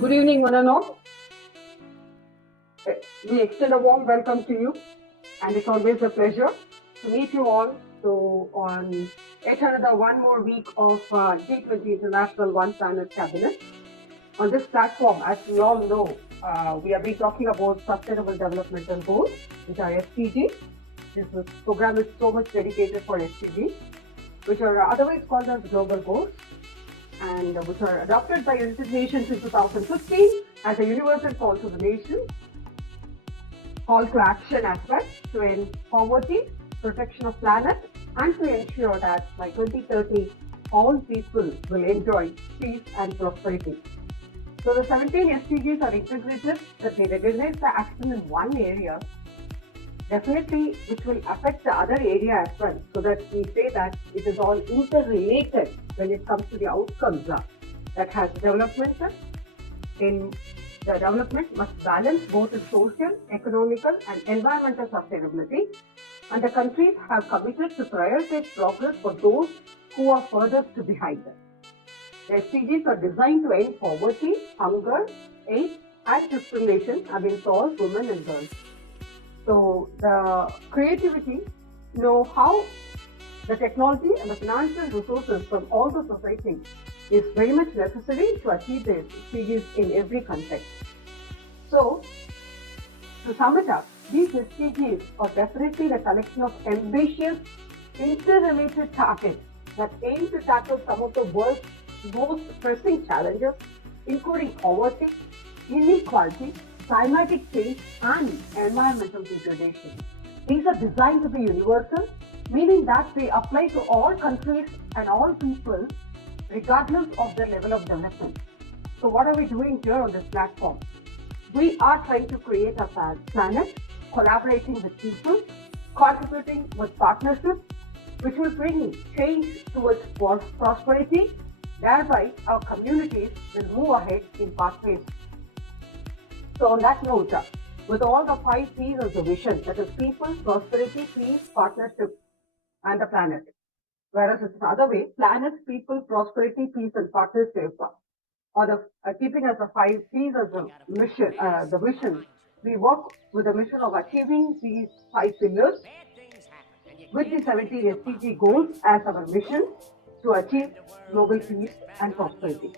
Good evening, one and all. We extend a warm welcome to you, and it's always a pleasure to meet you all. So, on yet another one more week of G20 International One Planet Cabinet. On this platform, as we all know, we have been talking about Sustainable Developmental Goals, which are SDGs. This program is so much dedicated for SDGs, which are otherwise called as Global Goals, and which are adopted by United Nations in 2015 as a universal call to the nation, call to action as well to end poverty, protection of planet, and to ensure that by 2030 all people will enjoy peace and prosperity. So the 17 SDGs are integrated, that they recognize the action in one area, definitely which will affect the other area as well, so that we say that it is all interrelated when it comes to the outcomes that has development. In the development must balance both its social, economical and environmental sustainability, and the countries have committed to prioritize progress for those who are furthest behind. The SDGs are designed to end poverty, hunger, AIDS and discrimination against all women and girls. So the creativity, how the technology and the financial resources from all the society is very much necessary to achieve the SDGs in every context. So, to sum it up, these SDGs are definitely the collection of ambitious, interrelated targets that aim to tackle some of the world's most pressing challenges, including poverty, inequality, climatic change, and environmental degradation. These are designed to be universal, meaning that they apply to all countries and all people, regardless of their level of development. So what are we doing here on this platform? We are trying to create a planet, collaborating with people, contributing with partnerships, which will bring change towards prosperity. Thereby, our communities will move ahead in pathways. So on that note, with all the 5 P's of the vision, that is people, prosperity, peace, partnership, and the planet. Whereas it's another way, planet, people, prosperity, peace, and partnership, or the keeping as the 5 P's as the mission, the vision. We work with the mission of achieving these 5 pillars with the 17 SDG goals as our mission to achieve global peace and prosperity.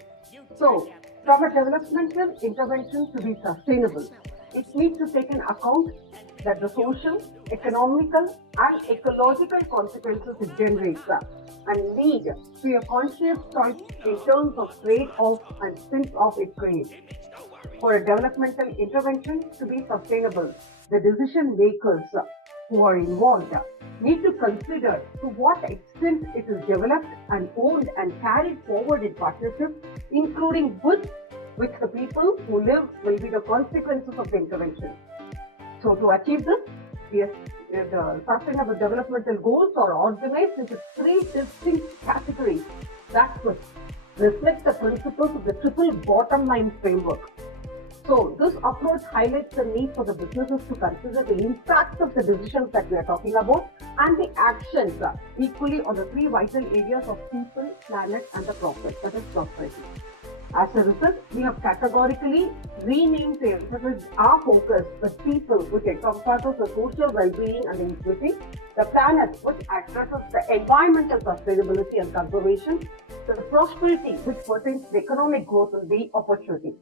So, from a developmental intervention to be sustainable, it needs to take into account that the social, economical, and ecological consequences it generates and lead to a conscious choice in terms of trade-off and spin-off it creates. For a developmental intervention to be sustainable, the decision makers who are involved need to consider to what extent it is developed and owned and carried forward in partnership, including with which the people who live will be the consequences of the intervention. So to achieve this, the Sustainable Developmental Goals are organized into 3 distinct categories that would reflect the principles of the triple bottom line framework. So this approach highlights the need for the businesses to consider the impact of the decisions that we are talking about and the actions equally on the 3 vital areas of people, planet and the profit, that is prosperity. As a result, we have categorically renamed the emphasis our focus with people, which encompasses the social well-being and the equity, the planet, which addresses the environmental sustainability and conservation, the prosperity, which pertains to economic growth and the opportunity.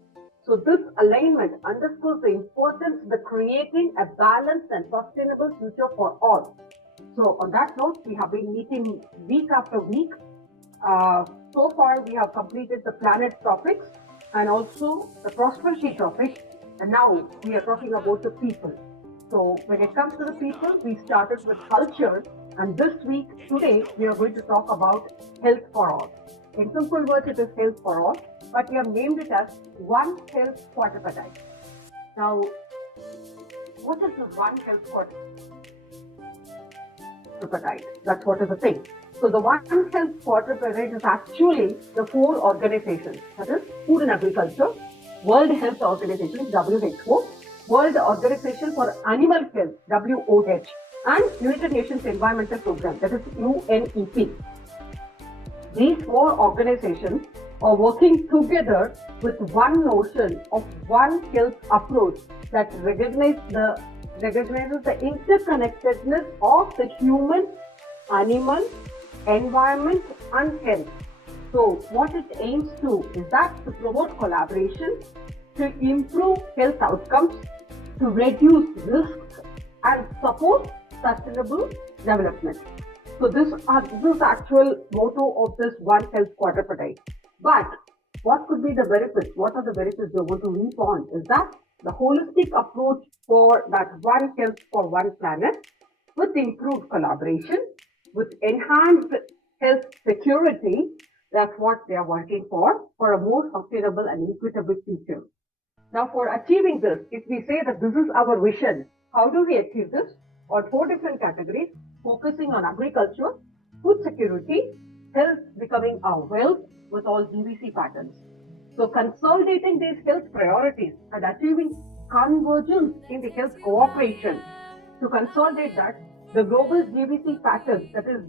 So this alignment underscores the importance of creating a balanced and sustainable future for all. So on that note, we have been meeting week after week. So far, we have completed the planet topics and also the prosperity topic, and now we are talking about the people. So when it comes to the people, we started with culture, and this week, today, we are going to talk about health for all. In simple words, it is health for all, but we have named it as One Health Quadripartite. Now, what is the One Health Quadripartite? That's what is the thing. So the One Health Quadripartite is actually the 4 organizations, that is Food and Agriculture, World Health Organization, WHO, World Organization for Animal Health, WOH, and United Nations Environmental Program, that is UNEP. These 4 organizations or working together with one notion of one health approach that recognizes the interconnectedness of the human, animal, environment and health. So what it aims to is that to promote collaboration, to improve health outcomes, to reduce risks and support sustainable development. So this is the actual motto of this One Health Quadripartite. But what could be the benefits? What are the benefits we're going to reap on is that the holistic approach for that one health for one planet with improved collaboration, with enhanced health security, that's what they are working for a more sustainable and equitable future. Now, for achieving this, if we say that this is our vision, how do we achieve this? On 4 different categories, focusing on agriculture, food security, health becoming our wealth with all GVC patterns. So consolidating these health priorities and achieving convergence in the health cooperation. To consolidate that, the global GVC patterns, that is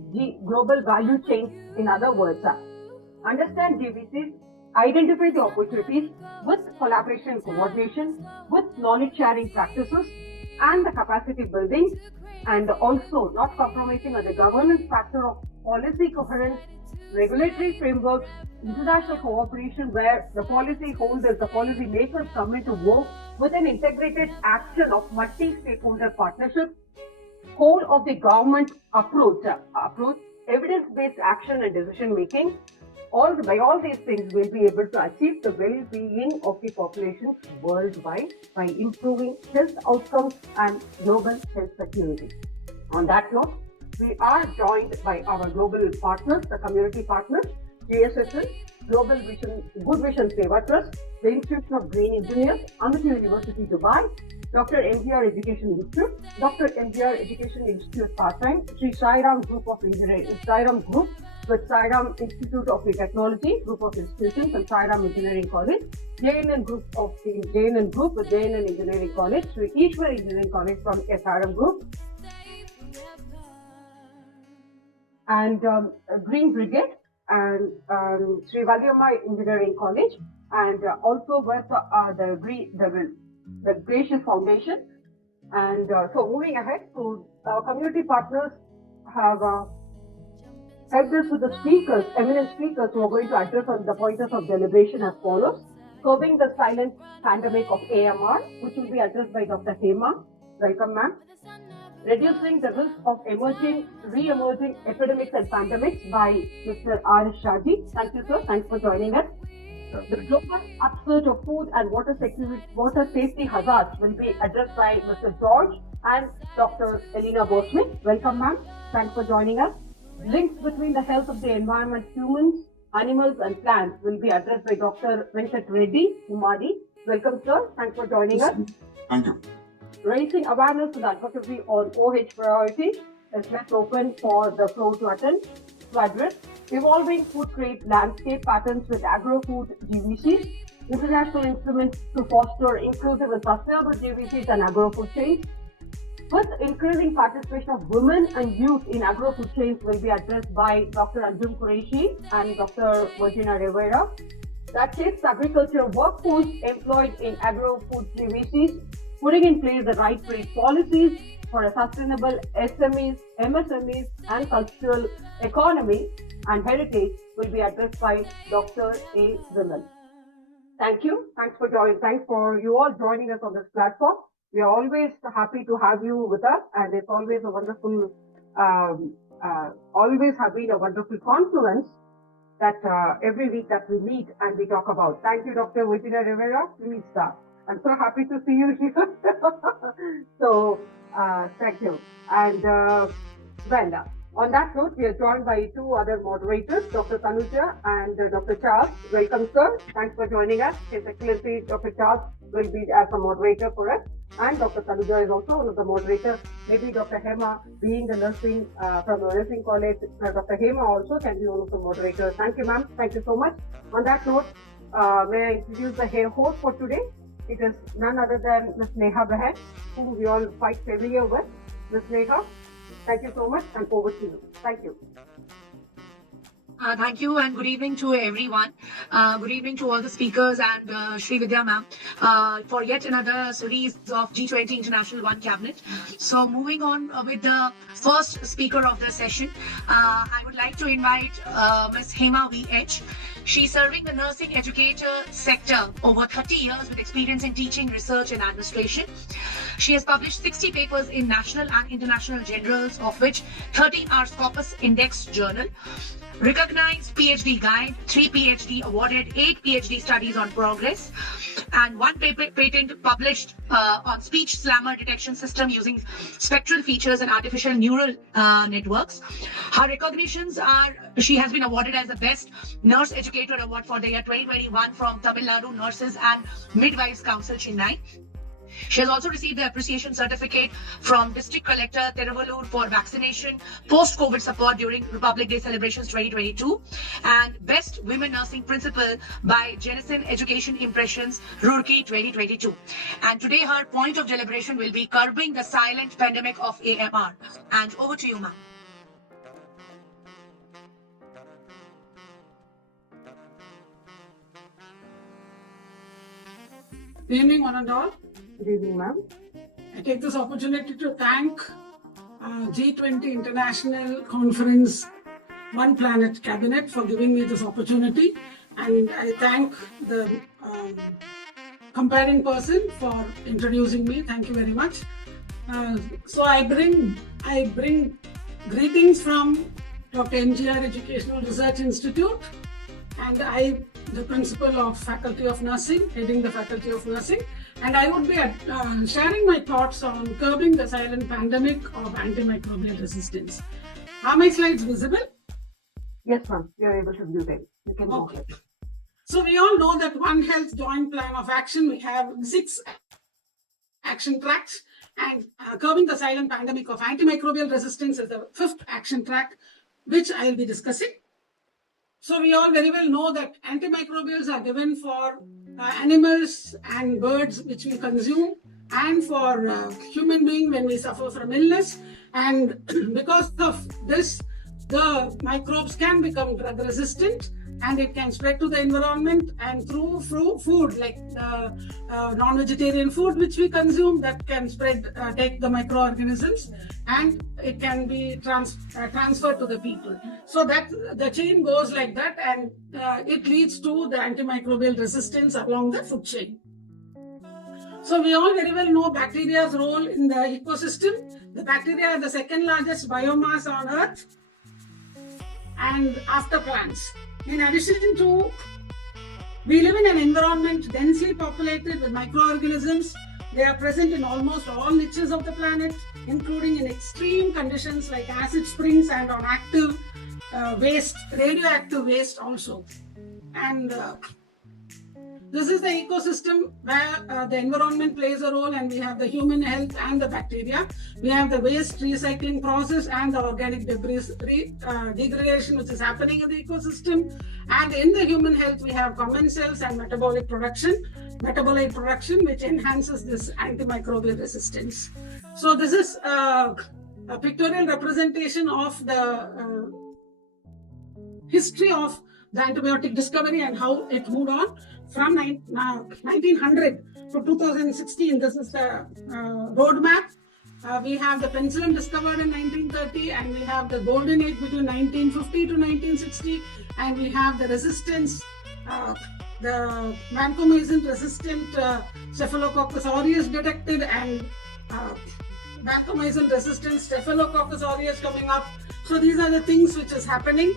global value chains, in other words, understand GVCs, identify the opportunities with collaboration and coordination, with knowledge sharing practices and the capacity building, and also not compromising on the governance factor of policy coherence, regulatory frameworks, international cooperation where the policy holders, the policy makers come into work with an integrated action of multi-stakeholder partnership, whole of the government approach, evidence-based action and decision making. By all these things, we'll be able to achieve the well-being of the populations worldwide by improving health outcomes and global health security. On that note, we are joined by our global partners, the community partners, GSFN, Global Vision, Good Vision Seva Trust, the Institute of Green Engineers, Amity University, Dubai, Dr. MGR Education Institute, Dr. MGR Education Institute Part-Time, Sairam Group of Engineering, Sairam Group with Sairam Institute of Technology, Group of Institutions and Sairam Engineering College, JNN Group with JNN Engineering College, Eshwar Engineering College from Sairam Group, and Greenbrigade and Sri Valliammai Engineering College, and also with the GRACIAS Foundation. And so moving ahead, so our community partners have helped us with the speakers, eminent speakers who are going to address on the pointers of deliberation as follows. Curbing the silent pandemic of AMR, which will be addressed by Dr. Hema. Welcome, ma'am. Reducing the risk of re-emerging epidemics and pandemics by Mr. R. Shaji. Thank you, sir. Thanks for joining us. The global upsurge of food and water safety hazards will be addressed by Mr. George and Dr. Elena Boswick. Welcome, ma'am. Thanks for joining us. Links between the health of the environment, humans, animals and plants will be addressed by Dr. Venkat Reddy Umadi. Welcome, sir. Thanks for joining us. Thank you. Raising awareness and advocacy on OH priority is left open for the floor to attend. To address evolving food trade landscape patterns with agro-food GVCs, international instruments to foster inclusive and sustainable GVCs and agro-food chains. With increasing participation of women and youth in agro-food chains will be addressed by Dr. Anjum Qureshi and Dr. Virginia Rivera. That shapes agriculture workforce employed in agro-food GVCs, putting in place the right trade policies for a sustainable SMEs, MSMEs and cultural economy and heritage will be addressed by Dr. A. Vimal. Thank you. Thanks for you all joining us on this platform. We are always happy to have you with us, and it's always a wonderful, always have been a wonderful confluence that every week that we meet and we talk about. Thank you, Dr. Virginia Rivera. Please start. I'm so happy to see you here. So, thank you. And on that note, we are joined by 2 other moderators, Dr. Tanuja and Dr. Charles. Welcome, sir. Thanks for joining us. His Excellency Dr. Charles will be as a moderator for us. And Dr. Tanuja is also one of the moderators. Maybe Dr. Hema, being the nursing from the nursing college, Dr. Hema also can be one of the moderators. Thank you, ma'am. Thank you so much. On that note, may I introduce the host for today? It is none other than Ms. Neha Bahat, whom we all quite familiar with. Ms. Neha, thank you so much and over to you. Thank you. Thank you and good evening to everyone. Good evening to all the speakers and Srividhya ma'am for yet another series of G20 International One Cabinet. So moving on with the first speaker of the session, I would like to invite Ms. Hema VH. She's serving the nursing educator sector over 30 years with experience in teaching, research and administration. She has published 60 papers in national and international journals, of which 13 are Scopus Index Journal. Recognized PhD guide, 3 PhD awarded, 8 PhD studies on progress, and 1 patent published on speech slammer detection system using spectral features and artificial neural networks. Her recognitions are, she has been awarded as the Best Nurse Educator Award for the year 2021 from Tamil Nadu Nurses and Midwives Council, Chennai. She has also received the appreciation certificate from District Collector Tiruvallur for vaccination post-COVID support during Republic Day celebrations 2022, and Best Women Nursing Principal by Jenison Education Impressions, Roorkee 2022. And today her point of deliberation will be curbing the silent pandemic of AMR. And over to you, ma'am. Good evening, one and all. Good evening, ma'am. I take this opportunity to thank G20 International Conference One Planet Cabinet for giving me this opportunity, and I thank the comparing person for introducing me. Thank you very much. So I bring greetings from Dr. MGR Educational Research Institute, and I the principal of Faculty of Nursing, heading the Faculty of Nursing, and I would be sharing my thoughts on curbing the silent pandemic of antimicrobial resistance. Are my slides visible? Yes, ma'am. You are able to view them. You can go ahead. So we all know that One Health Joint Plan of Action, we have 6 action tracks, and curbing the silent pandemic of antimicrobial resistance is the 5th action track, which I will be discussing. So we all very well know that antimicrobials are given for animals and birds which we consume, and for human being when we suffer from illness. And because of this, the microbes can become drug resistant, and it can spread to the environment, and through food like non-vegetarian food which we consume, that can spread, take the microorganisms, and it can be transferred to the people. So that the chain goes like that, and it leads to the antimicrobial resistance along the food chain. So we all very well know bacteria's role in the ecosystem. The bacteria are the second largest biomass on Earth, and after plants. In addition to, we live in an environment densely populated with microorganisms. They are present in almost all niches of the planet, including in extreme conditions like acid springs and on active waste, radioactive waste also. And this is the ecosystem where the environment plays a role, and we have the human health and the bacteria. We have the waste recycling process and the organic debris degradation which is happening in the ecosystem. And in the human health, we have commensals and metabolite production which enhances this antimicrobial resistance. So this is a pictorial representation of the history of the antibiotic discovery and how it moved on from 1900 to 2016. This is the roadmap. We have the penicillin discovered in 1930, and we have the golden age between 1950 to 1960, and we have the resistance, the vancomycin resistant Staphylococcus aureus detected, and vancomycin resistant Staphylococcus aureus coming up. So these are the things which is happening,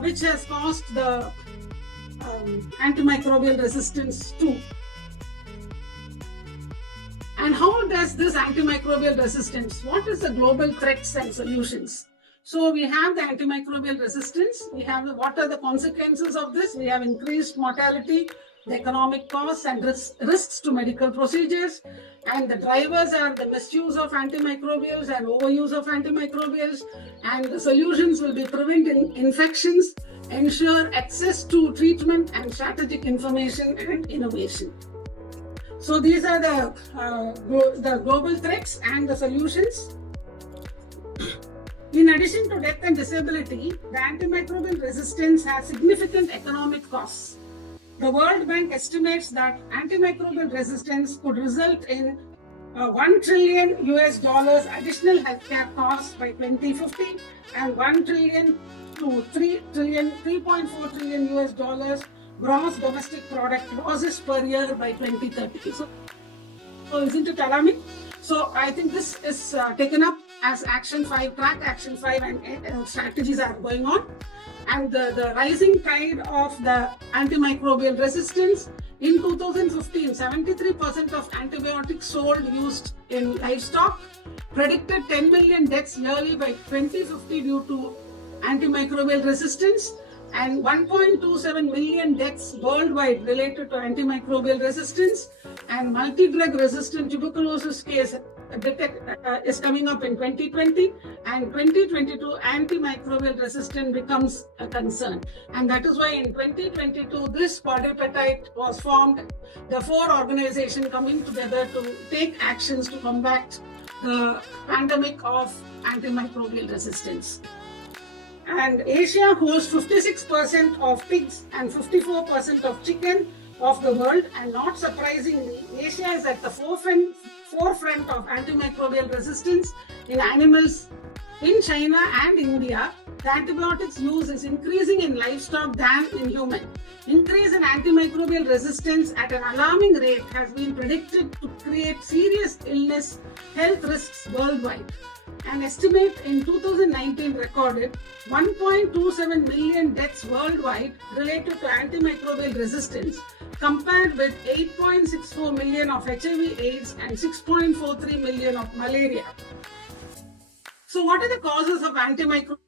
which has caused the antimicrobial resistance too. And how does this antimicrobial resistance, what is the global threats and solutions? So we have the antimicrobial resistance, we have what are the consequences of this? We have increased mortality, the economic costs and risks to medical procedures, and the drivers are the misuse of antimicrobials and overuse of antimicrobials, and the solutions will be preventing infections, ensure access to treatment, and strategic information and innovation. So these are the global threats and the solutions. In addition to death and disability, the antimicrobial resistance has significant economic costs. The World Bank estimates that antimicrobial resistance could result in $1 trillion additional healthcare costs by 2050 and $1 trillion to $3.4 trillion gross domestic product losses per year by 2030. So isn't it alarming? So I think this is taken up as Action 5, track Action 5 and strategies are going on. And the rising tide of the antimicrobial resistance, in 2015, 73% of antibiotics sold used in livestock, predicted 10 million deaths yearly by 2050 due to antimicrobial resistance, and 1.27 million deaths worldwide related to antimicrobial resistance, and multi-drug resistant tuberculosis case is coming up in 2020, and 2022 antimicrobial resistance becomes a concern. And that is why in 2022 this quadripartite was formed, the 4 organizations coming together to take actions to combat the pandemic of antimicrobial resistance. And Asia hosts 56% of pigs and 54% of chicken of the world, and not surprisingly, Asia is at the forefront of antimicrobial resistance in animals. In China and India, the antibiotics use is increasing in livestock than in human. Increase in antimicrobial resistance at an alarming rate has been predicted to create serious illness health risks worldwide. An estimate in 2019 recorded 1.27 million deaths worldwide related to antimicrobial resistance, compared with 8.64 million of HIV/AIDS and 6.43 million of malaria. So what are the causes of antimicrobial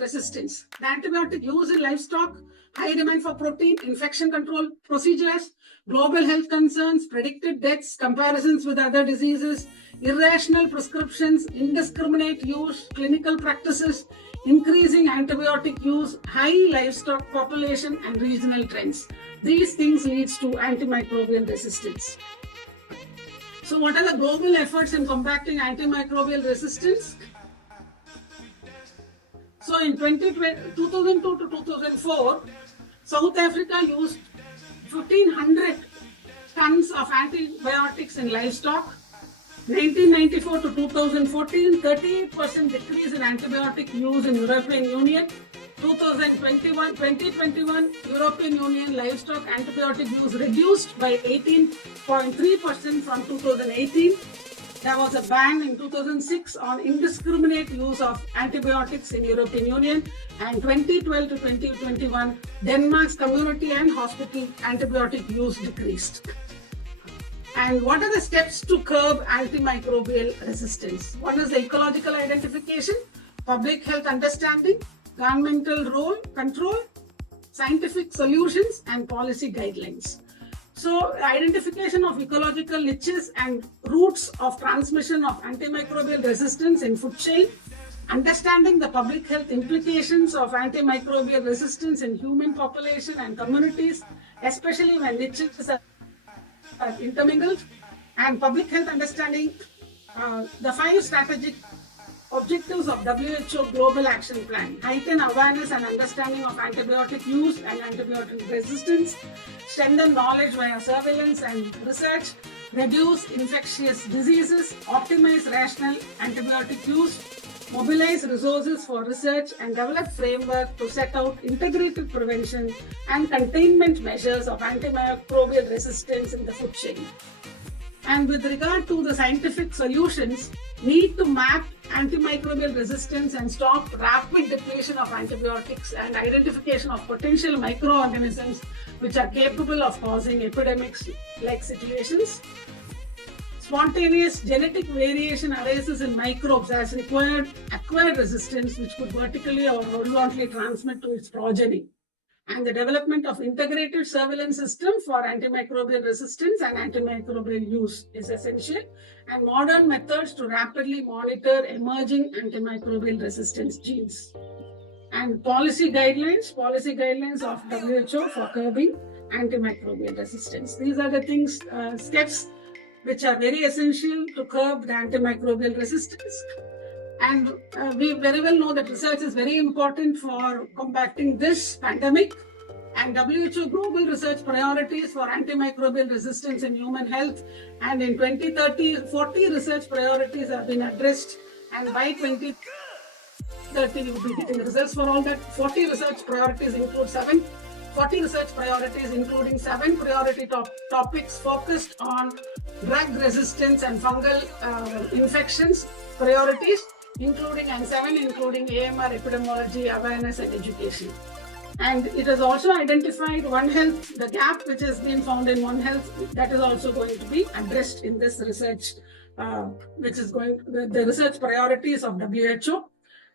resistance? The antibiotic use in livestock, high demand for protein, infection control procedures, global health concerns, predicted deaths, comparisons with other diseases, irrational prescriptions, indiscriminate use, clinical practices, increasing antibiotic use, high livestock population, and regional trends. These things leads to antimicrobial resistance. So what are the global efforts in combating antimicrobial resistance? So in 2002 to 2004, South Africa used 1,500 tons of antibiotics in livestock. 1994 to 2014, 38% decrease in antibiotic use in European Union. 2021, European Union livestock antibiotic use reduced by 18.3% from 2018. There was a ban in 2006 on indiscriminate use of antibiotics in European Union, and 2012 to 2021, Denmark's community and hospital antibiotic use decreased. And what are the steps to curb antimicrobial resistance? One is the ecological identification, public health understanding, governmental role, control, scientific solutions, and policy guidelines. So, identification of ecological niches and routes of transmission of antimicrobial resistance in food chain, understanding the public health implications of antimicrobial resistance in human population and communities, especially when niches are intermingled, and public health understanding the 5 strategic objectives of WHO Global Action Plan: heighten awareness and understanding of antibiotic use and antibiotic resistance, strengthen knowledge via surveillance and research, reduce infectious diseases, optimize rational antibiotic use, mobilize resources for research, and develop framework to set out integrated prevention and containment measures of antimicrobial resistance in the food chain. And with regard to the scientific solutions, need to map antimicrobial resistance and stop rapid depletion of antibiotics, and identification of potential microorganisms which are capable of causing epidemics-like situations. Spontaneous genetic variation arises in microbes as acquired resistance, which could vertically or horizontally transmit to its progeny. And the development of integrated surveillance system for antimicrobial resistance and antimicrobial use is essential, and modern methods to rapidly monitor emerging antimicrobial resistance genes. And policy guidelines of WHO for curbing antimicrobial resistance. These are the things, steps which are very essential to curb the antimicrobial resistance. And we very well know that research is very important for combating this pandemic. And WHO global research priorities for antimicrobial resistance in human health. And in 2030, 40 research priorities have been addressed. And by 2030, we will be getting results for all that. 40 research priorities include 40 research priorities, including 7 priority topics focused on drug resistance and fungal infections priorities, including AMR, epidemiology, awareness, and education. And it has also identified One Health, the gap which has been found in One Health, that is also going to be addressed in this research, which is the research priorities of WHO.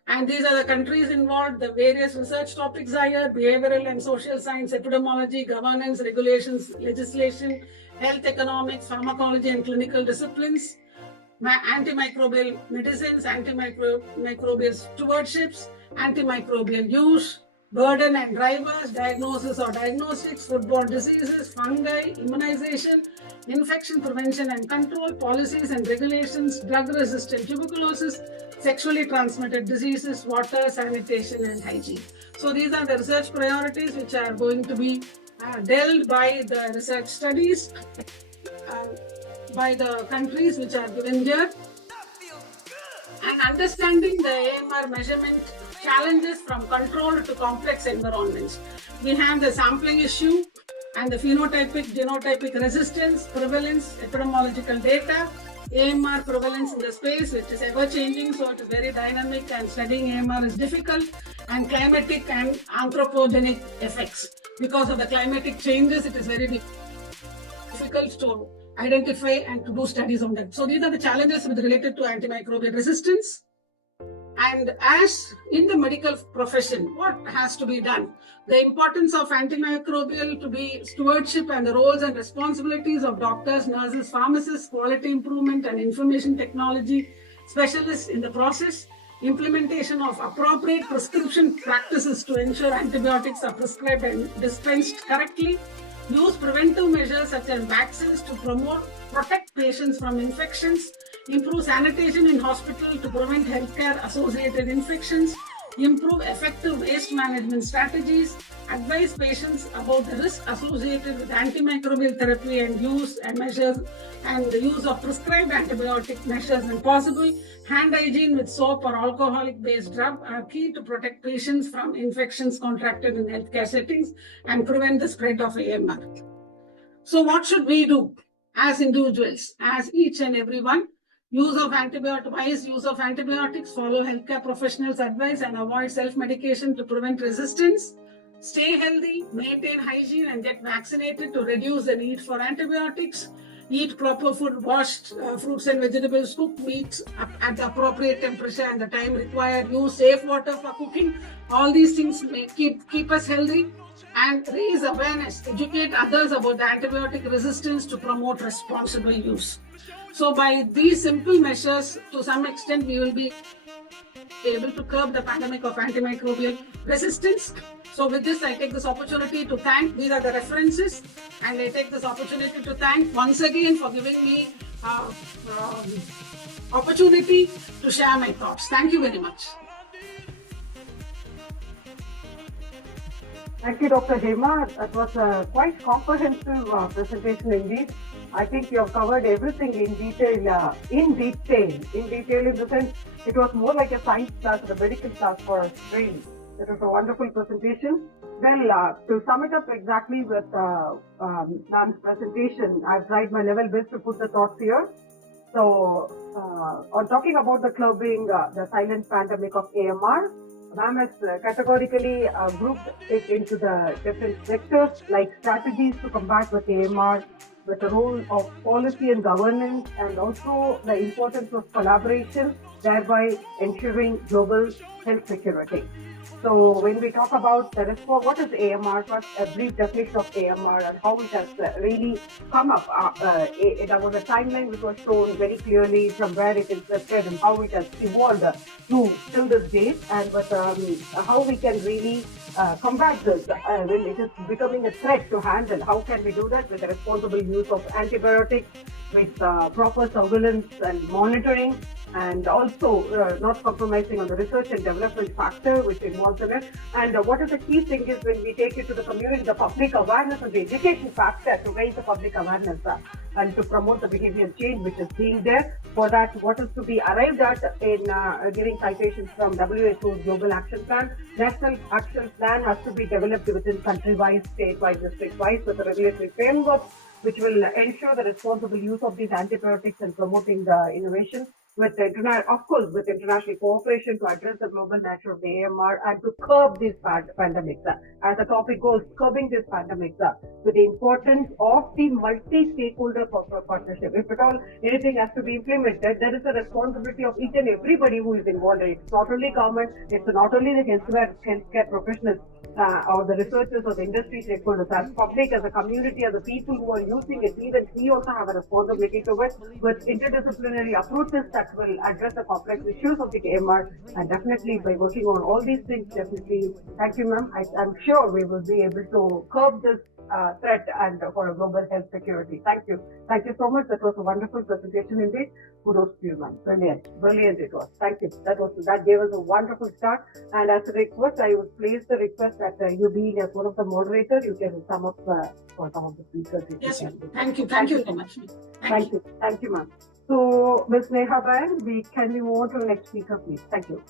And these are the countries involved. The various research topics are here: behavioral and social science, epidemiology, governance, regulations, legislation, health economics, pharmacology and clinical disciplines, antimicrobial medicines, antimicrobial stewardships, antimicrobial use, burden and drivers, diagnosis or diagnostics, foodborne diseases, fungi, immunization, infection prevention and control, policies and regulations, drug-resistant tuberculosis, sexually transmitted diseases, water, sanitation and hygiene. So these are the research priorities which are going to be dealt by the research studies by the countries which are given here. And understanding the AMR measurement challenges from controlled to complex environments. We have the sampling issue and the phenotypic, genotypic resistance, prevalence, epidemiological data, AMR prevalence in the space, which is ever changing, so it is very dynamic and studying AMR is difficult, and climatic and anthropogenic effects. Because of the climatic changes, it is very difficult to identify and to do studies on that. So these are the challenges related to antimicrobial resistance. And as in the medical profession, what has to be done? The importance of antimicrobial to be stewardship and the roles and responsibilities of doctors, nurses, pharmacists, quality improvement and information technology specialists in the process, implementation of appropriate prescription practices to ensure antibiotics are prescribed and dispensed correctly, use preventive measures such as vaccines to protect patients from infections, improve sanitation in hospital to prevent healthcare associated infections, improve effective waste management strategies, advise patients about the risk associated with antimicrobial therapy and use and measures, and the use of prescribed antibiotic measures when possible. Hand hygiene with soap or alcoholic based rub are key to protect patients from infections contracted in healthcare settings and prevent the spread of AMR. So what should we do as individuals, as each and every one? Use of antibiotics, follow healthcare professionals' advice and avoid self-medication to prevent resistance. Stay healthy, maintain hygiene and get vaccinated to reduce the need for antibiotics. Eat proper food, washed fruits and vegetables, cook meat at the appropriate temperature and the time required. Use safe water for cooking. All these things may keep us healthy. And raise awareness, educate others about the antibiotic resistance to promote responsible use. So by these simple measures, to some extent, we will be able to curb the pandemic of antimicrobial resistance. So with this, I take this opportunity to thank, these are the references, and I take this opportunity to thank once again for giving me opportunity to share my thoughts. Thank you very much. Thank you, Dr. Hema. That was a quite comprehensive presentation indeed. I think you have covered everything in detail. In the sense, it was more like a science class or a medical class for us, really. It was a wonderful presentation. Well, to sum it up exactly with ma'am's presentation, I've tried my level best to put the thoughts here. So, on talking about the curbing the silent pandemic of AMR, ma'am has categorically grouped it into the different sectors like strategies to combat with AMR, with the role of policy and governance, and also the importance of collaboration, thereby ensuring global health security. So when we talk about the response, what is AMR, what's a brief definition of AMR and how it has really come up. There was a timeline which was shown very clearly from where it incepted and how it has evolved till this date, and with how we can really combat this when it is becoming a threat to handle. How can we do that? With the responsible use of antibiotics, with proper surveillance and monitoring, and also not compromising on the research and development factor which involves in it. And what is the key thing is when we take it to the community, the public awareness and the education factor to raise the public awareness and to promote the behavior change which is being there. For that, what is to be arrived at in giving citations from WHO's Global Action Plan. National Action Plan has to be developed within country-wise, state-wise, district-wise with a regulatory framework which will ensure the responsible use of these antibiotics and promoting the innovation with of course, with international cooperation to address the global nature of the AMR and to curb these pandemics. As the topic goes, curbing these pandemics with the importance of the multi-stakeholder partnership. If at all anything has to be implemented, there is a responsibility of each and everybody who is involved. It's not only government, it's not only the healthcare professionals or the researchers or the industry stakeholders, as public, as a community, as the people who are using it, even we also have a responsibility to it with interdisciplinary approaches that will address the complex issues of the AMR. And definitely by working on all these things, definitely, thank you, ma'am. I'm sure we will be able to curb this threat and for global health security. Thank you. Thank you so much. That was a wonderful presentation indeed. Kudos to you, ma'am. Brilliant. Brilliant it was. Thank you. That gave us a wonderful start. And as a request, I would place the request that you being as one of the moderators, you can sum up for some of the speakers. Yes, thank you. Thank you so much. Thank you. Thank you, ma'am. So, Ms. Neha Bain, can we move on to the next speaker, please? Thank you.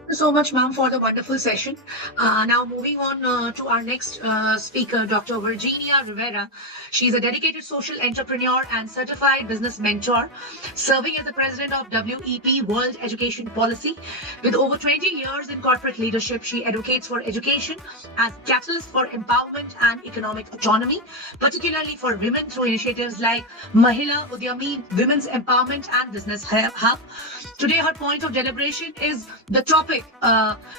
Thank you so much, ma'am, for the wonderful session. Now moving on to our next speaker, Dr. Virginia Rivera. She's a dedicated social entrepreneur and certified business mentor, serving as the president of WEP, World Education Policy. With over 20 years in corporate leadership, she advocates for education as catalyst for empowerment and economic autonomy, particularly for women through initiatives like Mahila Udyami, Women's Empowerment and Business Hub. Today, her point of deliberation is the topic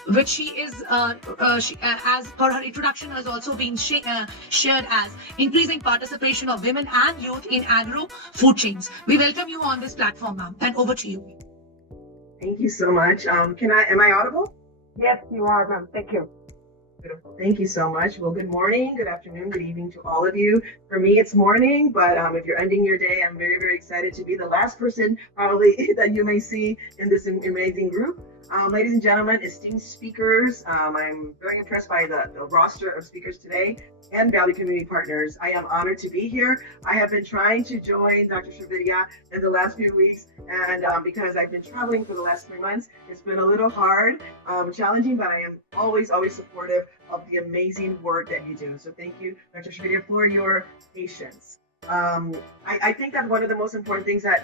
which she is, as per her introduction, has also been shared as increasing participation of women and youth in agro food chains. We welcome you on this platform, ma'am, and over to you. Thank you so much. Am I audible? Yes, you are, ma'am. Thank you. Beautiful. Thank you so much. Well, good morning, good afternoon, good evening to all of you. For me, it's morning, but if you're ending your day, I'm very, very excited to be the last person probably that you may see in this amazing group. Ladies and gentlemen, esteemed speakers, I'm very impressed by the roster of speakers today and Valley Community Partners. I am honored to be here. I have been trying to join Dr. Srividhya in the last few weeks, and because I've been traveling for the last 3 months, it's been a little hard, challenging, but I am always supportive of the amazing work that you do. So thank you, Dr. Srividhya, for your patience. I think that one of the most important things that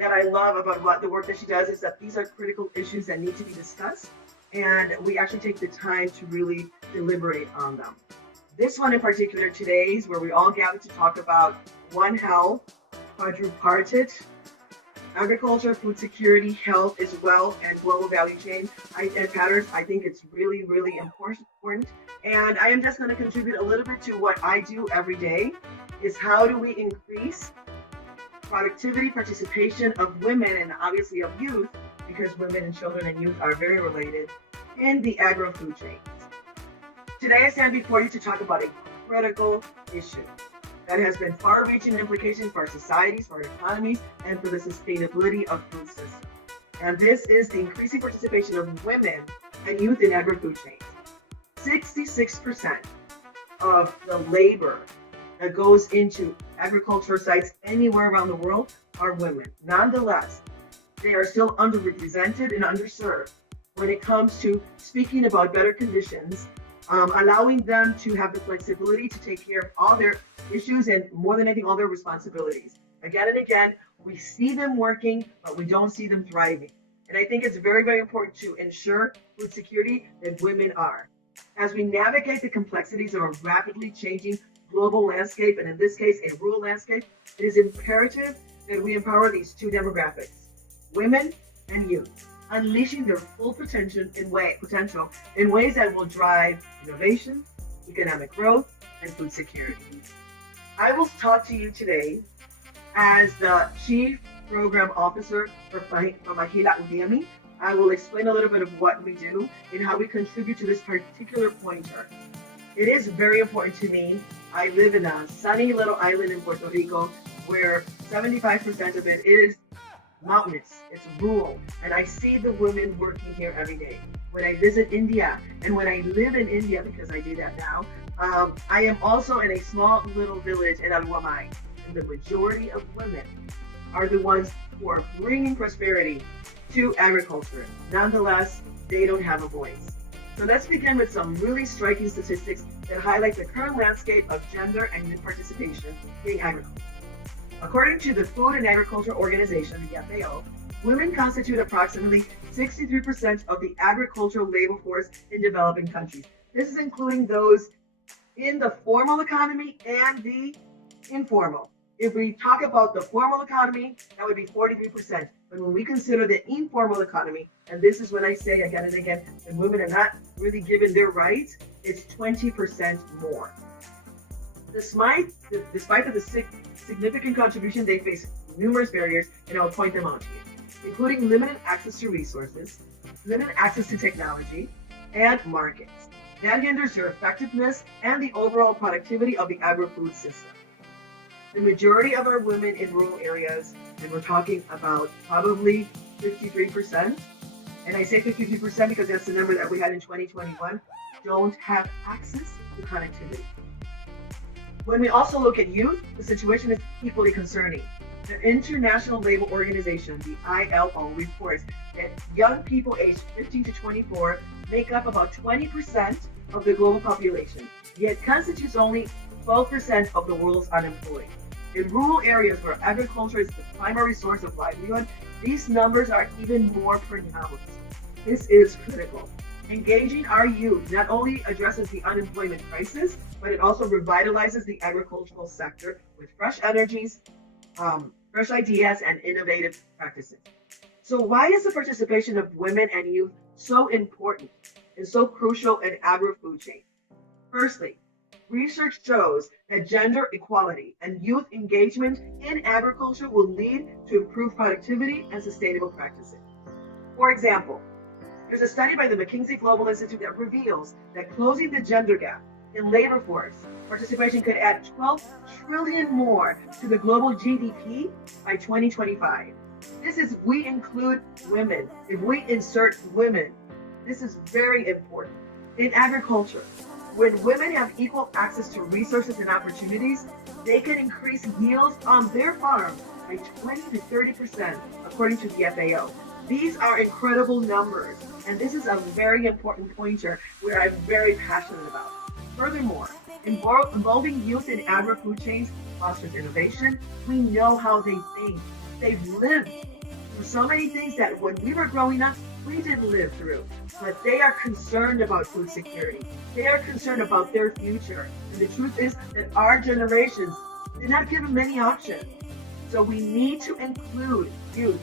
I love about the work that she does is that these are critical issues that need to be discussed, and we actually take the time to really deliberate on them. This one in particular, today's, where we all gather to talk about One Health, Quadripartite, agriculture, food security, health as well, and global value chain and patterns. I think it's really, really important. And I am just going to contribute a little bit to what I do every day, is how do we increase productivity, participation of women, and obviously of youth, because women and children and youth are very related, in the agro-food chains. Today I stand before you to talk about a critical issue that has been far-reaching implications for our societies, for our economies, and for the sustainability of food systems. And this is the increasing participation of women and youth in agro-food chains. 66% of the labor that goes into agriculture sites anywhere around the world are women. Nonetheless, they are still underrepresented and underserved when it comes to speaking about better conditions, allowing them to have the flexibility to take care of all their issues and, more than anything, all their responsibilities. Again and again, we see them working, but we don't see them thriving. And I think it's very, very important to ensure food security that women are. As we navigate the complexities of a rapidly changing global landscape, and in this case, a rural landscape, it is imperative that we empower these two demographics, women and youth, unleashing their full potential in ways that will drive innovation, economic growth, and food security. I will talk to you today as the Chief Program Officer for Mahila Udyami. I will explain a little bit of what we do and how we contribute to this particular pointer. It is very important to me. I live in a sunny little island in Puerto Rico where 75% of it is mountainous, it's rural, and I see the women working here every day. When I visit India, and when I live in India, because I do that now, I am also in a small little village in Valliammai, and the majority of women are the ones who are bringing prosperity to agriculture. Nonetheless, they don't have a voice. So let's begin with some really striking statistics that highlight the current landscape of gender and youth participation in agriculture. According to the Food and Agriculture Organization, the FAO, women constitute approximately 63% of the agricultural labor force in developing countries. This is including those in the formal economy and the informal. If we talk about the formal economy, that would be 43%. But when we consider the informal economy, and this is when I say again and again, that women are not really given their rights, it's 20% more. Despite the significant contribution, they face numerous barriers, and I'll point them out to you, including limited access to resources, limited access to technology, and markets. That hinders their effectiveness and the overall productivity of the agri-food system. The majority of our women in rural areas, and we're talking about probably 53%, and I say 53% because that's the number that we had in 2021, don't have access to connectivity. When we also look at youth, the situation is equally concerning. The International Labour Organization, the ILO, reports that young people aged 15 to 24 make up about 20% of the global population, yet constitutes only 12% of the world's unemployed. In rural areas where agriculture is the primary source of livelihood, these numbers are even more pronounced. This is critical. Engaging our youth not only addresses the unemployment crisis, but it also revitalizes the agricultural sector with fresh energies, fresh ideas, and innovative practices. So why is the participation of women and youth so important and so crucial in agri-food chain? Firstly, research shows that gender equality and youth engagement in agriculture will lead to improved productivity and sustainable practices. For example, there's a study by the McKinsey Global Institute that reveals that closing the gender gap in labor force participation could add 12 trillion more to the global GDP by 2025. This is, we include women. If we insert women, this is very important. In agriculture, when women have equal access to resources and opportunities, they can increase yields on their farm by 20 to 30%, according to the FAO. These are incredible numbers, and this is a very important pointer where I'm very passionate about. Furthermore, involving youth in agri-food chains fosters innovation. We know how they think. They've lived through so many things that when we were growing up, we didn't live through. But they are concerned about food security. They are concerned about their future. And the truth is that our generations did not give them many options. So we need to include youth.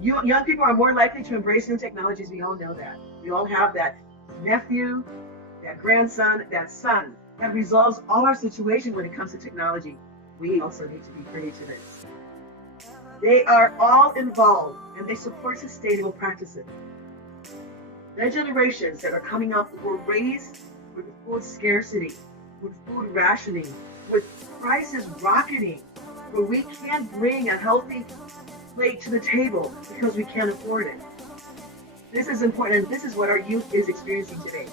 Young people are more likely to embrace new technologies. We all know that. We all have that nephew, that grandson, that son that resolves all our situations when it comes to technology. We also need to be privy to this. They are all involved and they support sustainable practices. Their generations that are coming up were raised with food scarcity, with food rationing, with prices rocketing, where we can't bring a healthy plate to the table because we can't afford it. This is important, and this is what our youth is experiencing today.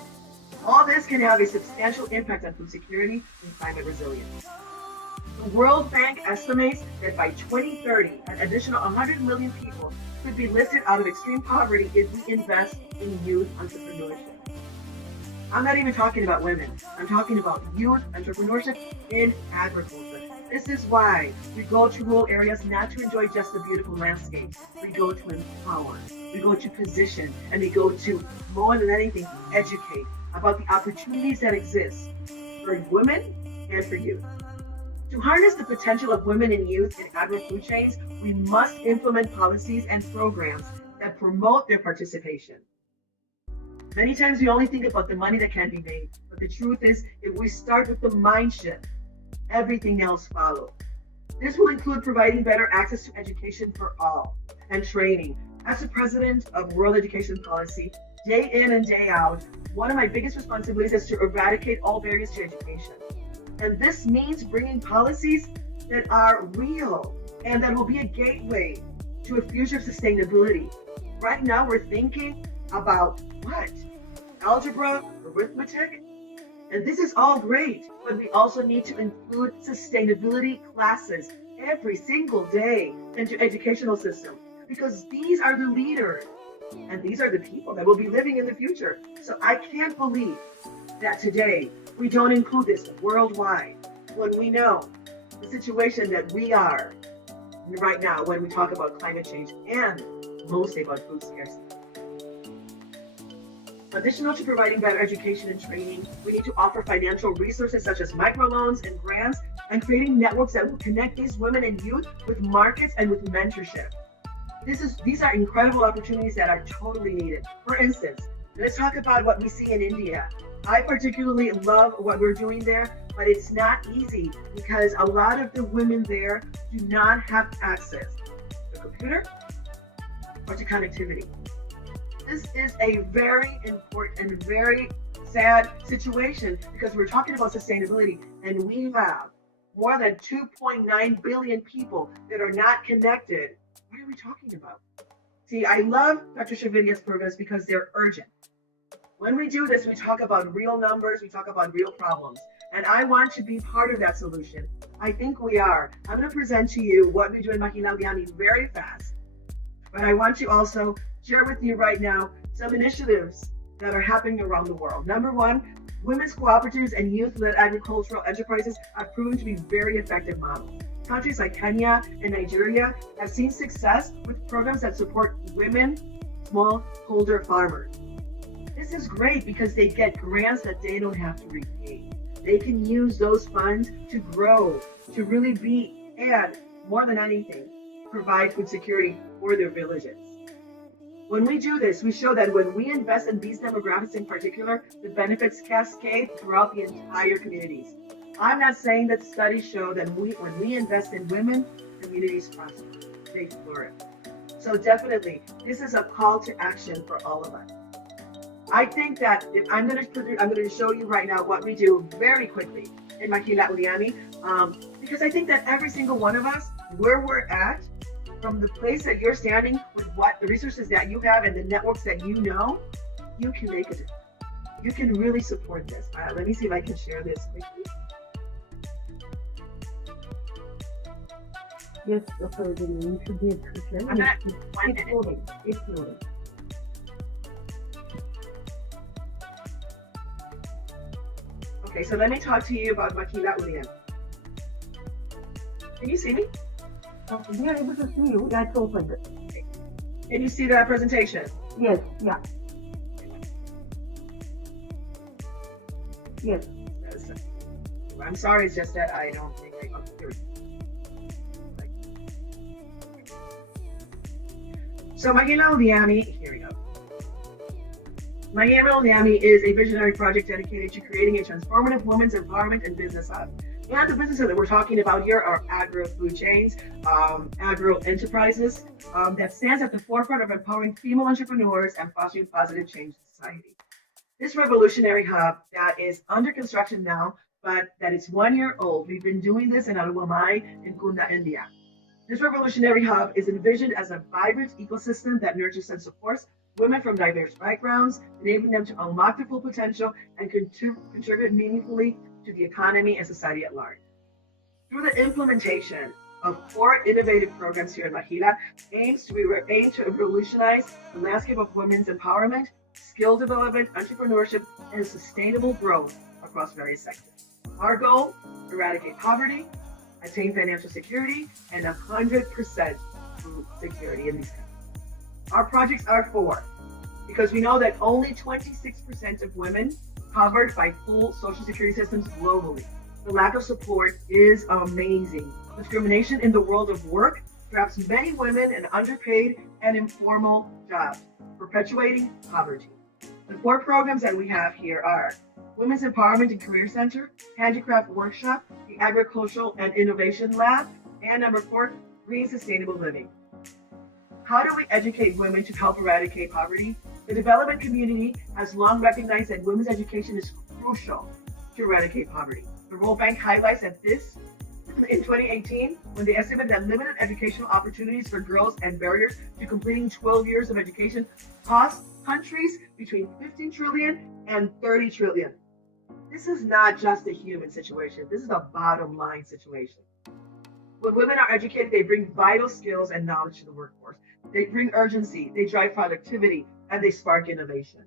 All this can have a substantial impact on food security and climate resilience. The World Bank estimates that by 2030, an additional 100 million people could be lifted out of extreme poverty if we invest in youth entrepreneurship. I'm not even talking about women. I'm talking about youth entrepreneurship in agriculture. This is why we go to rural areas not to enjoy just the beautiful landscape. We go to empower, we go to position, and we go to, more than anything, educate about the opportunities that exist for women and for youth. To harness the potential of women and youth in agri-food chains, we must implement policies and programs that promote their participation. Many times we only think about the money that can be made, but the truth is, if we start with the mind shift, everything else follows. This will include providing better access to education for all and training. As the president of World Education Policy, day in and day out, one of my biggest responsibilities is to eradicate all barriers to education. And this means bringing policies that are real and that will be a gateway to a future of sustainability. Right now, we're thinking about what? Algebra, arithmetic? And this is all great, but we also need to include sustainability classes every single day into educational system, because these are the leaders and these are the people that will be living in the future. So I can't believe that today we don't include this worldwide when we know the situation that we are right now when we talk about climate change and mostly about food scarcity. Additional to providing better education and training, we need to offer financial resources such as microloans and grants, and creating networks that will connect these women and youth with markets and with mentorship. These are incredible opportunities that are totally needed. For instance, let's talk about what we see in India. I particularly love what we're doing there, but it's not easy because a lot of the women there do not have access to a computer or to connectivity. This is a very important and very sad situation because we're talking about sustainability and we have more than 2.9 billion people that are not connected. What are we talking about? See, I love Dr. Srividhya's programs because they're urgent. When we do this, we talk about real numbers, we talk about real problems. And I want to be part of that solution. I think we are. I'm going to present to you what we do in Mahila Valliammai very fast. But I want to also share with you right now some initiatives that are happening around the world. Number one, women's cooperatives and youth-led agricultural enterprises have proven to be very effective models. Countries like Kenya and Nigeria have seen success with programs that support women, smallholder farmers. This is great because they get grants that they don't have to repay. They can use those funds to grow, to really be, and more than anything, provide food security for their villages. When we do this, we show that when we invest in these demographics in particular, the benefits cascade throughout the entire communities. I'm not saying that studies show that when we invest in women, communities prosper, they flourish. So definitely, this is a call to action for all of us. I think that if I'm going to show you right now what we do very quickly in Mahila Valliammai, because I think that every single one of us, where we're at, from the place that you're standing with what the resources that you have and the networks that you know, you can make a difference. You can really support this. Let me see if I can share this quickly. Yes, okay, you should be it's loading. It's loading. Okay, so let me talk to you about Mahila Valliammai. Can you see me? We are able to see you. That's opened. Okay. Can you see that presentation? Yes, yeah. Yes. I'm sorry, it's just that I don't think I got through. So Mahila Valliammai, here we go. Mahila Valliammai is a visionary project dedicated to creating a transformative women's empowerment and business hub. And the businesses that we're talking about here are agro-food chains, agro-enterprises that stands at the forefront of empowering female entrepreneurs and fostering positive change in society. This revolutionary hub that is under construction now, but that is 1 year old. We've been doing this in Valliammai in Kunda, India. This revolutionary hub is envisioned as a vibrant ecosystem that nurtures and supports women from diverse backgrounds, enabling them to unlock their full potential and contribute meaningfully to the economy and society at large. Through the implementation of core innovative programs here in Mahila, aim to revolutionize the landscape of women's empowerment, skill development, entrepreneurship, and sustainable growth across various sectors. Our goal, eradicate poverty, attain financial security, and 100% food security in these countries. Our projects are four, because we know that only 26% of women covered by full social security systems globally. The lack of support is amazing. Discrimination in the world of work traps many women in underpaid and informal jobs, perpetuating poverty. The four programs that we have here are Women's Empowerment and Career Center, Handicraft Workshop, the Agricultural and Innovation Lab, and number 4, Green Sustainable Living. How do we educate women to help eradicate poverty? The development community has long recognized that women's education is crucial to eradicate poverty. The World Bank highlights that this in 2018, when they estimated that limited educational opportunities for girls and barriers to completing 12 years of education cost countries between 15 trillion and 30 trillion. This is not just a human situation. This is a bottom line situation. When women are educated, they bring vital skills and knowledge to the workforce. They bring urgency, they drive productivity, and they spark innovation.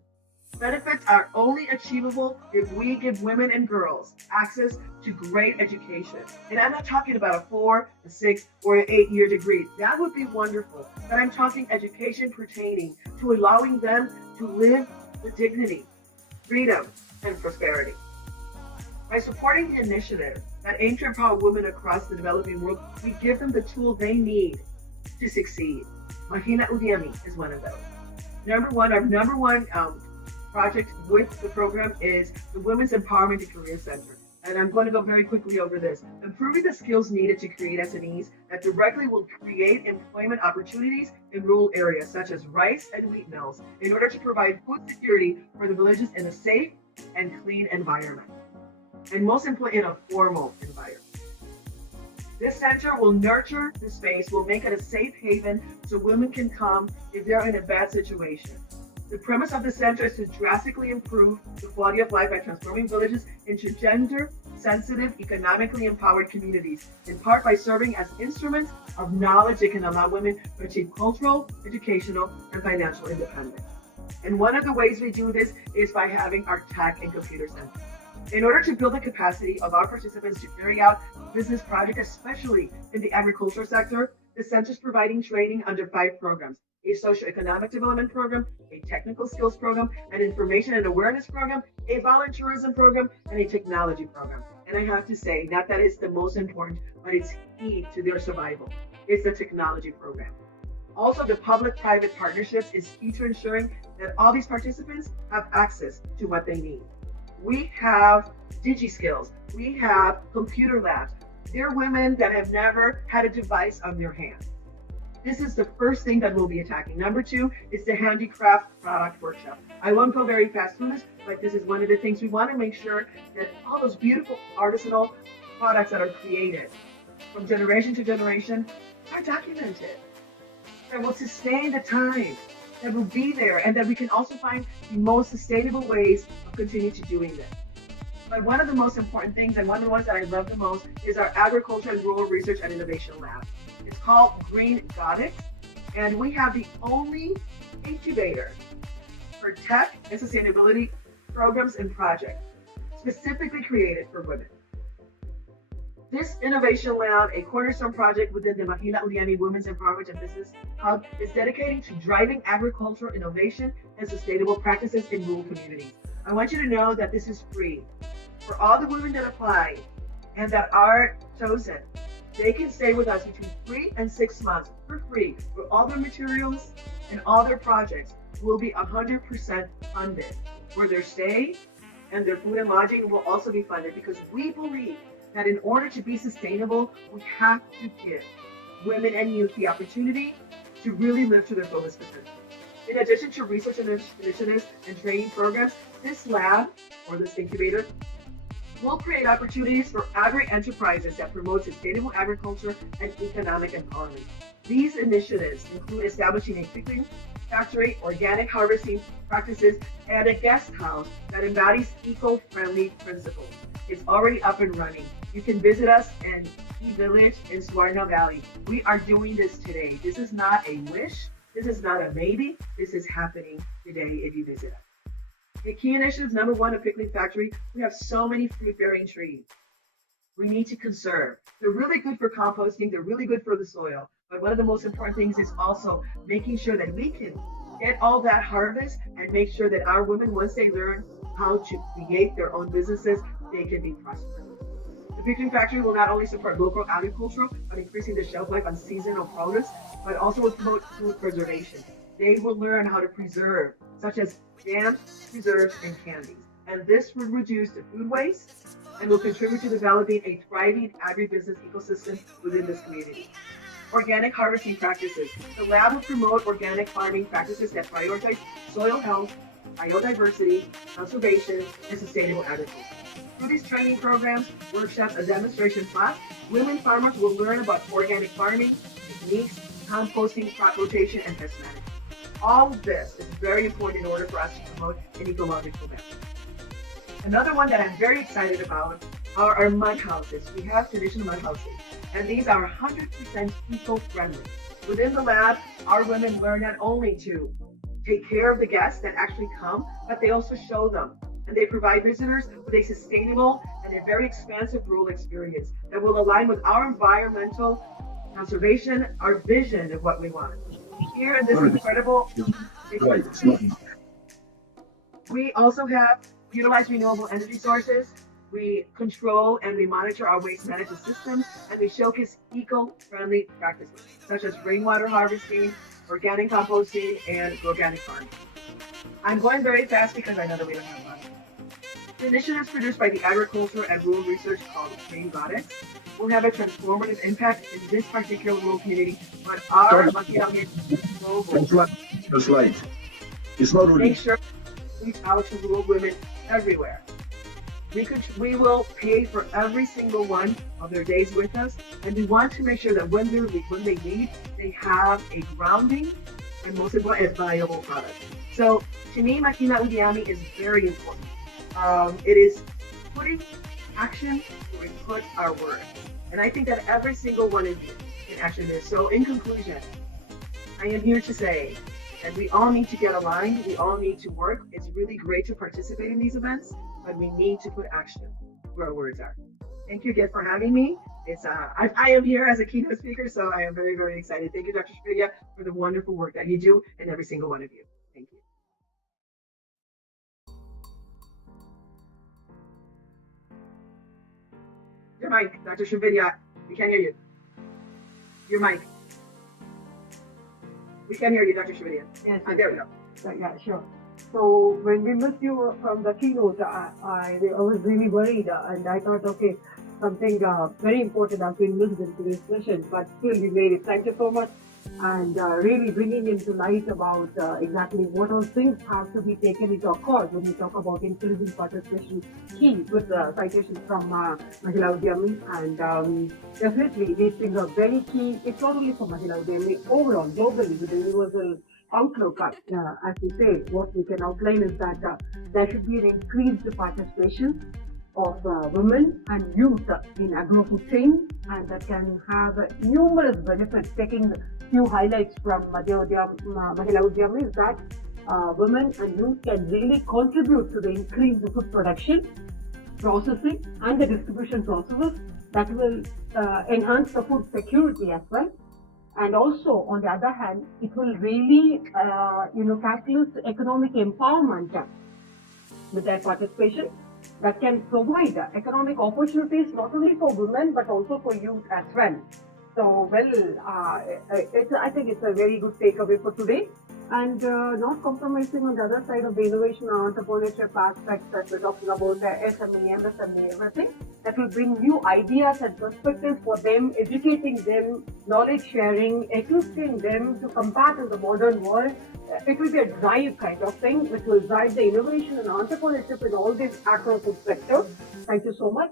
Benefits are only achievable if we give women and girls access to great education. And I'm not talking about a 4, a 6, or an 8-year degree. That would be wonderful. But I'm talking education pertaining to allowing them to live with dignity, freedom, and prosperity. By supporting the initiative that aim to empower women across the developing world, we give them the tools they need to succeed. Mahina Udiami is one of those. Our number one project with the program is the Women's Empowerment and Career Center. And I'm going to go very quickly over this. Improving the skills needed to create SMEs that directly will create employment opportunities in rural areas such as rice and wheat mills in order to provide food security for the villages in a safe and clean environment. And most importantly, in a formal environment. This center will nurture the space, will make it a safe haven so women can come if they're in a bad situation. The premise of the center is to drastically improve the quality of life by transforming villages into gender-sensitive, economically empowered communities, in part by serving as instruments of knowledge that can allow women to achieve cultural, educational, and financial independence. And one of the ways we do this is by having our tech and computer center. In order to build the capacity of our participants to carry out business projects, especially in the agriculture sector, the center is providing training under 5 programs: a socioeconomic development program, a technical skills program, an information and awareness program, a volunteerism program, and a technology program. And I have to say, not that it's the most important, but it's key to their survival. It's the technology program. Also, the public-private partnerships is key to ensuring that all these participants have access to what they need. We have DigiSkills. We have computer labs. They're women that have never had a device on their hand. This is the first thing that we'll be attacking. Number 2 is the handicraft product workshop. I won't go very fast through this, but this is one of the things we want to make sure that all those beautiful artisanal products that are created from generation to generation are documented, that will sustain the time, that will be there, and that we can also find the most sustainable ways of continuing to doing this. But one of the most important things, and one of the ones that I love the most, is our Agriculture and Rural Research and Innovation Lab. It's called Greenbrigade, and we have the only incubator for tech and sustainability programs and projects specifically created for women. This innovation lab, a cornerstone project within the Mahina Udiami Women's Empowerment and Business Hub, is dedicated to driving agricultural innovation and sustainable practices in rural communities. I want you to know that this is free. For all the women that apply and that are chosen, they can stay with us between 3 and 6 months for free, where all their materials and all their projects will be 100% funded, where their stay and their food and lodging will also be funded, because we believe that in order to be sustainable, we have to give women and youth the opportunity to really live to their fullest potential. In addition to research initiatives and training programs, this lab, or this incubator, will create opportunities for agri-enterprises that promote sustainable agriculture and economic empowerment. These initiatives include establishing a pickling factory, organic harvesting practices, and a guest house that embodies eco-friendly principles. It's already up and running. You can visit us in E-Village in Swarna Valley. We are doing this today. This is not a wish. This is not a maybe. This is happening today if you visit us. The key initiatives, number 1, a pickling factory. We have so many fruit-bearing trees. We need to conserve. They're really good for composting. They're really good for the soil. But one of the most important things is also making sure that we can get all that harvest and make sure that our women, once they learn how to create their own businesses, they can be prosperous. The pickling factory will not only support local agriculture, but increasing the shelf life on seasonal produce, but also will promote food preservation. They will learn how to preserve, such as jams, preserves, and candies. And this will reduce the food waste and will contribute to developing a thriving agribusiness ecosystem within this community. Organic harvesting practices. The lab will promote organic farming practices that prioritize soil health, biodiversity, conservation, and sustainable agriculture. Through these training programs, workshops, and demonstration class, women farmers will learn about organic farming, techniques, composting, crop rotation, and pest management. All of this is very important in order for us to promote an ecological balance. Another one that I'm very excited about are our mud houses. We have traditional mud houses, and these are 100% eco-friendly. Within the lab, our women learn not only to take care of the guests that actually come, but they also show them. And they provide visitors with a sustainable and a very expansive rural experience that will align with our environmental conservation, our vision of what we want. Here in this incredible, we also have utilized renewable energy sources. We control and we monitor our waste management systems, and we showcase eco-friendly practices such as rainwater harvesting, organic composting, and organic farming. I'm going very fast because I know that we don't have much. The initiatives produced by the Agriculture and Rural Research called Greenbrigade will have a transformative impact in this particular rural community, but our Valliammai slide. It's not really. Make sure to reach out to rural women everywhere. We will pay for every single one of their days with us, and we want to make sure that when they leave, they have a grounding and most important, a valuable product. So to me, Makina Udiami is very important. It is putting action where we put our words. And I think that every single one of you can actually do. So in conclusion, I am here to say that we all need to get aligned. We all need to work. It's really great to participate in these events, but we need to put action where our words are. Thank you again for having me. I am here as a keynote speaker, so I am very, very excited. Thank you, Dr. Srividhya, for the wonderful work that you do, and every single one of you. Thank you. Your mic, Dr. Srividhya. We can't hear you. Your mic. We can hear you, Dr. Srividhya. Yes, There we go. yeah, sure. So when we missed you from the keynote, I was really worried, and I thought, okay, something very important has been missed in today's session, but still we made it. Thank you so much, and really bringing into light about exactly what all things have to be taken into account when we talk about increasing participation key with citations from Mahila Udyami, and definitely these things are very key. It's not only for Mahila Udyami, overall, globally, with the universal outlook, as we say, what we can outline is that there should be an increased participation of women and youth in agro-food chain, and that can have numerous benefits. Taking few highlights from Mahila Udyami is that women and youth can really contribute to the increased food production, processing, and the distribution processes that will enhance the food security as well. And also, on the other hand, it will really, catalyze economic empowerment with their participation that can provide economic opportunities not only for women but also for youth as well. So, I think it's a very good takeaway for today. And not compromising on the other side of the innovation and entrepreneurship aspects that we're talking about, SME, MSME, everything, that will bring new ideas and perspectives for them, educating them, knowledge sharing, equipping them to combat in the modern world. It will be a drive kind of thing, which will drive the innovation and entrepreneurship in all these agro-food sectors. Thank you so much.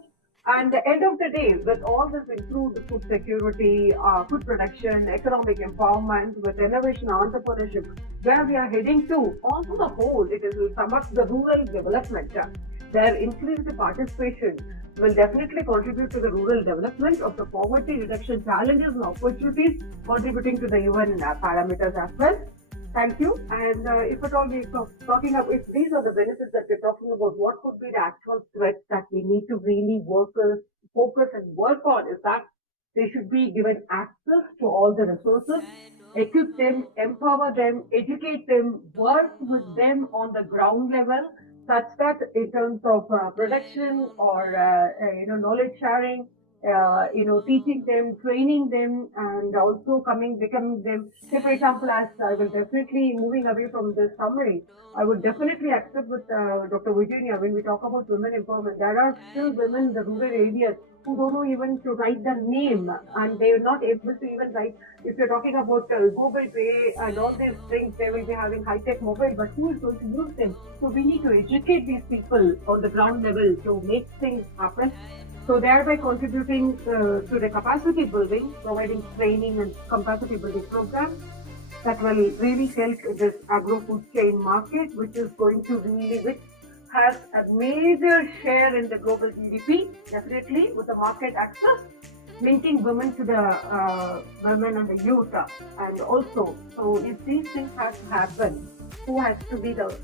And at the end of the day, with all this improved food security, food production, economic empowerment, with innovation and entrepreneurship, where we are heading to, on the whole, it will sum up the rural development. Their increased participation will definitely contribute to the rural development of the poverty reduction challenges and opportunities, contributing to the UN parameters as well. Thank you. And if at all we're talking about, if these are the benefits that we're talking about, what could be the actual threats that we need to really focus and work on is that they should be given access to all the resources, equip them, empower them, educate them, work with them on the ground level, such that in terms of production or knowledge sharing, teaching them, training them, and also becoming them. Say, for example, as I will definitely, moving away from this summary, I would definitely accept with Dr. Virginia when we talk about women empowerment. There are still women in the rural areas who don't know even to write the name, and they are not able to even write. If you're talking about Google Pay and all these things, they will be having high-tech mobile, but who is going to use them? So we need to educate these people on the ground level to make things happen. So thereby contributing to the capacity building, providing training and capacity building programs that will really help this agro-food chain market, which is going to really, which has a major share in the global GDP, definitely with the market access, linking women to the women and the youth. And also, so if these things have to happen, who has to be the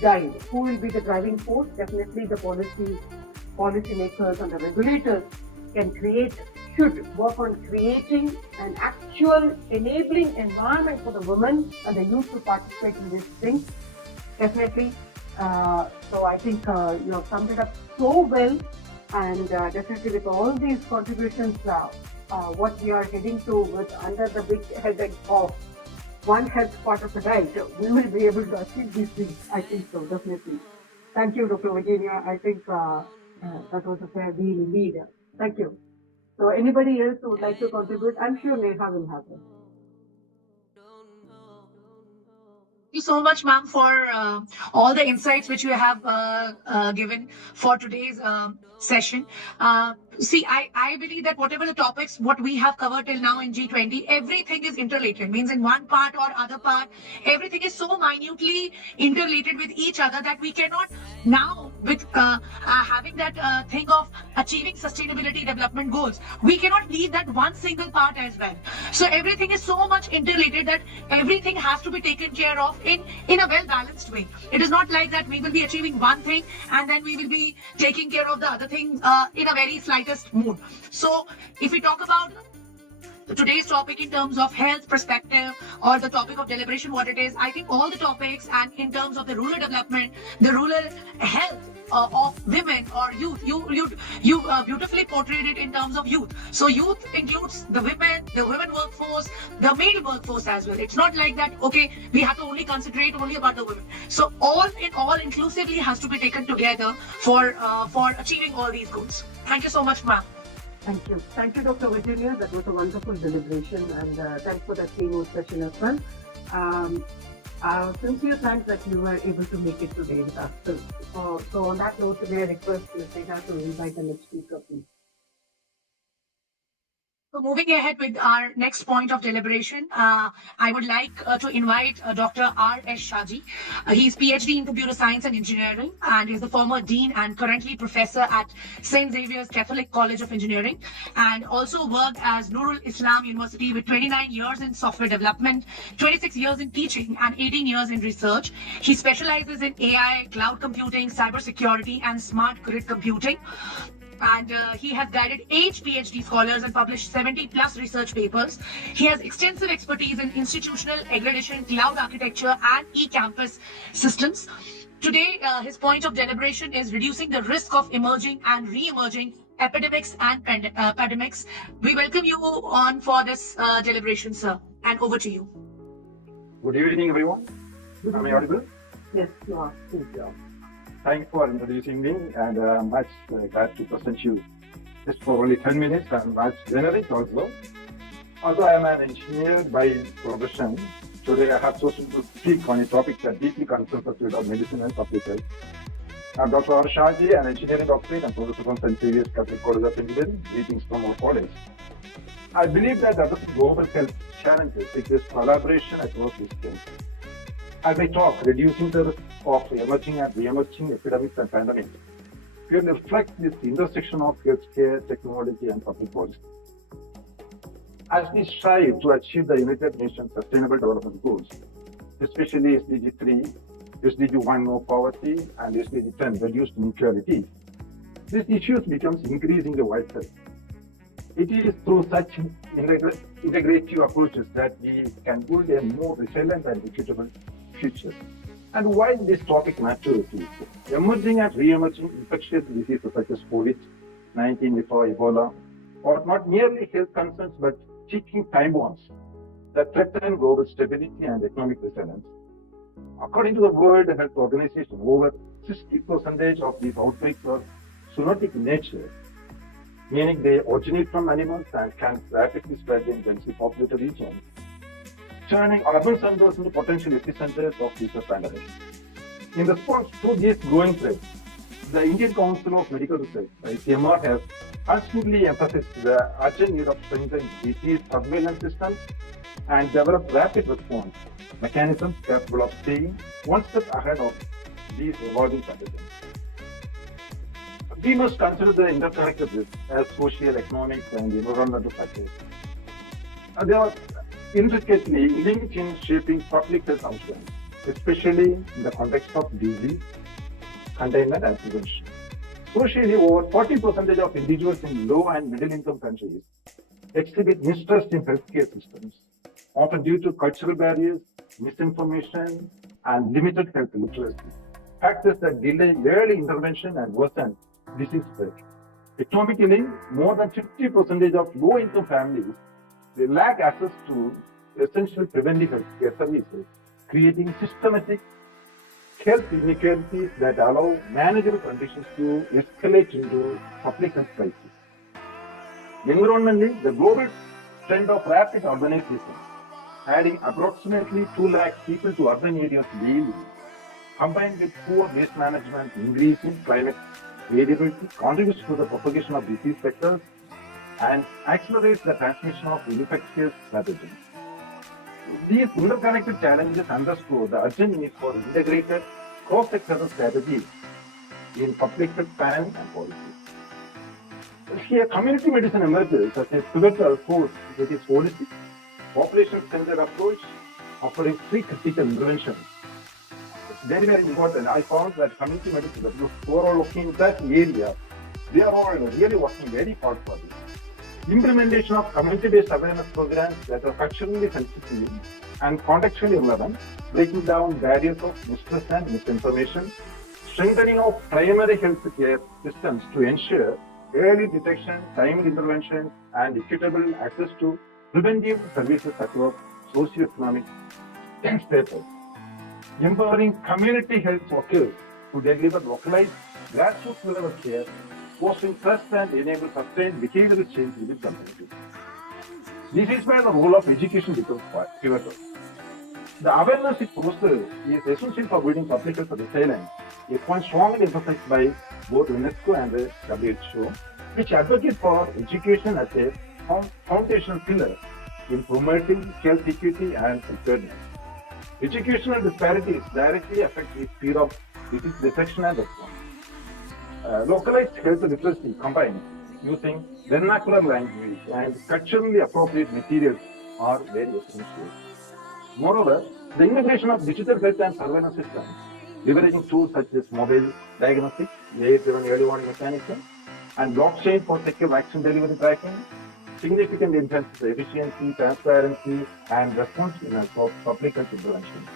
guide? Who will be the driving force? Definitely the policymakers and the regulators should work on creating an actual enabling environment for the women and the youth to participate in these things. Definitely. So I think you have summed it up so well, and definitely with all these contributions, what we are heading to with under the big heading of One Health part of the diet, we will be able to achieve these things. I think so, definitely. Thank you, Dr. Virginia. I think that was a fair deal indeed. Thank you. So anybody else who would like to contribute, I'm sure Neha will have it. Thank you so much, ma'am, for all the insights which you have given for today's session. See, I believe that whatever the topics, what we have covered till now in G20, everything is interrelated. Means in one part or other part, everything is so minutely interrelated with each other that we cannot now, with having that thing of achieving sustainability development goals, we cannot leave that one single part as well. So everything is so much interrelated that everything has to be taken care of in a well-balanced way. It is not like that we will be achieving one thing and then we will be taking care of the other thing in a very slightest mood. So if we talk about today's topic in terms of health perspective or the topic of deliberation, what it is, I think all the topics, and in terms of the rural development, the rural health of women or youth, you beautifully portrayed it in terms of youth. So youth includes the women workforce, the male workforce as well. It's not like that, okay, we have to only concentrate only about the women. So all inclusively has to be taken together for achieving all these goals. Thank you so much, ma'am. Thank you. Thank you, Dr. Virginia. That was a wonderful deliberation, and thanks for that keynote session as well. Sincere thanks that you were able to make it today with us. So on that note, may I request Seva to invite the next speaker, please. So moving ahead with our next point of deliberation, I would like to invite Dr. R.S. Shaji. He's PhD in Computer Science and Engineering and is the former Dean and currently Professor at St. Xavier's Catholic College of Engineering, and also worked as Nurul Islam University with 29 years in software development, 26 years in teaching, and 18 years in research. He specializes in AI, cloud computing, cybersecurity, and smart grid computing. And he has guided 8 PhD scholars and published 70 plus research papers. He has extensive expertise in institutional accreditation, cloud architecture, and e-campus systems. Today, his point of deliberation is reducing the risk of emerging and re-emerging epidemics and pandemics. We welcome you on for this deliberation, sir, and over to you. Good evening, everyone. Am I audible? Yes, you are. Thank you. Thanks for introducing me, and I'm much glad to present you just for only 10 minutes. I'm much generic also. Although I am an engineer by profession, today I have chosen to speak on a topic that deeply concerns the field of medicine and public health. I'm Dr. R. Shaji, an engineering doctorate and professor from St. Xavier's Catholic College of Engineering, greetings from our college. I believe that addressing global health challenges requires collaboration across disciplines. As I talk, reducing the risk of emerging and re-emerging epidemics and pandemics, we will reflect this intersection of healthcare, technology, and public policy. As we strive to achieve the United Nations Sustainable Development Goals, especially SDG 3, SDG 1, no poverty, and SDG 10, reduced inequality, these issues becomes increasingly vital. It is through such integrative approaches that we can build a more resilient and equitable future. And why this topic matters is emerging and re-emerging infectious diseases such as COVID-19, Ebola, are not merely health concerns but ticking time bombs that threaten global stability and economic resilience. According to the World Health Organization, over 60% of these outbreaks are zoonotic in nature. meaning they originate from animals and can rapidly spread in densely populated regions, turning urban centers into potential epicenters of future pandemics. In response to these growing threats, the Indian Council of Medical Research, ICMR, has constantly emphasized the urgent need of strengthening disease surveillance systems and develop rapid response mechanisms capable of staying one step ahead of these evolving pathogens. We must consider the interconnected risks as social, economic, and environmental factors. They are intricately linked in shaping public health outcomes, especially in the context of disease containment and prevention. Socially, over 40% of individuals in low and middle income countries exhibit mistrust in healthcare systems, often due to cultural barriers, misinformation, and limited health literacy. Factors that delay early intervention and worsen disease spread. Economically, more than 50% of low income families they lack access to essential preventive healthcare services, creating systematic health inequalities that allow manageable conditions to escalate into public health crises. Environmentally, the global trend of rapid urbanization, adding approximately 2 lakh people to urban areas daily, combined with poor waste management, increasing climate variability, contributes to the propagation of disease vectors and accelerates the transmission of infectious pathogens. These interconnected challenges underscore the urgent need for integrated cross-sectoral strategies in public health planning and policy. Here, community medicine emerges as a pivotal force with its holistic, population-centered approach, offering three critical interventions. It's very, very important. I found that community medicine, that who are looking at that area, they are all really working very hard for this. Implementation of community-based awareness programs that are culturally sensitive and contextually relevant, breaking down barriers of mistrust and misinformation, strengthening of primary health care systems to ensure early detection, timely intervention, and equitable access to preventive services across socioeconomic status. Empowering community health workers to deliver localized, grassroots level care, fostering trust and enable sustained behavioral change within communities. This is where the role of education becomes pivotal. The awareness it fosters is essential for building public health resilience, a point strongly emphasized by both UNESCO and the WHO, which advocate for education as a foundational pillar in promoting health equity and preparedness. Educational disparities directly affect the speed of disease detection and response. Localized health literacy combined using vernacular language and culturally appropriate materials are very essential. Moreover, the integration of digital health and surveillance systems, leveraging tools such as mobile diagnostics, AI-driven early warning mechanisms, and blockchain for secure vaccine delivery tracking, significantly enhances the efficiency, transparency, and responsiveness of public health intervention.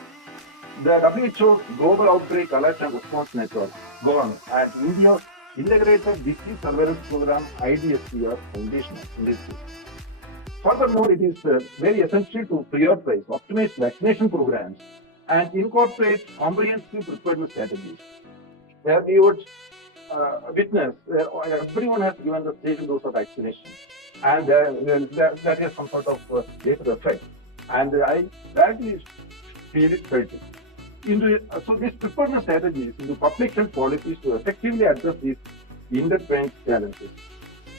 The WHO Global Outbreak Alert and Response Network, GORN, and India's Integrated Disease Surveillance Program, IDSP, are foundational in this case. Furthermore, it is very essential to prioritize optimized vaccination programs and incorporate comprehensive preparedness strategies. Where we would witness everyone has given the same dose of vaccination, and that has some sort of later effect. And I directly felt it. So these preparedness strategies into public health policies to effectively address these intertwined challenges.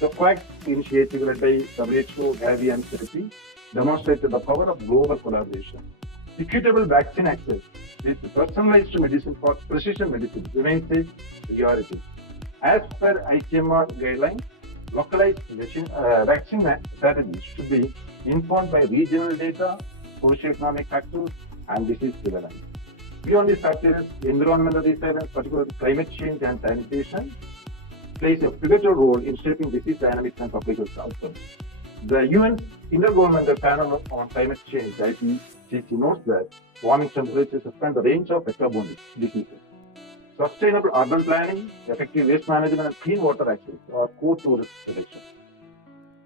The QUACS initiative led by WHO, Gavi, and Therapy demonstrated the power of global collaboration. Equitable vaccine access with personalized medicine for precision medicine remains a priority. As per ICMR guidelines, localized vaccine strategies should be informed by regional data, socioeconomic factors, and disease prevalence. Beyond these factors, environmental resilience, particularly climate change and sanitation, plays a pivotal role in shaping disease dynamics and public health outcomes. The UN's Intergovernmental Panel on Climate Change, IPCC, notes that warming temperatures expand the range of vector-borne diseases. Sustainable urban planning, effective waste management, and clean water access are core to risk reduction.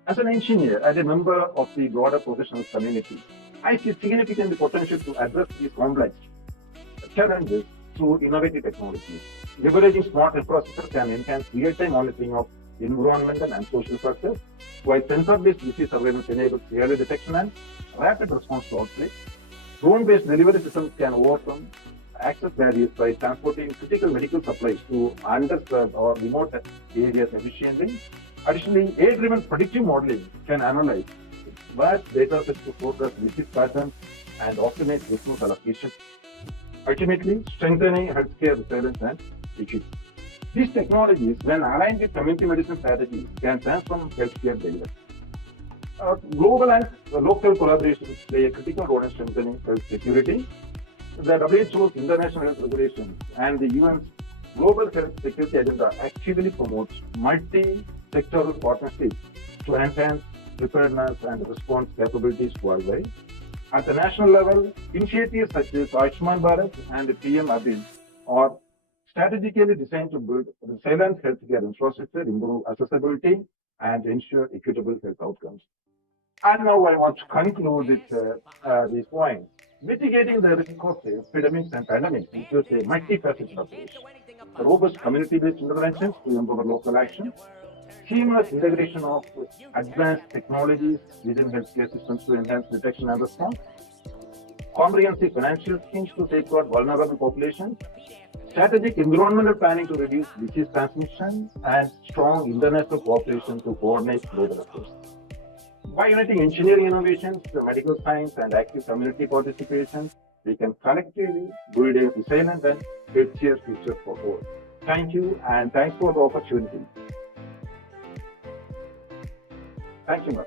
As an engineer and a member of the broader professional community, I see significant potential to address these complex challenges through innovative technologies. Leveraging smart infrastructure can enhance real-time monitoring of environmental and social factors, while sensor-based disease surveillance enables early detection and rapid response to outbreaks. Drone-based delivery systems can overcome access barriers by transporting critical medical supplies to underserved or remote areas efficiently. Additionally, AI-driven predictive modeling can analyze vast data sets to forecast disease patterns and optimize resource allocation, ultimately strengthening healthcare resilience and equity. These technologies, when aligned with community medicine strategies, can transform healthcare delivery. Global and local collaborations play a critical role in strengthening health security. The WHO's international health regulations and the UN's global health security agenda actively promotes multi-sectoral partnerships to enhance preparedness and response capabilities worldwide. At the national level, initiatives such as Ayushman Bharat and PM Abhi are strategically designed to build resilient healthcare infrastructure, improve accessibility, and ensure equitable health outcomes. And now I want to conclude these points. Mitigating the risk of epidemics and pandemics includes a multifaceted approach. Robust community-based interventions to empower local action, seamless integration of advanced technologies within healthcare systems to enhance detection and response, comprehensive financial schemes to safeguard vulnerable populations, strategic environmental planning to reduce disease transmission, and strong international cooperation to coordinate global efforts. By uniting engineering innovations, medical science, and active community participation, we can collectively build a resilient and healthier future for all. Thank you, and thanks for the opportunity. Thank you, ma'am.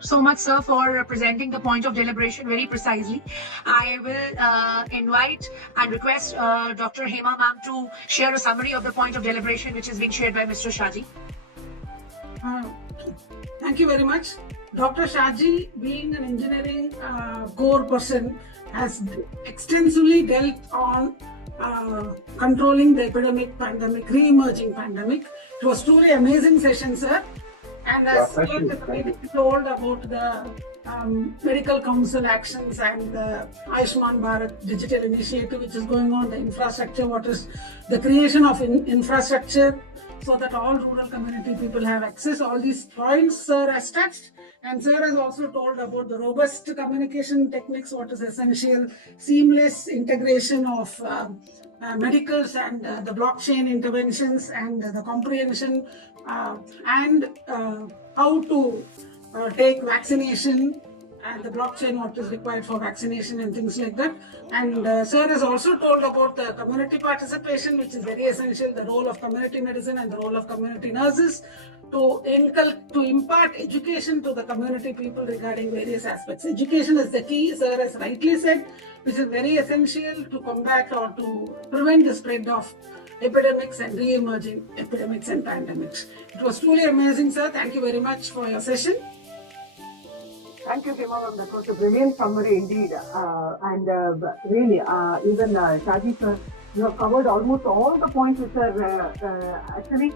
So much, sir, for presenting the point of deliberation very precisely. I will invite and request Dr. Hema ma'am to share a summary of the point of deliberation which is being shared by Mr. Shaji. Thank you very much. Dr. Shaji, being an engineering core person, has extensively dealt on controlling the epidemic, pandemic, re-emerging pandemic. It was truly amazing session, sir. And as told about the medical council actions and the Ayushman Bharat digital initiative which is going on, the infrastructure, what is the creation of infrastructure so that all rural community people have access. All these points sir has touched, and sir has also told about the robust communication techniques, what is essential, seamless integration of medicals and the blockchain interventions and the comprehension and how to take vaccination and the blockchain, what is required for vaccination and things like that. And sir has also told about the community participation, which is very essential, the role of community medicine and the role of community nurses to impart education to the community people regarding various aspects. Education is the key, sir has rightly said, which is very essential to combat or to prevent the spread of epidemics and re-emerging epidemics and pandemics. It was truly amazing, sir. Thank you very much for your session. Thank you, Seva. That was a brilliant summary indeed. Really, even Shaji sir, you have covered almost all the points which are actually,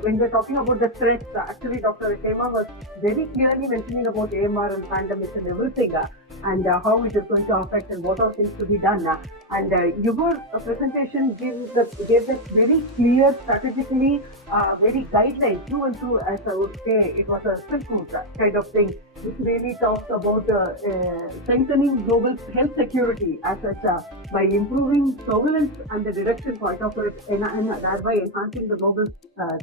when we're talking about the threats, actually Dr. Seva was very clearly mentioning about AMR and pandemics and everything. And how it is going to affect and what are things to be done. Your presentation gave that very clear, strategically, very guidelines, through and through, as I would say, it was a Silk Route kind of thing, which really talks about strengthening global health security as such by improving surveillance and the direction point of it, and thereby enhancing the global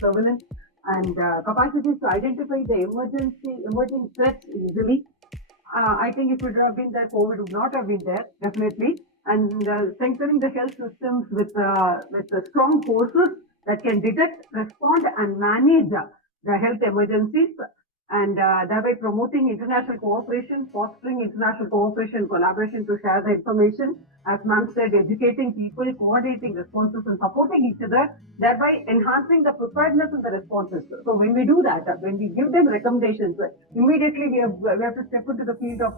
surveillance and capacities to identify the emerging threats easily. I think if it would have been there, COVID would not have been there, definitely. And strengthening the health systems with strong forces that can detect, respond, and manage the health emergencies, and thereby promoting international cooperation, fostering international cooperation, collaboration to share the information. As ma'am said, educating people, coordinating responses and supporting each other, thereby enhancing the preparedness and the responses. So when we do that, when we give them recommendations, immediately we have to step into the field of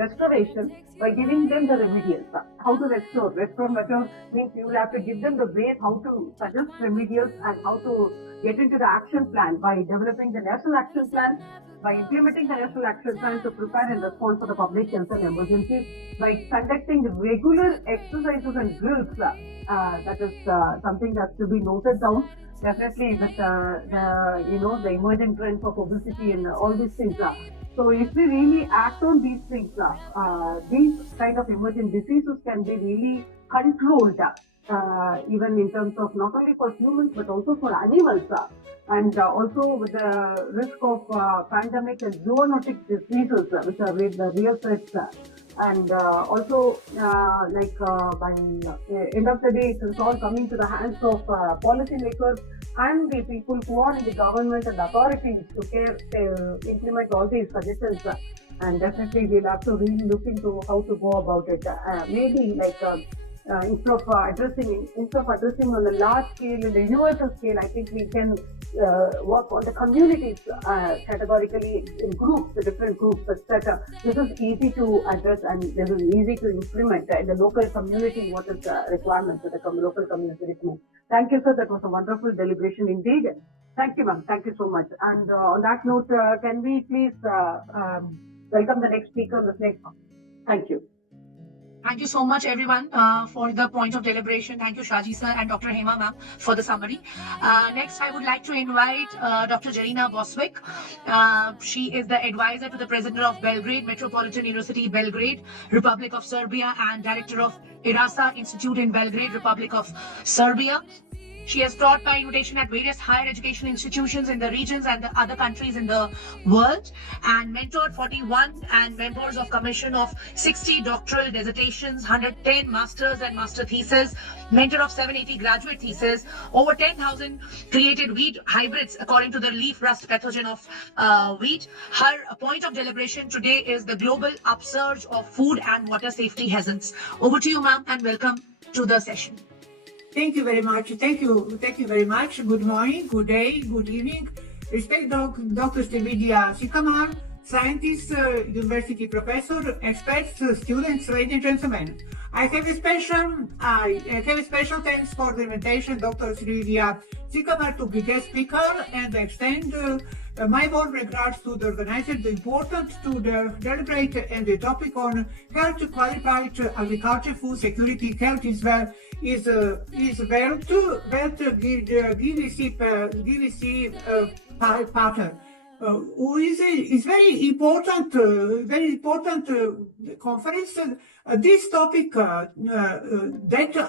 restoration by giving them the remedials. How to restore? Restore method means you will have to give them the ways how to suggest remedials and how to get into the action plan by developing the national action plan, by implementing the national action plan to prepare and respond for the public health and emergencies, by conducting regular exercises and drills. That is something that to be noted down. definitely with the emerging trends of obesity and all these things. So if we really act on these things, these kind of emerging diseases can be really controlled, even in terms of not only for humans but also for animals. And also with the risk of pandemic and zoonotic diseases, which are the real threats. And also, by end of the day, it's all coming to the hands of policymakers and the people who are in the government and authorities to implement all these suggestions. And definitely, we'll have to really look into how to go about it. Maybe instead of addressing on a large scale, in the universal scale, I think we can work on the communities categorically in groups, the different groups, etc. This is easy to address and this is easy to implement in the local community. What is the requirements of the local community requirement? Thank you, sir. That was a wonderful deliberation indeed. Thank you, ma'am. Thank you so much. And on that note, can we please welcome the next speaker on the next one? Thank you. Thank you so much, everyone, for the point of deliberation. Thank you, Shaji sir and Dr. Hema ma'am for the summary. Next, I would like to invite Dr. Jarina Boswick. She is the advisor to the President of Belgrade, Metropolitan University, Belgrade, Republic of Serbia, and Director of IRASA Institute in Belgrade, Republic of Serbia. She has taught by invitation at various higher education institutions in the regions and the other countries in the world, and mentored 41 and members of commission of 60 doctoral dissertations, 110 masters and master theses, mentor of 780 graduate theses, over 10,000 created wheat hybrids according to the leaf rust pathogen of wheat. Her point of deliberation today is the global upsurge of food and water safety hazards. Over to you, ma'am, and welcome to the session. Thank you very much. Thank you very much. Good morning, good day, good evening. Respect Dr. Srividhya Sukumar, scientist, university professor, experts, students, ladies and gentlemen. I have a special thanks for the invitation, Dr. Srividhya Sukumar, to be guest speaker, and extend my warm regards to the organizer. The importance to the deliberate and the topic on health, qualified agriculture, food security, health is well to GVC pattern. Is very important conference. This topic that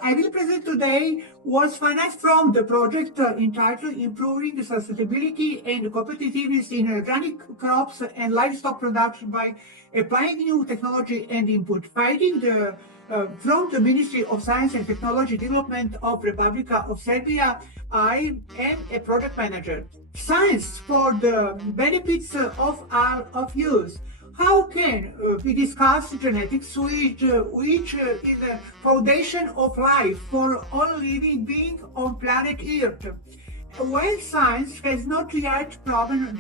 I will present today was financed from the project entitled Improving the Sustainability and Competitiveness in Organic Crops and Livestock Production by Applying New Technology and Input, fighting the from the Ministry of Science and Technology Development of Republic of Serbia. I am a project manager. Science for the benefits of use. How can we discuss genetics, which is the foundation of life for all living beings on planet Earth? When science has not yet proven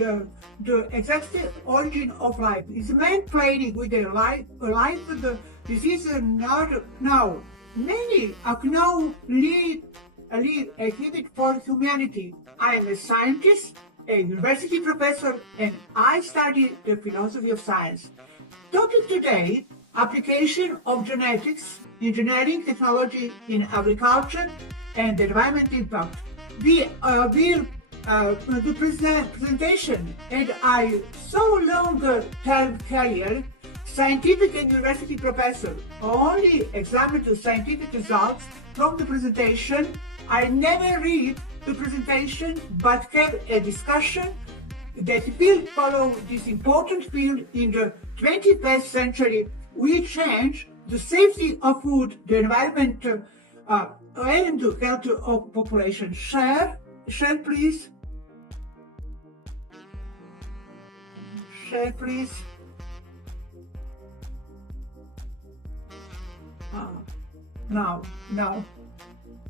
the exact origin of life, is man playing with the life this is not now. Many now lead a hidden for humanity. I am a scientist, a university professor, and I study the philosophy of science. Topic today, application of genetics, engineering technology in agriculture, and environment impact. We will do presentation, and I so long term career, scientific and university professor, only examine the scientific results from the presentation. I never read the presentation, but have a discussion that will follow this important field in the 21st century. We change the safety of food, the environment, and the health of population. Share please. Share please.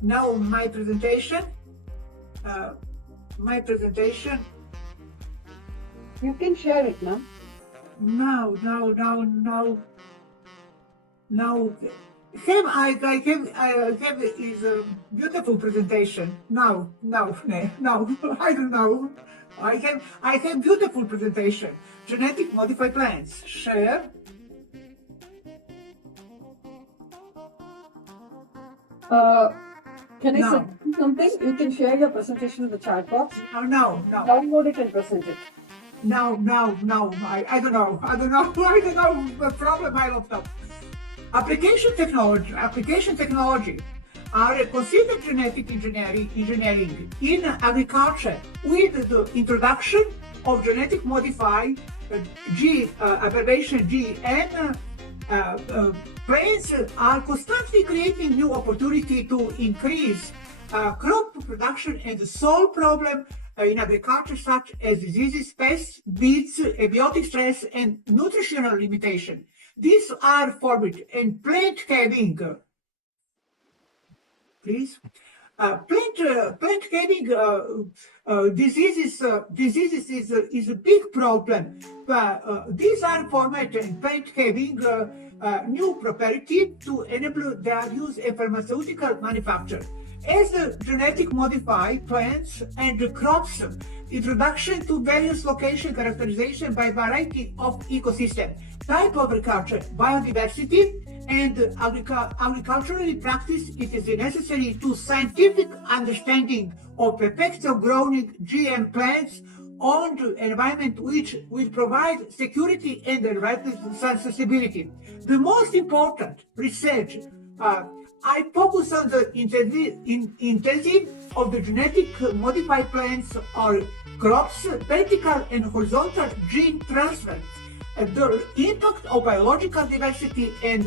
Now my presentation. You can share it, ma'am. Now. I have is a beautiful presentation. No, I don't know. I have beautiful presentation. Genetic modified plants. Share. Can I No. suggest something? You can share your presentation in the chat box. No. Download it and present it. No. I don't know. I don't know the problem my laptop. Application technology are considered genetic engineering in agriculture with the introduction of genetic modified abbreviation GN plants are constantly creating new opportunity to increase crop production and solve problem in agriculture such as diseases, pests, weeds, abiotic stress, and nutritional limitation. These are formed in plant calving. Please. Plant calving diseases is a big problem. These are formed in plant calving new property to enable their use in pharmaceutical manufacture. As the genetic modified plants and crops, introduction to various location characterization by variety of ecosystem, type of agriculture, biodiversity, and agriculturally practice, it is necessary to scientific understanding of effects of growing GM plants on the environment, which will provide security and environmental sustainability. The most important research I focus on the intensive of the genetic modified plants or crops, vertical and horizontal gene transfer, the impact of biological diversity and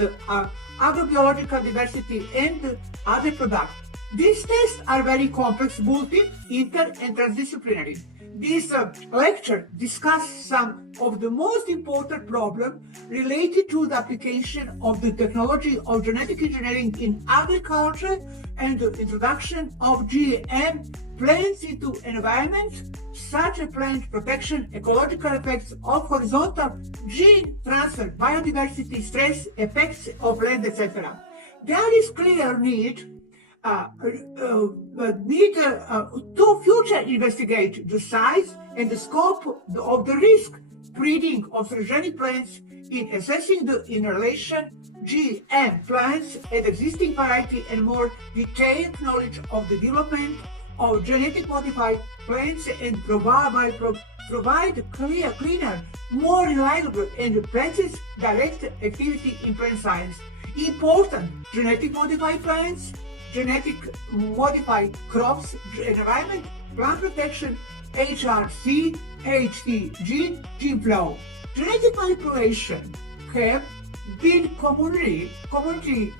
agrobiological diversity and other products. These tests are very complex, multi, inter, and transdisciplinary. This lecture discusses some of the most important problems related to the application of the technology of genetic engineering in agriculture and the introduction of GM plants into environment, such as plant protection, ecological effects of horizontal gene transfer, biodiversity, stress, effects of land, etc. There is clear need to future investigate the size and the scope of the risk breeding of transgenic plants in assessing the interrelation GM plants and existing variety and more detailed knowledge of the development of genetic modified plants and provide cleaner, more reliable and precise direct activity in plant science. Important genetic modified plants, genetic modified crops, environment, plant protection, HRC, HT gene flow. Genetic manipulation have been commonly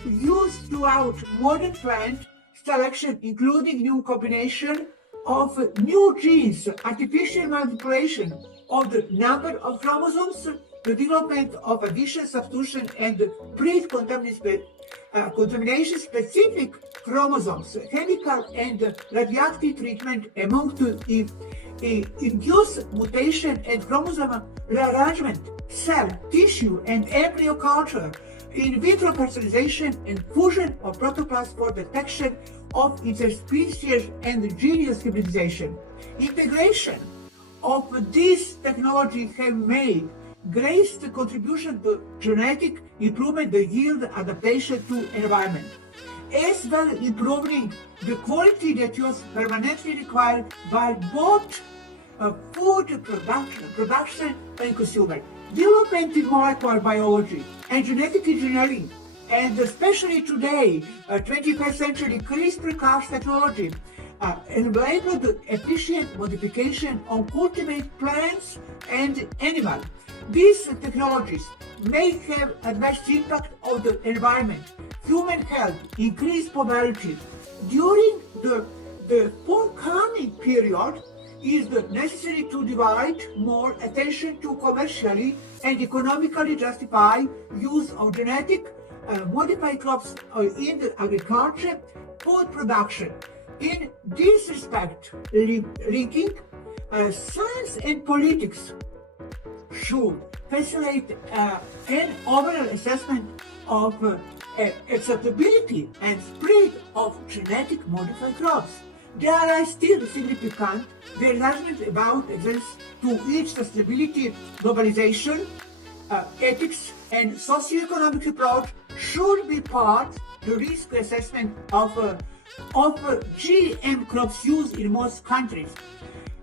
used throughout modern plant selection, including new combination of new genes, artificial manipulation of the number of chromosomes, the development of addition, substitution, and contamination specific chromosomes, chemical and radioactive treatment among to induce mutation and chromosome rearrangement, cell, tissue, and embryo culture, in vitro personalization and fusion of protoplasm for detection of interspecies and genius hybridization. Integration of this technology have made great contribution to genetic improvement, the yield adaptation to environment, as well improving the quality that was permanently required by both food production and consumer. Development in molecular biology and genetic engineering, and especially today, 21st century CRISPR-Cas technology, enabled efficient modification of cultivate plants and animals. These technologies may have adverse impact on the environment, human health, increased poverty. During the forthcoming period, is necessary to divide more attention to commercially and economically justify use of genetic modified crops in the agriculture, food production. In this respect, linking science and politics should facilitate an overall assessment of acceptability and spread of genetic modified crops. There are still significant variations about access to each sustainability, globalization, ethics, and socioeconomic approach should be part of the risk assessment of of GM crops used in most countries.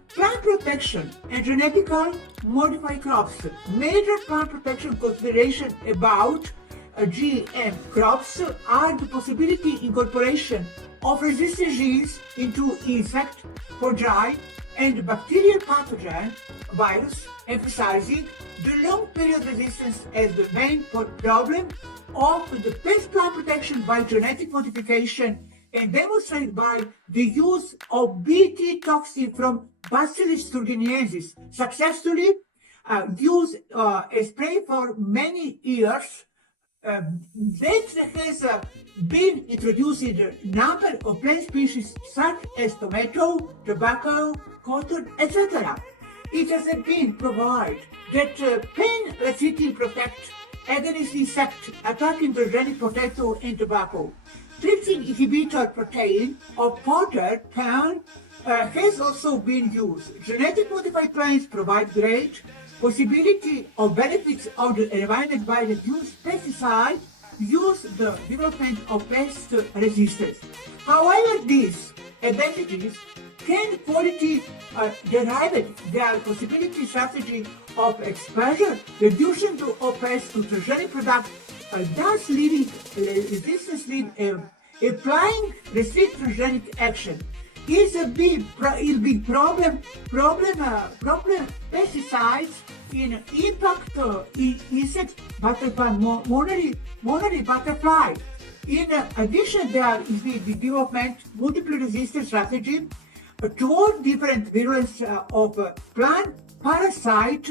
Plant protection and genetically modified crops. Major plant protection consideration about GM crops are the possibility incorporation of resistant genes into insect, fungi, and bacterial pathogen virus, emphasizing the long period resistance as the main problem of the pest plant protection by genetic modification, and demonstrated by the use of Bt toxin from Bacillus thuringiensis, successfully used a spray for many years. That has been introduced in a number of plant species such as tomato, tobacco, cotton, etc. It has been provided that pen-lecithin protect against insect attacking the genetic potato and tobacco. Trypsin inhibitor protein of powder pan has also been used. Genetic modified plants provide great possibility of benefits of the environment by reducing pesticide use, the development of pest resistance. However, these advantages can quality derived their possibility strategy of exposure, reduction of pests to transgenic product, thus leading resistance applying restrict transgenic action. Is a big problem. Pesticides in impact insect butterfly, monarch butterfly. In addition, there is the development multiple resistance strategy toward different virulence of plant parasite.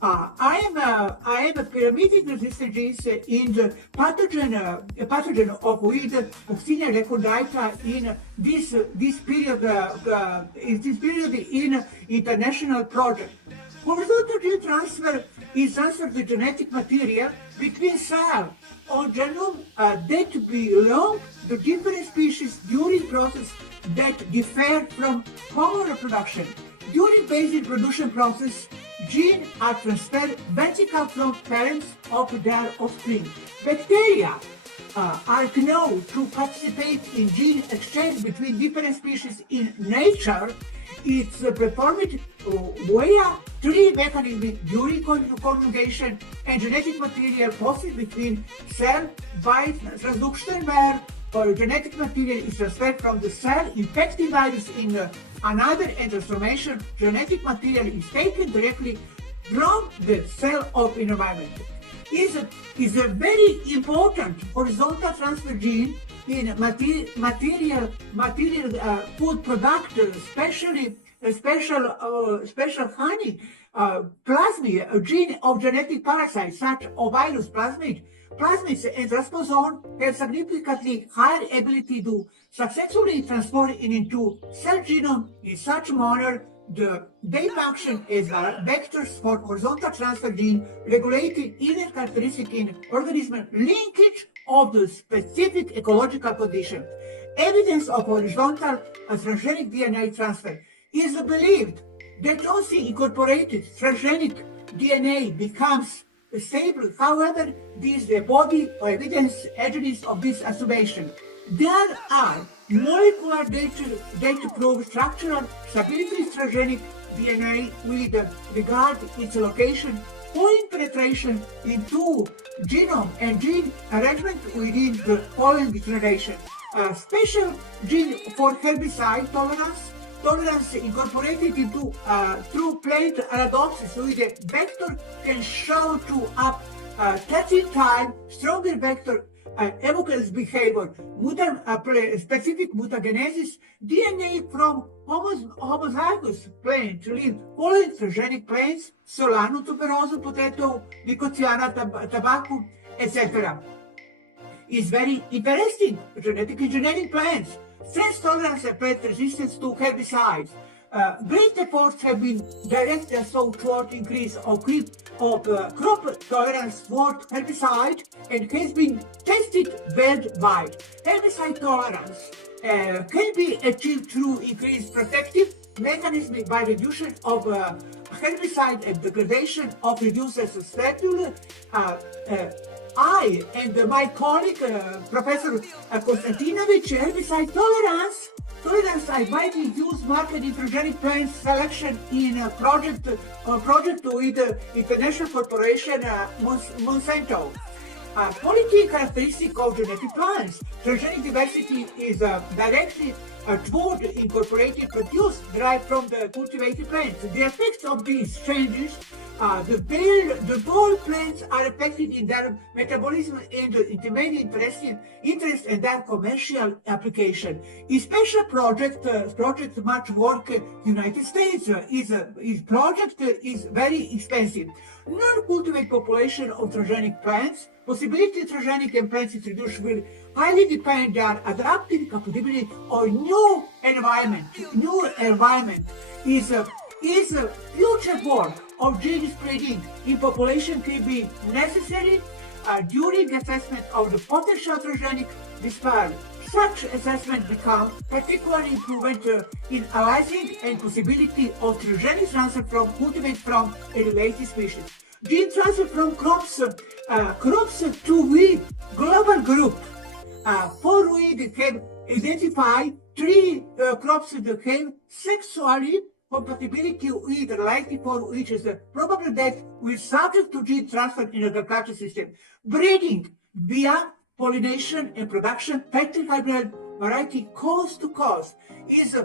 I am pyramiding resistant genes in the pathogen of weed Coccinia recordata in this period in international project. Horizontal gene transfer is transfer the genetic material between cells or genome that belong to different species during process that differ from common reproduction. During basic production process, genes are transferred vertical from parents of their offspring. Bacteria are known to participate in gene exchange between different species in nature. It's performed via three mechanisms during conjugation and genetic material passed between cell by transduction, where genetic material is transferred from the cell infecting virus in another, and transformation genetic material is taken directly from the cell of environment. Is a very important horizontal transfer gene in material food product, especially special honey, plasmid, a gene of genetic parasites such as virus plasmid. Plasmids and rasposome have significantly higher ability to successfully transform it into cell genome in such manner they function as vectors for horizontal transfer gene regulating inner characteristic in organism linkage of the specific ecological condition. Evidence of horizontal transgenic DNA transfer is believed that once incorporated transgenic DNA becomes stable. However, this is the body or evidence of this assumption. There are molecular data that prove structural stability of transgenic DNA with regard to its location, point penetration into genome and gene arrangement within the pollen generation. Special gene for herbicide tolerance incorporated into through plant arabidopsis, so the vector can show to up 13 times stronger vector evocals behavior, specific mutagenesis, DNA from homozygous plant leaf, following transgenic plants, Solanum tuberosa, potato, Nicotiana, tobacco, etc. Is very interesting. Genetic engineering plants, stress tolerance and plant resistance to herbicides. Great efforts have been directed toward increase of crop tolerance toward herbicide and has been tested worldwide. Herbicide tolerance can be achieved through increased protective mechanism by reduction of herbicide and degradation of reducers susceptible I and my colleague, Professor Konstantinovich, herbicide tolerance, I widely use market nitrogenic plant selection in a project with international corporation Monsanto. Quality characteristic of genetic plants. Transgenic diversity is directly toward incorporated produce derived from the cultivated plants. The effects of these changes, the boll plants are affected in their metabolism and intermediate interest in their commercial application. In special project much work United States is project is very expensive. Non-cultivate population of transgenic plants, possibility transgenic and plants introduced will highly depend on adaptive capability or new environment. New environment is a future work of gene spreading in population can be necessary during assessment of the potential transgenic disparity. Such assessment become particularly improvement in analyzing and possibility of transgenic transfer from cultivate from a related species. Gene transfer from crops to weed global group. For weed have identified 3 crops that have sexually compatibility with relative for which is probably that will subject to gene transfer in the agriculture system. Breeding via pollination and production, factory hybrid variety coast to coast is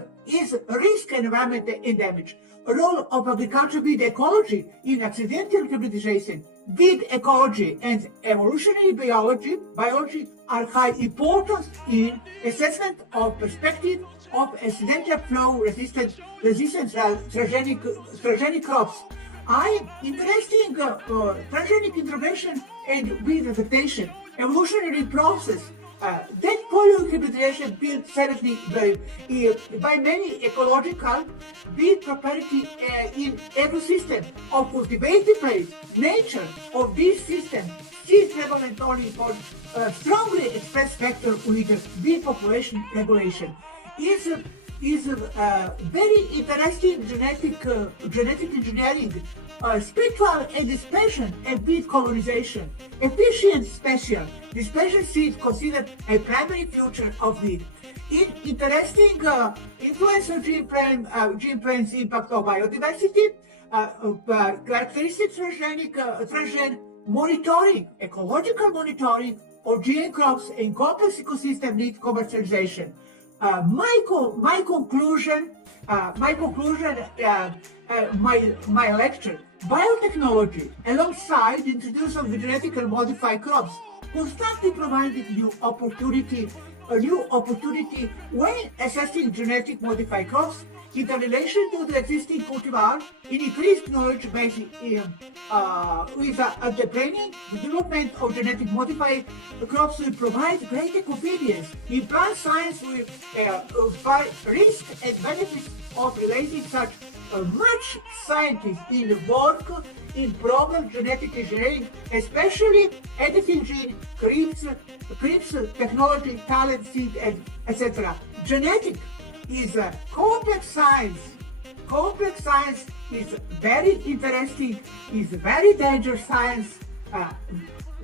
risk environment and damage. Role of agriculture with ecology in accidental hybridization. With ecology and evolutionary biology are high importance in assessment of perspective of accidental flow resistant transgenic crops. Interesting transgenic integration and weed adaptation, evolutionary process. That polyhybridization built separately by many ecological weed property in ecosystem of cultivated place. Nature of this system is relevant only for strongly expressed factor with weed population regulation. Is very interesting genetic engineering, spiritual and dispersion and weed colonization, efficient special. Dispersion seed considered a primary feature of weed. Interesting influence of gene plants impact on biodiversity, characteristics transgenic monitoring, ecological monitoring of GM crops and complex ecosystem need commercialization. My conclusion, my lecture, biotechnology, alongside the introduction of the genetically modified crops, constantly provided new opportunity when assessing genetic modified crops in the relation to the existing cultivar, in increased knowledge base with the training, the development of genetic modified crops will provide greater convenience in plant science with risk and benefits of relating such much scientists in work in problem genetic engineering, especially editing gene, CRISPR technology, talent seed, and etc. Genetic is a complex science. Complex science is very interesting, is very dangerous science.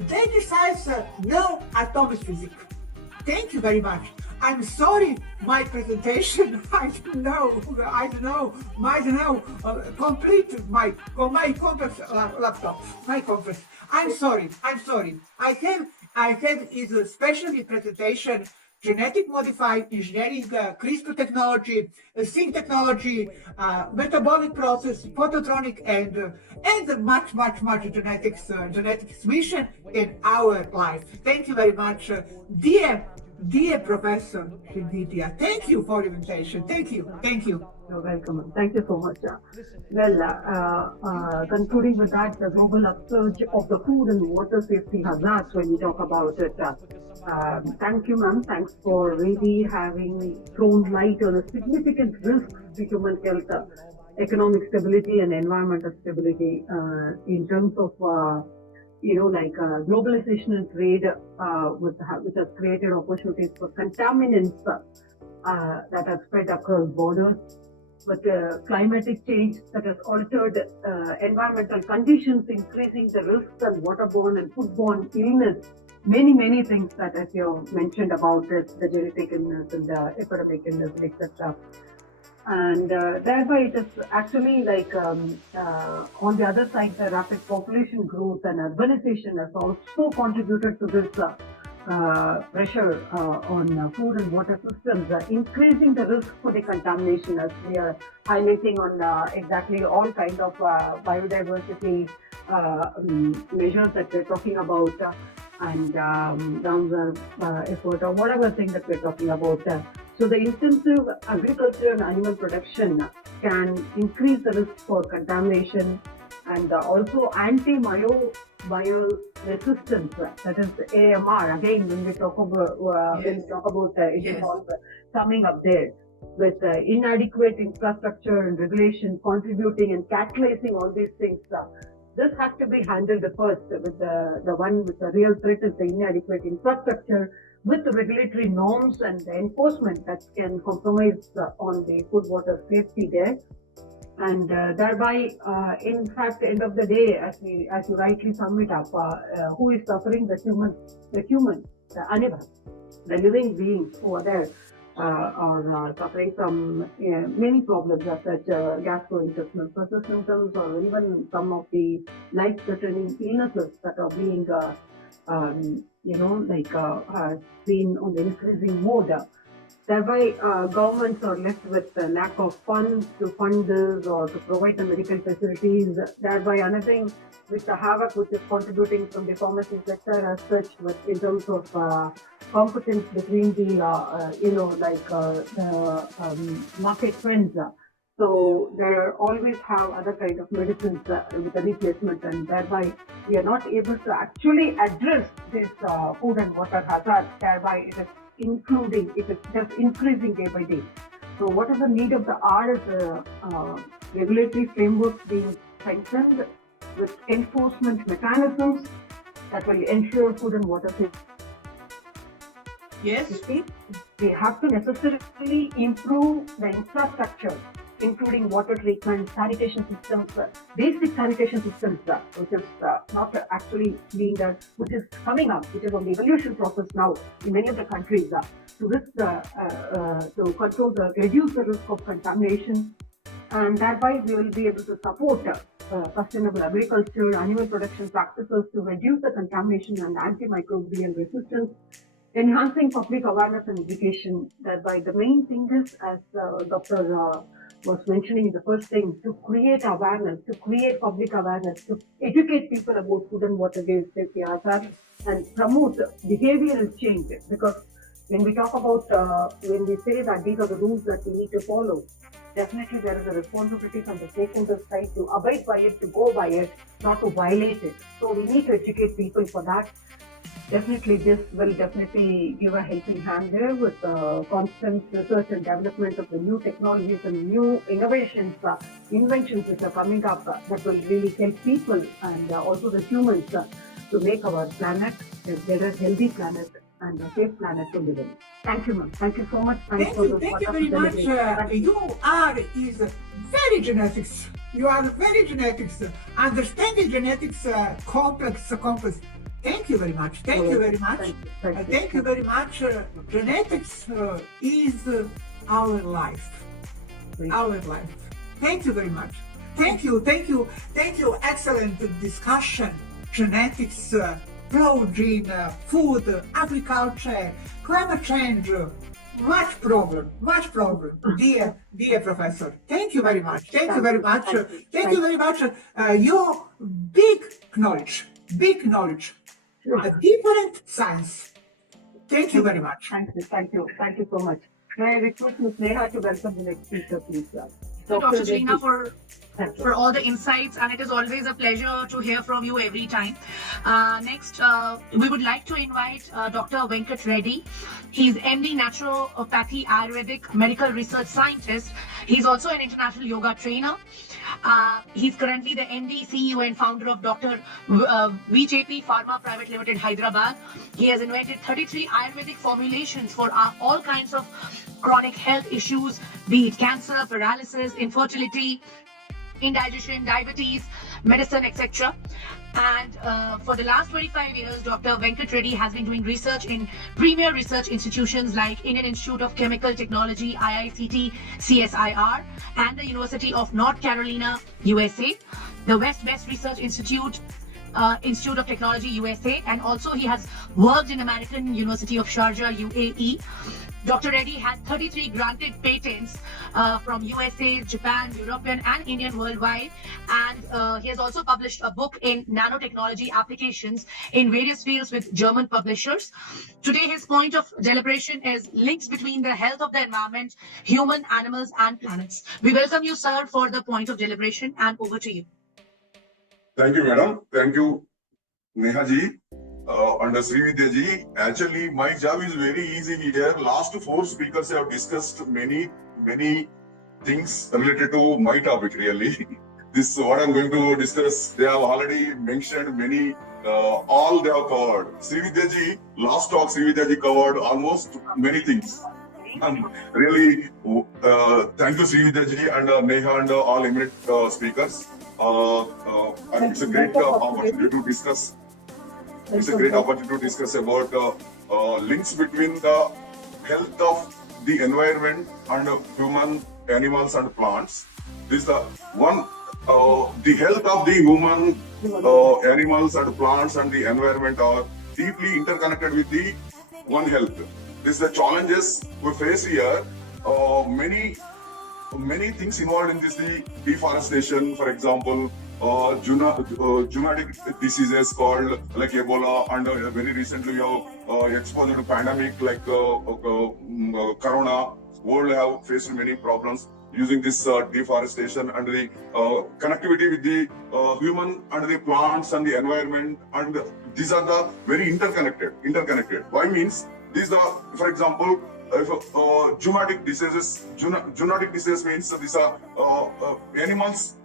Dangerous science, no atomic physics. Thank you very much. I'm sorry, my presentation, I don't know, complete my conference laptop, my conference. I'm sorry. I have is a specialty presentation, genetic modified engineering, CRISPR technology, zinc technology, metabolic process, phototronic, and much genetics mission in our life. Thank you very much, dear Professor Srividhya. Thank you for the invitation. Thank you. You're welcome. Thank you so much. Concluding with that, the global upsurge of the food and water safety hazards when we talk about it. Thank you, ma'am. Thanks for really having thrown light on a significant risk to human health, economic stability, and environmental stability in terms of globalization and trade, which has created opportunities for contaminants that have spread across borders. with climatic change that has altered environmental conditions, increasing the risks and waterborne and foodborne illness. Many things that, as you mentioned about it, the genetic illness and the epidemic illness, etc. And thereby it is actually like on the other side, the rapid population growth and urbanization has also contributed to this pressure on food and water systems, increasing the risk for the contamination, as we are highlighting on exactly all kinds of biodiversity measures that we're talking about, and down the effort or whatever thing that we're talking about. So the intensive agriculture and animal production can increase the risk for contamination, and also antimicrobial resistance, that is AMR. Again, when we talk about it is all coming up there with inadequate infrastructure and regulation contributing and catalyzing all these things. This has to be handled first with the one with the real threat is the inadequate infrastructure, with the regulatory norms and the enforcement that can compromise on the food water safety there. And thereby, in fact, end of the day, as you rightly sum it up, who is suffering? The human, the animal, the living beings who are there are suffering from many problems such as gastrointestinal symptoms, or even some of the life-threatening illnesses that are being seen on the increasing mode. Thereby, governments are left with the lack of funds to fund this or to provide the medical facilities. Thereby, another with the havoc which is contributing from the pharmacy sector as such, in terms of competence between the market trends. So they always have other kind of medicines with the replacement, and thereby we are not able to actually address this food and water hazard. Thereby it is just increasing day by day. So what is the need of the hour is the regulatory framework being strengthened with enforcement mechanisms that will ensure food and water safety. Yes. You see, we have to necessarily improve the infrastructure, including water treatment, sanitation systems, basic sanitation systems, which is not actually being there, which is coming up, which is on the evolution process now in many of the countries, to reduce the risk of contamination, and thereby we will be able to support sustainable agriculture, animal production practices to reduce the contamination and antimicrobial resistance, enhancing public awareness and education. Thereby the main thing is, as Dr. was mentioning in the first thing, to create awareness, to create public awareness, to educate people about food and water safety hazard and promote behavioral change. Because when we talk about, when we say that these are the rules that we need to follow, definitely there is a responsibility from the stakeholder side to abide by it, to go by it, not to violate it. So we need to educate people for that. Definitely, this will definitely give a helping hand there with constant research and development of the new technologies and new innovations, inventions which are coming up that will really help people and also the humans to make our planet a better, healthy planet and a safe planet to live in. Thank you, ma'am. Thank you so much. Thank you very much. You are very genetics. You are very genetics. Understanding genetics complex. Thank you very much. Thank you very much. Thank you very much. Genetics is our life. Our life. Thank you very much. Thank you. Excellent discussion. Genetics, protein, food, agriculture, climate change. Much problem. Dear professor. Thank you very much. Thank you very much. Thank you very much. Your big knowledge. A different science. Thank you very much. Thank you so much. May I request Ms. Neha to welcome the next speaker, please? Dr. Jina for for all the insights, and it is always a pleasure to hear from you every time. Next, we would like to invite Dr. Venkat Reddy. He's MD Naturopathy Ayurvedic Medical Research Scientist. He's also an international yoga trainer. He's currently the MD, CEO and founder of Dr. VJP Pharma Private Limited, Hyderabad. He has invented 33 Ayurvedic formulations for all kinds of chronic health issues, be it cancer, paralysis, infertility, indigestion, diabetes, medicine, etc. And for the last 25 years, Dr. Venkat Reddy has been doing research in premier research institutions like Indian Institute of Chemical Technology, IICT, CSIR, and the University of North Carolina, USA, the West Research Institute, Institute of Technology, USA, and also he has worked in American University of Sharjah, UAE. Dr. Reddy has 33 granted patents from USA, Japan, European and Indian worldwide, and he has also published a book in nanotechnology applications in various fields with German publishers. Today his point of deliberation is links between the health of the environment, human, animals and planets. We welcome you, sir, for the point of deliberation, and over to you. Thank you, madam. Thank you, Neha ji. And Srividhya ji. Actually, my job is very easy here. Last 4 speakers have discussed many things related to my topic, really. This is what I'm going to discuss. They have already mentioned many, all they have covered. Srividhya ji, last talk, Srividhya ji covered almost many things. And really, thank you, Srividhya ji, and Neha and all eminent speakers. And it's a great opportunity to discuss. It's a great opportunity to discuss about links between the health of the environment and human, animals and plants. This is the one, the health of the human, animals and plants and the environment are deeply interconnected with the one health. This is the challenges we face here. Many things involved in this, the deforestation, for example, zoonotic diseases called like Ebola, and very recently we have exposure to pandemic like Corona. World have faced many problems using this deforestation and the connectivity with the human and the plants and the environment, and these are the very interconnected. Why means these are, for example, if zoonotic diseases means these are animals,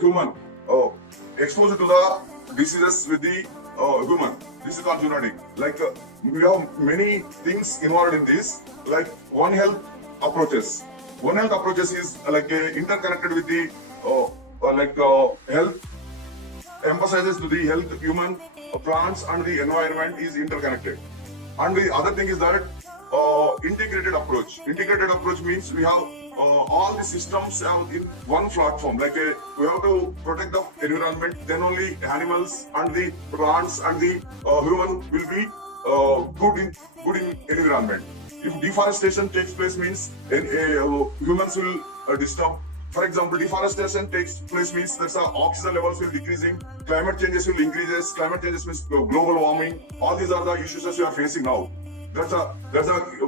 human exposure to the diseases with the human. This is called zoonotic. Like we have many things involved in this, like One Health approaches. One Health approaches is like interconnected with the health, emphasizes to the health, human, plants and the environment is interconnected. And the other thing is that integrated approach. Integrated approach means we have all the systems have in one platform. Like we have to protect the environment, then only animals and the plants and the human will be good in environment. If deforestation takes place means humans will disturb. For example, deforestation takes place means that oxygen levels will decreasing, climate changes will increases. Climate changes means global warming. All these are the issues that we are facing now.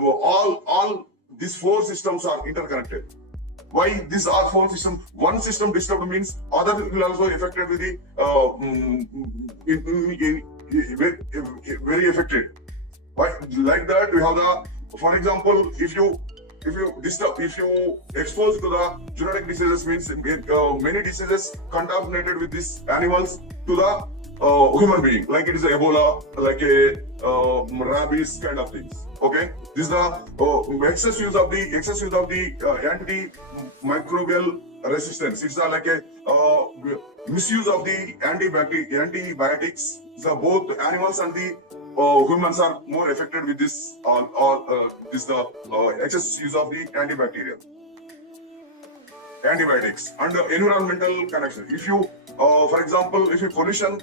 All these 4 systems are interconnected. Why these are 4 systems? One system disturbed means other will also affected with the very affected. Why like that? We have the, for example, if you expose to the genetic diseases means many diseases contaminated with these animals to the human being, like it is Ebola, like a rabies kind of things. Okay, this is the excess use of the antimicrobial resistance. It's like a misuse of the antibiotics. So both animals and the humans are more affected with this. This the excess use of the antibiotics and the environmental connection. If you, for example, if pollution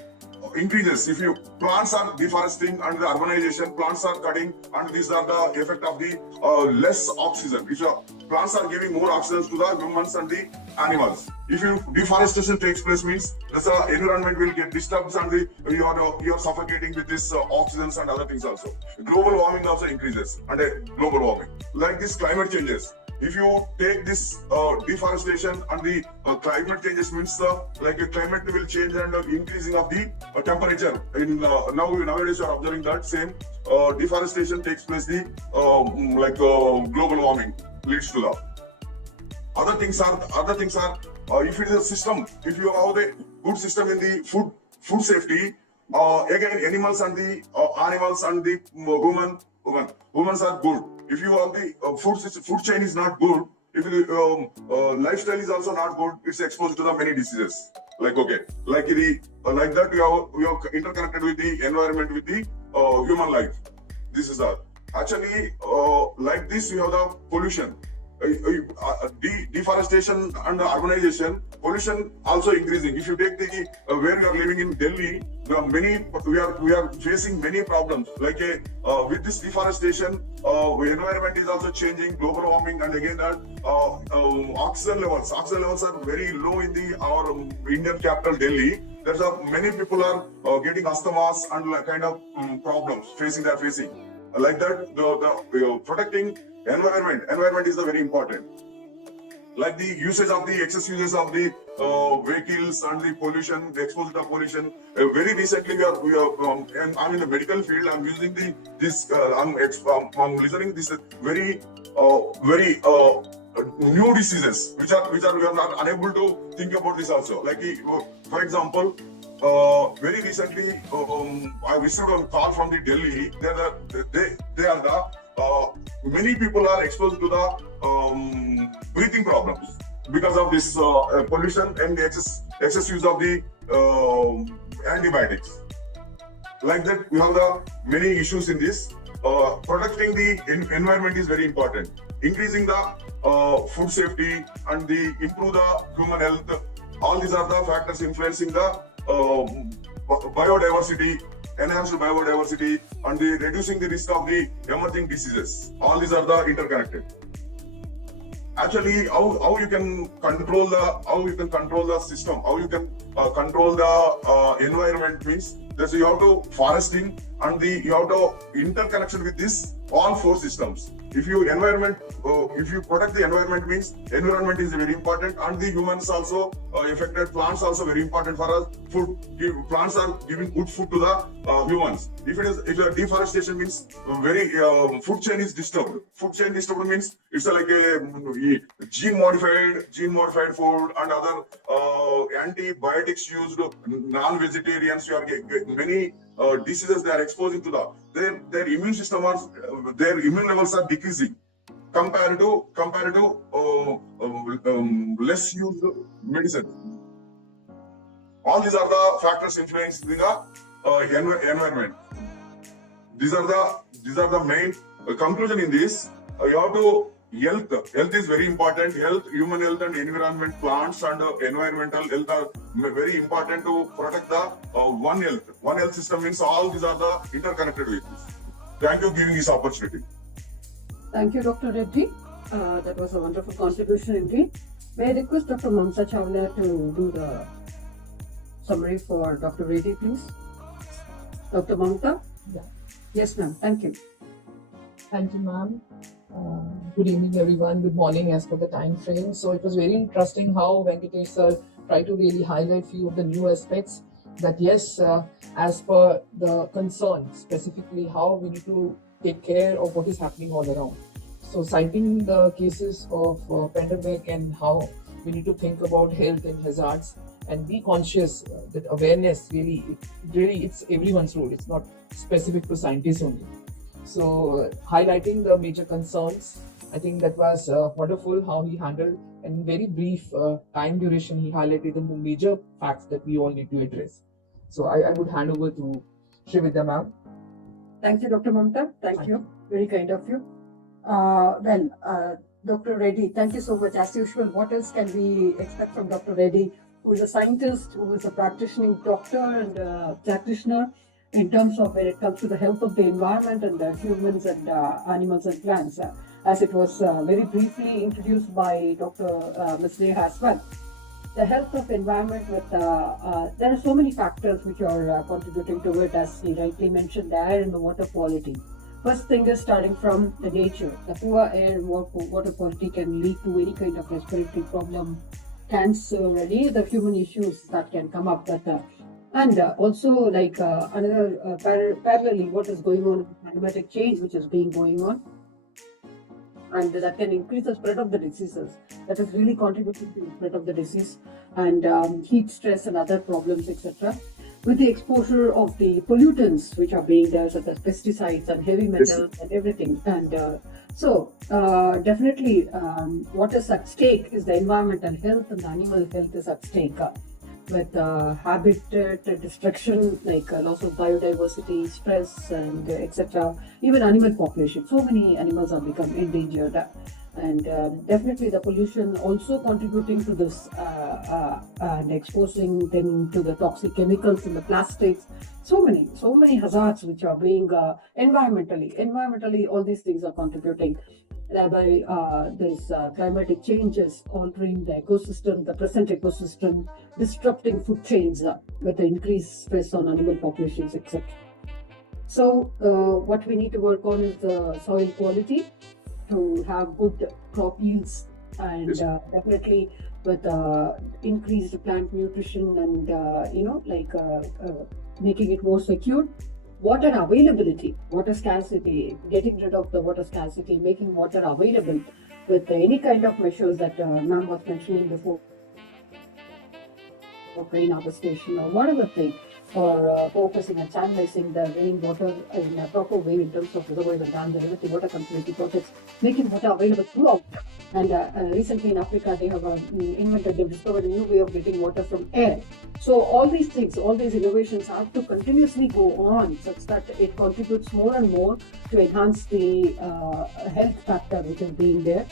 increases, if plants are deforesting and the urbanization, plants are cutting, and these are the effect of the less oxygen. If plants are giving more oxygen to the humans and the animals. If deforestation takes place means the environment will get disturbed and you are suffocating with this oxygens and other things also. Global warming also increases and global warming. Like this climate changes. If you take this deforestation and the climate changes means like a climate will change and increasing of the temperature. In nowadays you are observing that same deforestation takes place. The global warming leads to that. Other things are if it is a system, if you have a good system in the food safety, again animals and the animals and the humans are good. If you have the food chain is not good, if the lifestyle is also not good, it's exposed to the many diseases. Like that we are interconnected with the environment, with the human life. This is that. Actually, like this, we have the pollution. Deforestation and urbanization, pollution also increasing. If you take the where you are living in Delhi, we are facing many problems. Like with this deforestation, environment is also changing, global warming, and again that oxygen levels are very low in our Indian capital Delhi. There's many people are getting asthmas and kind of problems facing. Like that, the protecting environment is very important. Like the excess uses of the vehicles and the pollution, the exposure to pollution. Very recently, I'm in the medical field. I'm using I'm listening this very new diseases which we are not unable to think about this also. Like for example, very recently I received a call from the Delhi. Many people are exposed to the breathing problems because of this pollution and the excess use of the antibiotics. Like that, we have the many issues in this. Protecting the environment is very important. Increasing the food safety and the improve the human health. All these are the factors influencing the biodiversity, enhanced biodiversity, and the reducing the risk of the emerging diseases. All these are the interconnected. Actually, how you can control the system, how you can control the environment means that you have to foresting and you have to interconnection with this all four systems. If you protect the environment means environment is very important, and the humans also affected. Plants also very important for us. Plants are giving good food to the humans. If your deforestation means very food chain is disturbed. Food chain disturbed means it's like a gene modified food and other antibiotics used. Non-vegetarians, you are getting many diseases they are exposing to their immune system their immune levels are decreasing compared to less used medicine. All these are the factors influencing the environment. These are the main conclusion in this. You have to health is very important. Human health and environment, plants and environmental health are very important to protect the one health system means all these are the interconnected with this. Thank you for giving this opportunity. Thank you, Dr. Reddy. That was a wonderful contribution indeed. May I request Dr. Mamta Chawla to do the summary for Dr. Reddy, please? Dr. Mamta? Yeah. Yes, ma'am. Thank you. Thank you, ma'am. Good evening, everyone. Good morning as per the time frame. So it was very interesting how Venkatesh sir tried to really highlight few of the new aspects that yes, as per the concern, specifically how we need to take care of what is happening all around. So citing the cases of pandemic and how we need to think about health and hazards and be conscious that awareness really it's everyone's role. It's not specific to scientists only. So highlighting the major concerns, I think that was wonderful how he handled, and in very brief time duration he highlighted the major facts that we all need to address. So I would hand over to Srividhya ma'am. Thank you, Dr. Mamta. Thank you. Very kind of you. Dr. Reddy, thank you so much. As usual, what else can we expect from Dr. Reddy, who is a scientist, who is a practicing doctor and a practitioner in terms of when it comes to the health of the environment and the humans and animals and plants, as it was very briefly introduced by Dr. Ms. Neha as well. The health of environment with, there are so many factors which are contributing to it, as he rightly mentioned, the air and the water quality. First thing is starting from the nature. The poor air and water quality can lead to any kind of respiratory problem, cancer, any other human issues that can come up. And also, like another parallelly, what is going on, climatic change, which is going on, and that can increase the spread of the diseases. That is really contributing to the spread of the disease, and heat stress and other problems, etc. With the exposure of the pollutants which are being there, such as pesticides and heavy metals and everything. And definitely what is at stake is the environmental health, and the animal health is at stake. With habitat destruction, like loss of biodiversity, stress, and etc. Even animal population. So many animals have become endangered. And definitely the pollution also contributing to this and exposing them to the toxic chemicals in the plastics. So many hazards which are being environmentally all these things are contributing. Thereby this climatic changes altering the ecosystem, the present ecosystem, disrupting food chains with the increased stress on animal populations, etc. So what we need to work on is the soil quality, to have good crop yields, and definitely with increased plant nutrition and making it more secure. Water availability, water scarcity, getting rid of the water scarcity, making water available with any kind of measures that ma'am was mentioning before, or rain harvestation or whatever thing, or focusing on channelizing the rainwater in a proper way in terms of reservoirs and dams and everything, water conservation projects, making water available throughout. And recently in Africa, they have they've discovered a new way of getting water from air. So all these things, all these innovations have to continuously go on, such that it contributes more and more to enhance the health factor which is being there.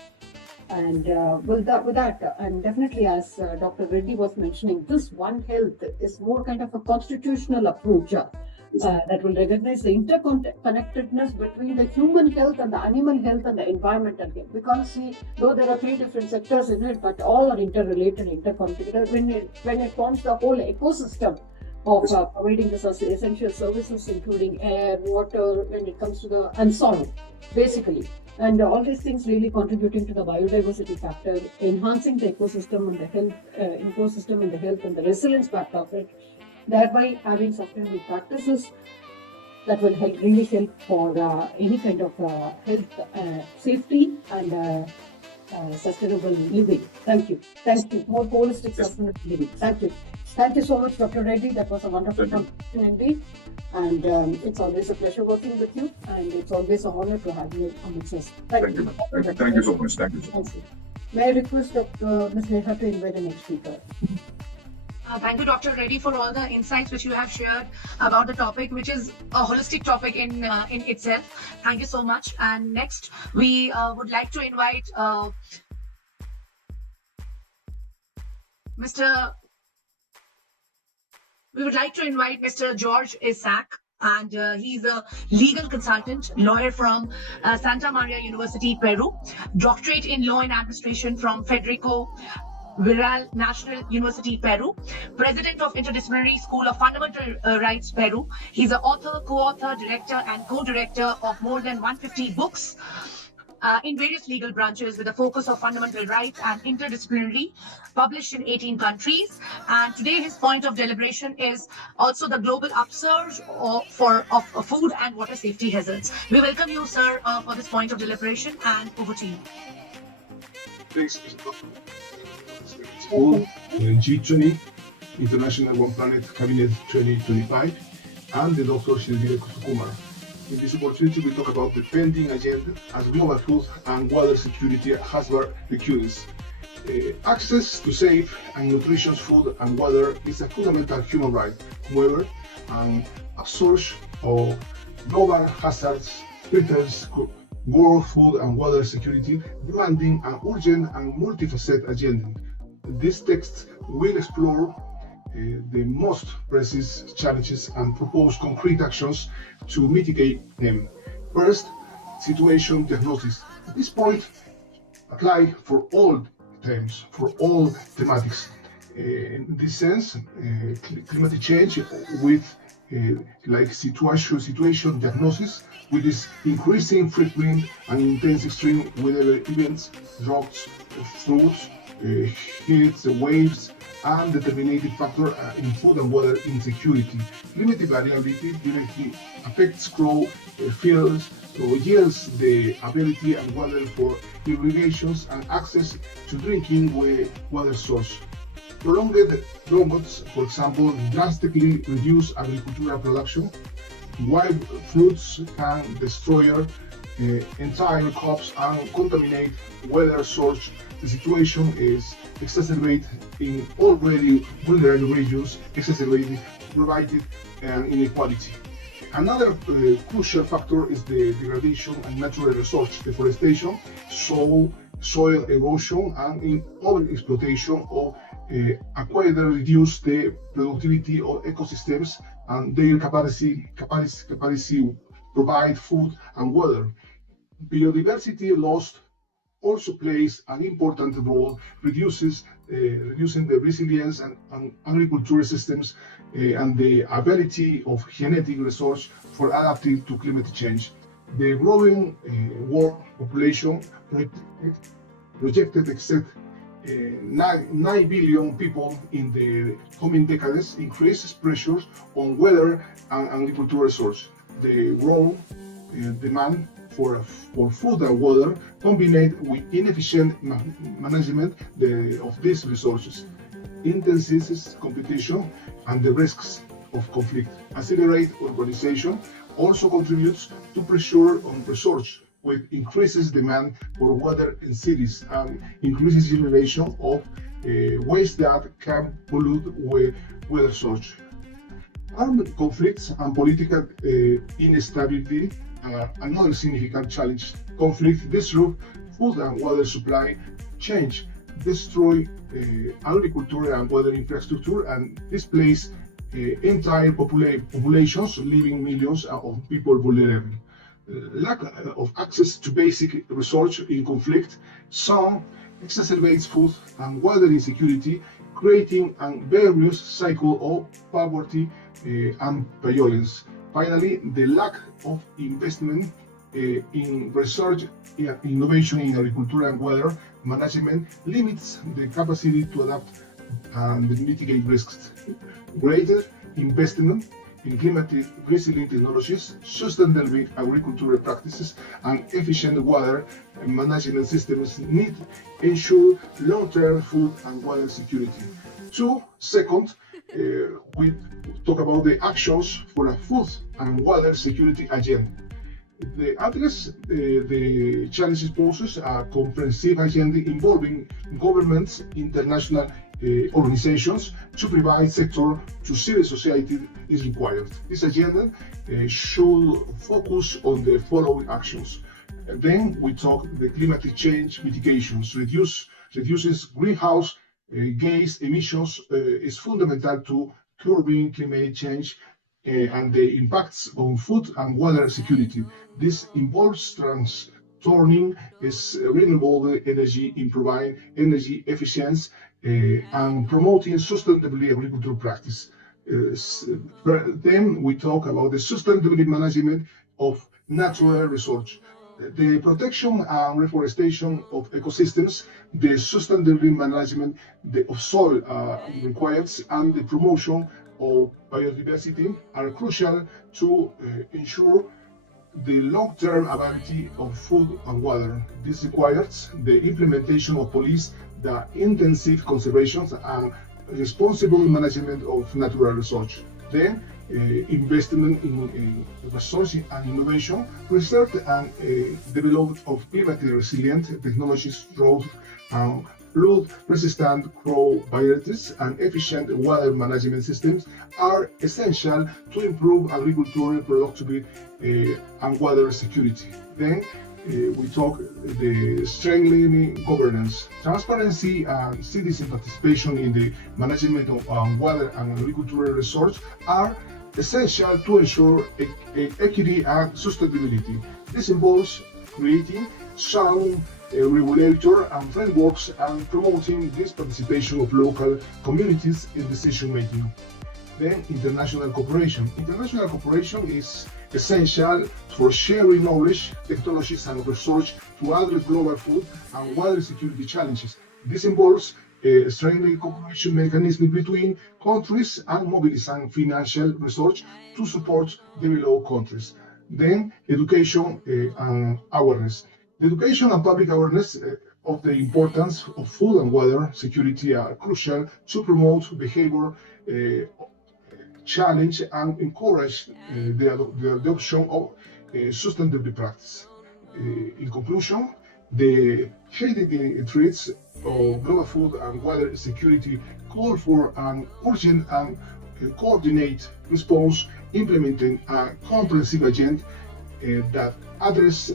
And with that, and definitely as Dr. Reddy was mentioning, this One Health is more kind of a constitutional approach that will recognize the interconnectedness between the human health and the animal health and the environmental health. Because see, though there are 3 different sectors in it, but all are interrelated, interconnected. When it forms the whole ecosystem of providing the essential services, including air, water, when it comes to the and soil, basically. And all these things really contributing to the biodiversity factor, enhancing the ecosystem and the health, and the resilience factor of it, thereby having sustainable practices that will really help for any kind of health, safety, and sustainable living. Thank you. More holistic sustainable living. Thank you so much, Dr. Reddy. That was a wonderful conversation indeed. And it's always a pleasure working with you, and it's always an honor to have you on the chest. Thank you. Thank you so much. Thank you so much. May I request Dr. Ms. Neha to invite the next speaker? Thank you, Dr. Reddy, for all the insights which you have shared about the topic, which is a holistic topic in itself. Thank you so much. And next, we would like to invite Mr. George Isaac, and he's a legal consultant, lawyer from Santa Maria University, Peru, doctorate in law and administration from Federico Viral National University, Peru, president of Interdisciplinary School of Fundamental Rights, Peru. He's an author, co-author, director, and co-director of more than 150 books in various legal branches with a focus of fundamental rights and interdisciplinary, published in 18 countries. And today his point of deliberation is also the global upsurge of food and water safety hazards. We welcome you, sir, for this point of deliberation, and over to you. Thanks. School, G20, International One Planet Cabinet 2025, and the Dr. Srividhya Sukumar. In this opportunity, we talk about the pending agenda as global food and water security hazard recurrence. Access to safe and nutritious food and water is a fundamental human right. However, an upsurge of global hazards threatens world food and water security, demanding an urgent and multifaceted agenda. This text will explore the most pressing challenges and propose concrete actions to mitigate them. First, situation diagnosis. At this point, apply for all terms, for all thematics. In this sense, climate change with like situation diagnosis, with its increasing frequent and intense extreme weather events, droughts, floods, heat waves, and determinating factor in food and water insecurity. Limited variability directly affects crop fields, so yields, the ability and water for irrigations and access to drinking water source. Prolonged droughts, for example, drastically reduce agricultural production, while floods can destroy entire crops and contaminate weather source. The situation is exacerbated in already vulnerable regions, exacerbating poverty and inequality. Another crucial factor is the degradation and natural resource deforestation, soil erosion, and overexploitation of aquifers reduce the productivity of ecosystems and their capacity provide food and water. Biodiversity loss also plays an important role, reducing the resilience and agricultural systems and the ability of genetic resource for adapting to climate change. The growing world population projected exceed 9 billion people in the coming decades increases pressures on weather and agricultural resources. The growing demand for food and water combined with inefficient management of these resources intensifies competition and the risks of conflict. Accelerate urbanization also contributes to pressure on resource, which increases demand for water in cities and increases generation of waste that can pollute weather source. Armed conflicts and political instability are another significant challenge. Conflict disrupt food and water supply, change, destroy agriculture and water infrastructure, and displace entire populations, leaving millions of people vulnerable. Lack of access to basic resources in conflict some exacerbates food and water insecurity, creating a various cycle of poverty and violence. Finally, the lack of investment in research and innovation in agriculture and water management limits the capacity to adapt and mitigate risks. Greater investment in climate resilient technologies, sustainable agricultural practices, and efficient water management systems need to ensure long-term food and water security. Second, we talk about the actions for a food and water security agenda. The address the challenges poses a comprehensive agenda involving governments, international organizations to provide sector to civil society is required. This agenda should focus on the following actions. And then we talk the climate change mitigations. Reduces greenhouse gas emissions is fundamental to curbing climate change and the impacts on food and water security. This involves turning renewable energy, improving energy efficiency, and promoting sustainable agricultural practice. Then we talk about the sustainable management of natural resources, the protection and reforestation of ecosystems, the sustainable management of soil requires, and the promotion of biodiversity are crucial to ensure the long-term availability of food and water. This requires the implementation of policies, the intensive conservation and responsible management of natural resources. Then, investment in research and innovation, research and development of climate resilient technologies, growth and flood-resistant crop varieties, and efficient water management systems are essential to improve agricultural productivity and water security. Then we talk the strengthening governance, transparency, and citizen participation in the management of water and agricultural resources are essential to ensure equity and sustainability. This involves creating sound regulator and frameworks and promoting this participation of local communities in decision making. Then international cooperation. International cooperation is essential for sharing knowledge, technologies, and research to address global food and water security challenges. This involves strengthening cooperation mechanisms between countries and mobilizing financial research to support developed countries. Then education and awareness. The education and public awareness of the importance of food and water security are crucial to promote behavior challenge and encourage the adoption of sustainable practice. In conclusion, the hereditary threats of global food and water security call for an urgent and coordinated response, implementing a comprehensive agenda that address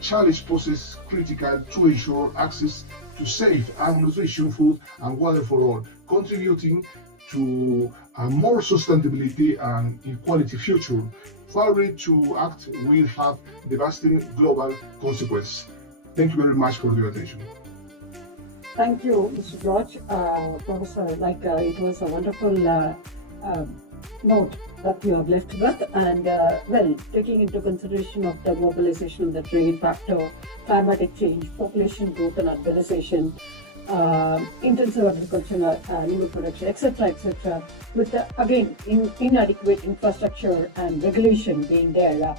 challenge poses critical to ensure access to safe and nutritious food and water for all, contributing to a more sustainability and equality future. Failure to act will have devastating global consequences. Thank you very much for your attention. Thank you, Mr. George. Professor, it was a wonderful note that you have left with, and well, taking into consideration of the globalization of the trade factor, climatic change, population growth and urbanization, intensive agriculture, animal production, etc., with again inadequate infrastructure and regulation being there,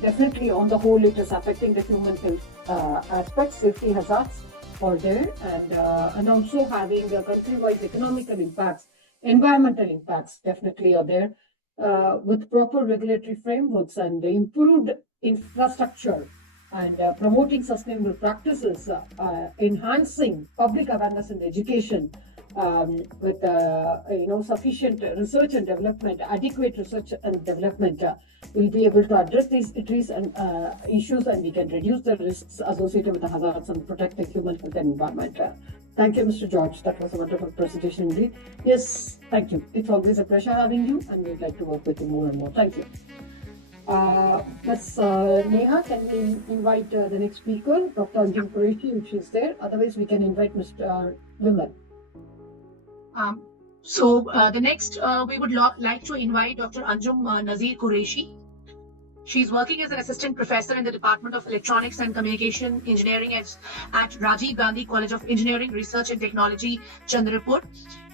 definitely on the whole it is affecting the human health aspects. Safety hazards are there, and also having country-wide economical impacts, environmental impacts definitely are there. With proper regulatory frameworks and improved infrastructure and promoting sustainable practices, enhancing public awareness and education, with sufficient research and development, adequate research and development, we'll be able to address these issues, and we can reduce the risks associated with the hazards and protect the human health and environment. Thank you, Mr. George. That was a wonderful presentation indeed. Yes, thank you. It's always a pleasure having you, and we'd like to work with you more and more. Thank you. Neha, can we invite the next speaker, Dr. Anjum Qureshi, if she's there? Otherwise, we can invite Mr. Vimal. The next, we would like to invite Dr. Anjum Nazir Qureshi. She's working as an assistant professor in the Department of Electronics and Communication Engineering at Rajiv Gandhi College of Engineering, Research and Technology, Chandrapur.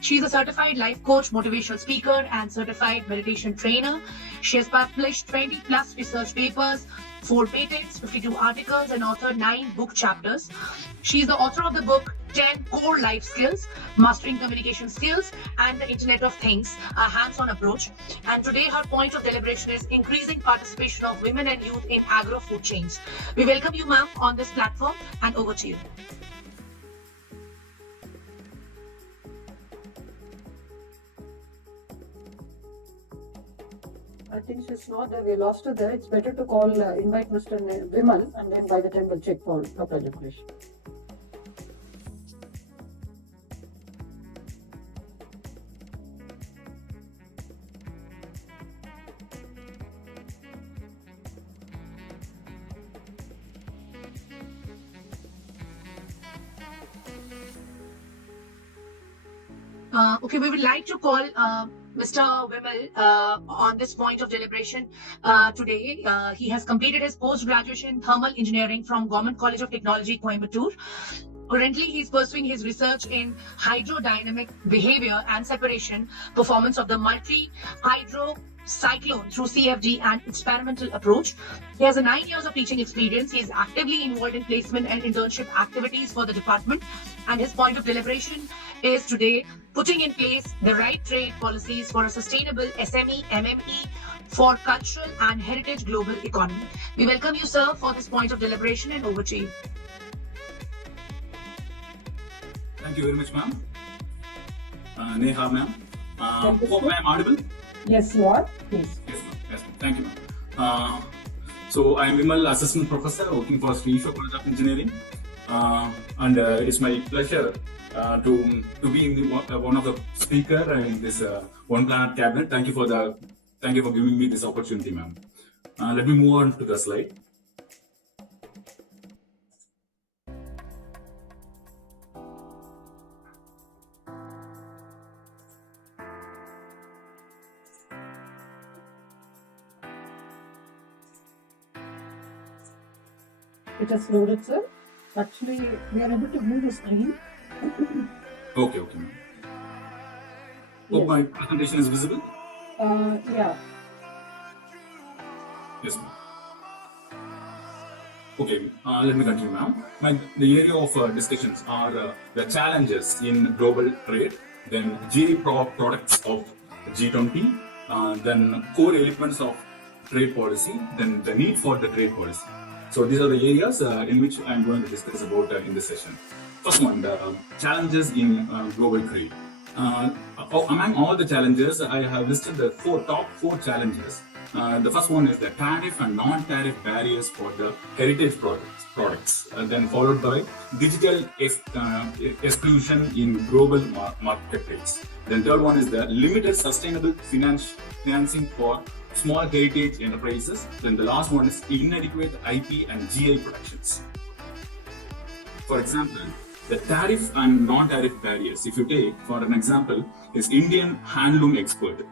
She's a certified life coach, motivational speaker, and certified meditation trainer. She has published 20 plus research papers, 4 patents, 52 articles, and authored 9 book chapters. She is the author of the book 10 Core Life Skills, Mastering Communication Skills and the Internet of Things, a hands-on approach. And today her point of deliberation is increasing participation of women and youth in agro-food chains. We welcome you, ma'am, on this platform, and over to you. I think she's not there. We lost her there. It's better to call, invite Mr. Vimal, and then by the time we'll check for Dr. Qureshi. Okay, we would like to call Mr. Vimal on this point of deliberation today. He has completed his post-graduation thermal engineering from Government College of Technology, Coimbatore. Currently, he is pursuing his research in hydrodynamic behavior and separation performance of the multi-hydro cyclone through CFD and experimental approach. He has 9 years of teaching experience. He is actively involved in placement and internship activities for the department, and his point of deliberation is today putting in place the right trade policies for a sustainable SME, MME for cultural and heritage global economy. We welcome you, sir, for this point of deliberation, and over to you. Thank you very much, ma'am. Neha, ma'am. Hope I am audible? Yes, you are. Please. Yes, ma'am. Yes, ma'am. Thank you, ma'am. So I am Vimal, assistant professor working for Eshwar College of Engineering, and it is my pleasure to be in one of the speaker in this One Planet cabinet. Thank you for giving me this opportunity, ma'am. Let me move on to the slide. It has loaded, sir. Actually, we are able to view the screen. Okay, ma'am. Hope my presentation is visible? Yeah. Yes, ma'am. Okay, let me continue, ma'am. The area of discussions are the challenges in global trade, then GI products of G20, then core elements of trade policy, then the need for the trade policy. So these are the areas in which I'm going to discuss about in this session. First one, the challenges in global trade. Among all the challenges, I have listed the top four challenges. The first one is the tariff and non-tariff barriers for the heritage products, then followed by digital exclusion in global marketplace. Then third one is the limited sustainable financing for small heritage enterprises. Then the last one is inadequate IP and GI protections. For example, the tariff and non-tariff barriers, if you take for an example, is Indian handloom export.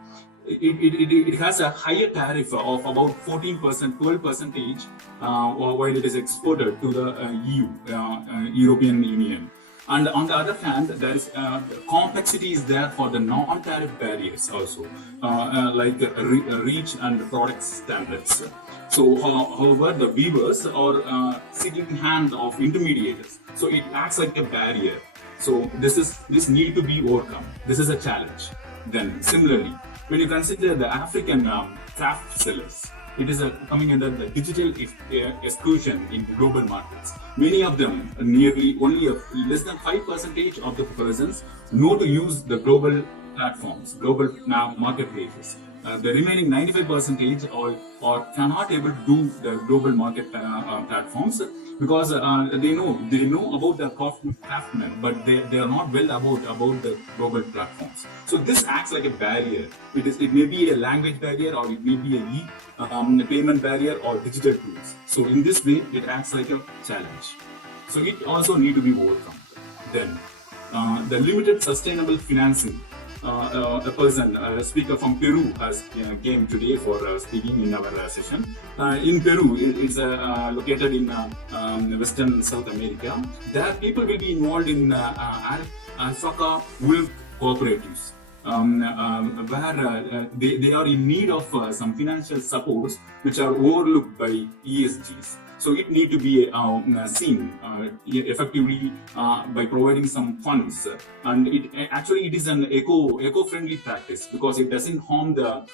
It has a higher tariff of about 14%, 12% while it is exported to the EU, European Union. And on the other hand, there is complexity is there for the non-tariff barriers also, like reach and product standards. So, however, the weavers are sitting in hand of intermediaries. So it acts like a barrier. So this need to be overcome. This is a challenge. Then similarly, when you consider the African craft sellers, it is coming under the digital exclusion in global markets. Many of them, nearly only less than 5% of the persons know to use the global platforms, global marketplaces. The remaining 95% or cannot able to do the global market platforms because they know about the craftsmen, but they are not well about the global platforms. So this acts like a barrier. It may be a language barrier, or it may be a payment barrier, or digital tools. So in this way, it acts like a challenge. So it also need to be overcome. Then the limited sustainable financing. A person, a speaker from Peru, has came today for speaking in our session. In Peru, it's located in Western South America. There, people will be involved in alpaca wool cooperatives, where they are in need of some financial supports which are overlooked by ESGs. So it need to be seen effectively by providing some funds, and it is an eco-friendly practice because it doesn't harm the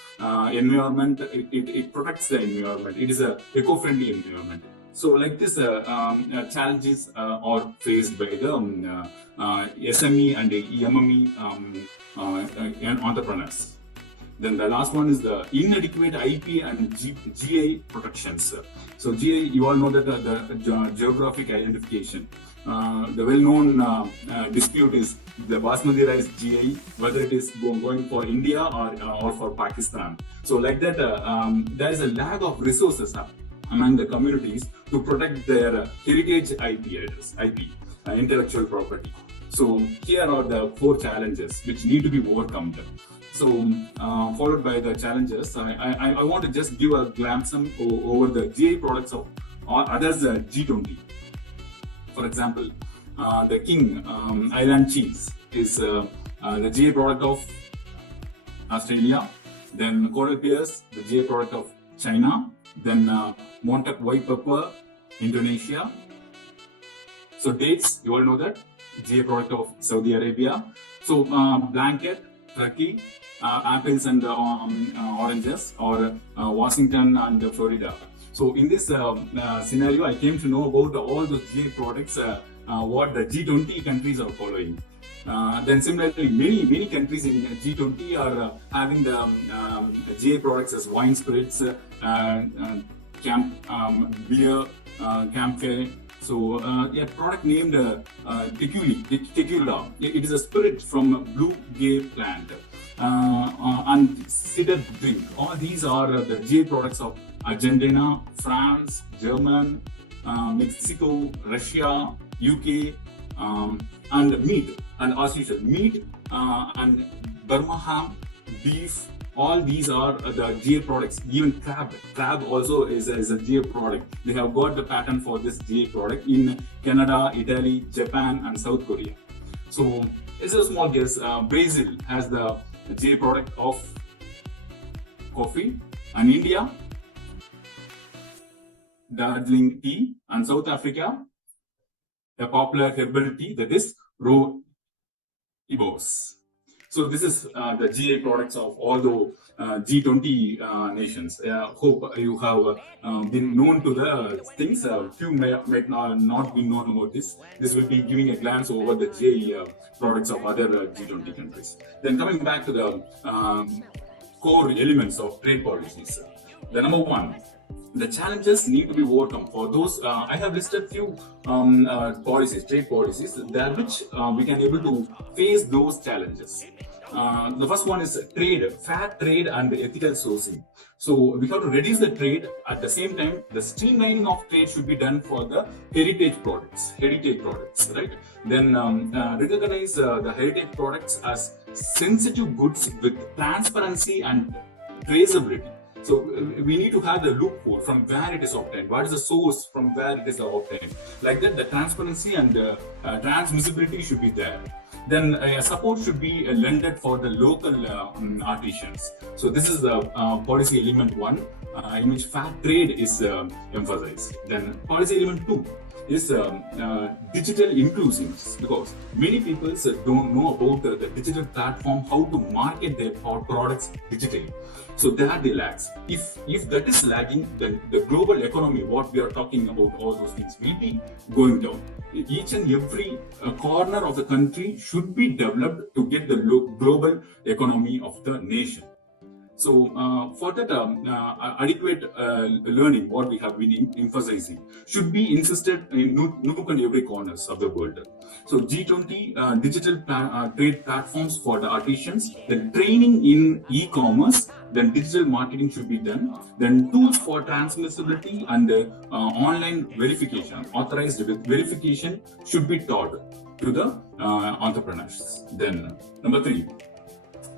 environment. It protects the environment. It is a eco-friendly environment. So like this, challenges are faced by the SME and EMME entrepreneurs. Then the last one is the inadequate IP and GI protections. So GI, you all know that the geographic identification. The well-known dispute is the basmati rice GI, whether it is going for India or for Pakistan. So like that, there is a lack of resources among the communities to protect their heritage IP, intellectual property. So here are the four challenges which need to be overcome. So, followed by the challenges, I want to just give a glance over the GI products of others G20. For example, the King Island cheese is the GI product of Australia. Then coral pears, the GI product of China. Then Montauk white pepper, Indonesia. So dates, you all know that, GI product of Saudi Arabia. So blanket, Turkey. Apples and oranges, or Washington and Florida. So in this scenario, I came to know about all the GI products, what the G20 countries are following. Then similarly, many countries in G20 are having the GI products as wine spirits, beer, campfire. So a product named tequila. It is a spirit from blue gay plant. And cedar drink. All these are the GI products of Argentina, France, Germany, Mexico, Russia, UK, and meat. And as usual, meat and Burma ham, beef, All these are the GA products. Even crab also is a GA product. They have got the patent for this GA product in Canada, Italy, Japan, and South Korea. So it's a small guess. Brazil has the GA product of coffee, and India, Darjeeling tea, and South Africa, a popular herbal tea that is Rooibos. So this is the GA products of all the G20 nations. Hope you have been known to the things. Few may not be known about this. This will be giving a glance over the GA products of other G20 countries. Then coming back to the core elements of trade policies. The number one, the challenges need to be overcome. For those, I have listed few policies, trade policies, that which we can able to face those challenges. The first one is trade, fair trade and ethical sourcing. So we have to reduce the trade. At the same time, the streamlining of trade should be done for the heritage products, right? Then recognize the heritage products as sensitive goods with transparency and traceability. So we need to have the loophole from where it is obtained. What is the source from where it is obtained? Like that, the transparency and transmissibility should be there. Then support should be lended for the local artisans. So this is the policy element 1, in which fair trade is emphasized. Then policy element 2 is digital inclusiveness, because many people don't know about the digital platform, how to market their products digitally. So that they lack. If that is lacking, then the global economy, what we are talking about, all those things will be going down. Each and every corner of the country should be developed to get the global economy of the nation. So for that adequate learning, what we have been emphasizing should be insisted in nook and every corners of the world. So G20 digital trade platforms for the artisans, then training in e-commerce, then digital marketing should be done, then tools for transmissibility and online verification, authorized verification should be taught to the entrepreneurs. Then number 3,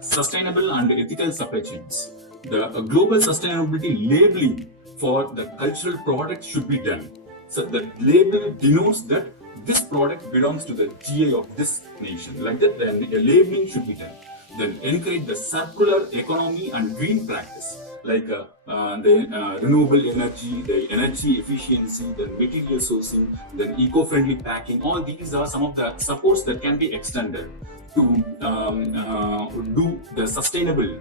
sustainable and ethical supply chains. The global sustainability labeling for the cultural products should be done. So the label denotes that this product belongs to the GA of this nation. Like that, then a labeling should be done. Then encourage the circular economy and green practice, like the renewable energy, the energy efficiency, the material sourcing, then eco-friendly packing. All these are some of the supports that can be extended to do the sustainable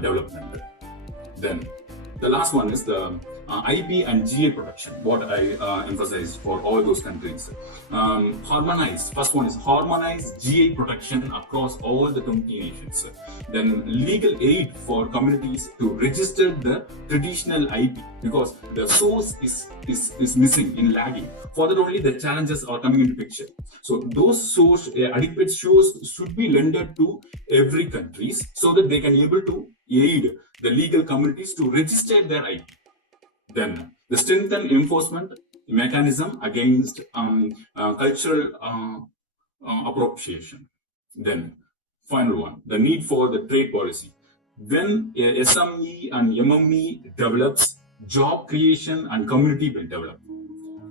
development. Then the last one is the IP and GA production, what I emphasized for all those countries. First one is harmonize GA production across all the 20 nations. Then legal aid for communities to register the traditional IP, because the source is missing, in lagging. For that only the challenges are coming into picture. So those adequate source should be lended to every countries, so that they can able to aid the legal communities to register their IP. Then the strengthened enforcement mechanism against cultural appropriation. Then final one, the need for the trade policy. When a SME and MME develops, job creation and community will develop.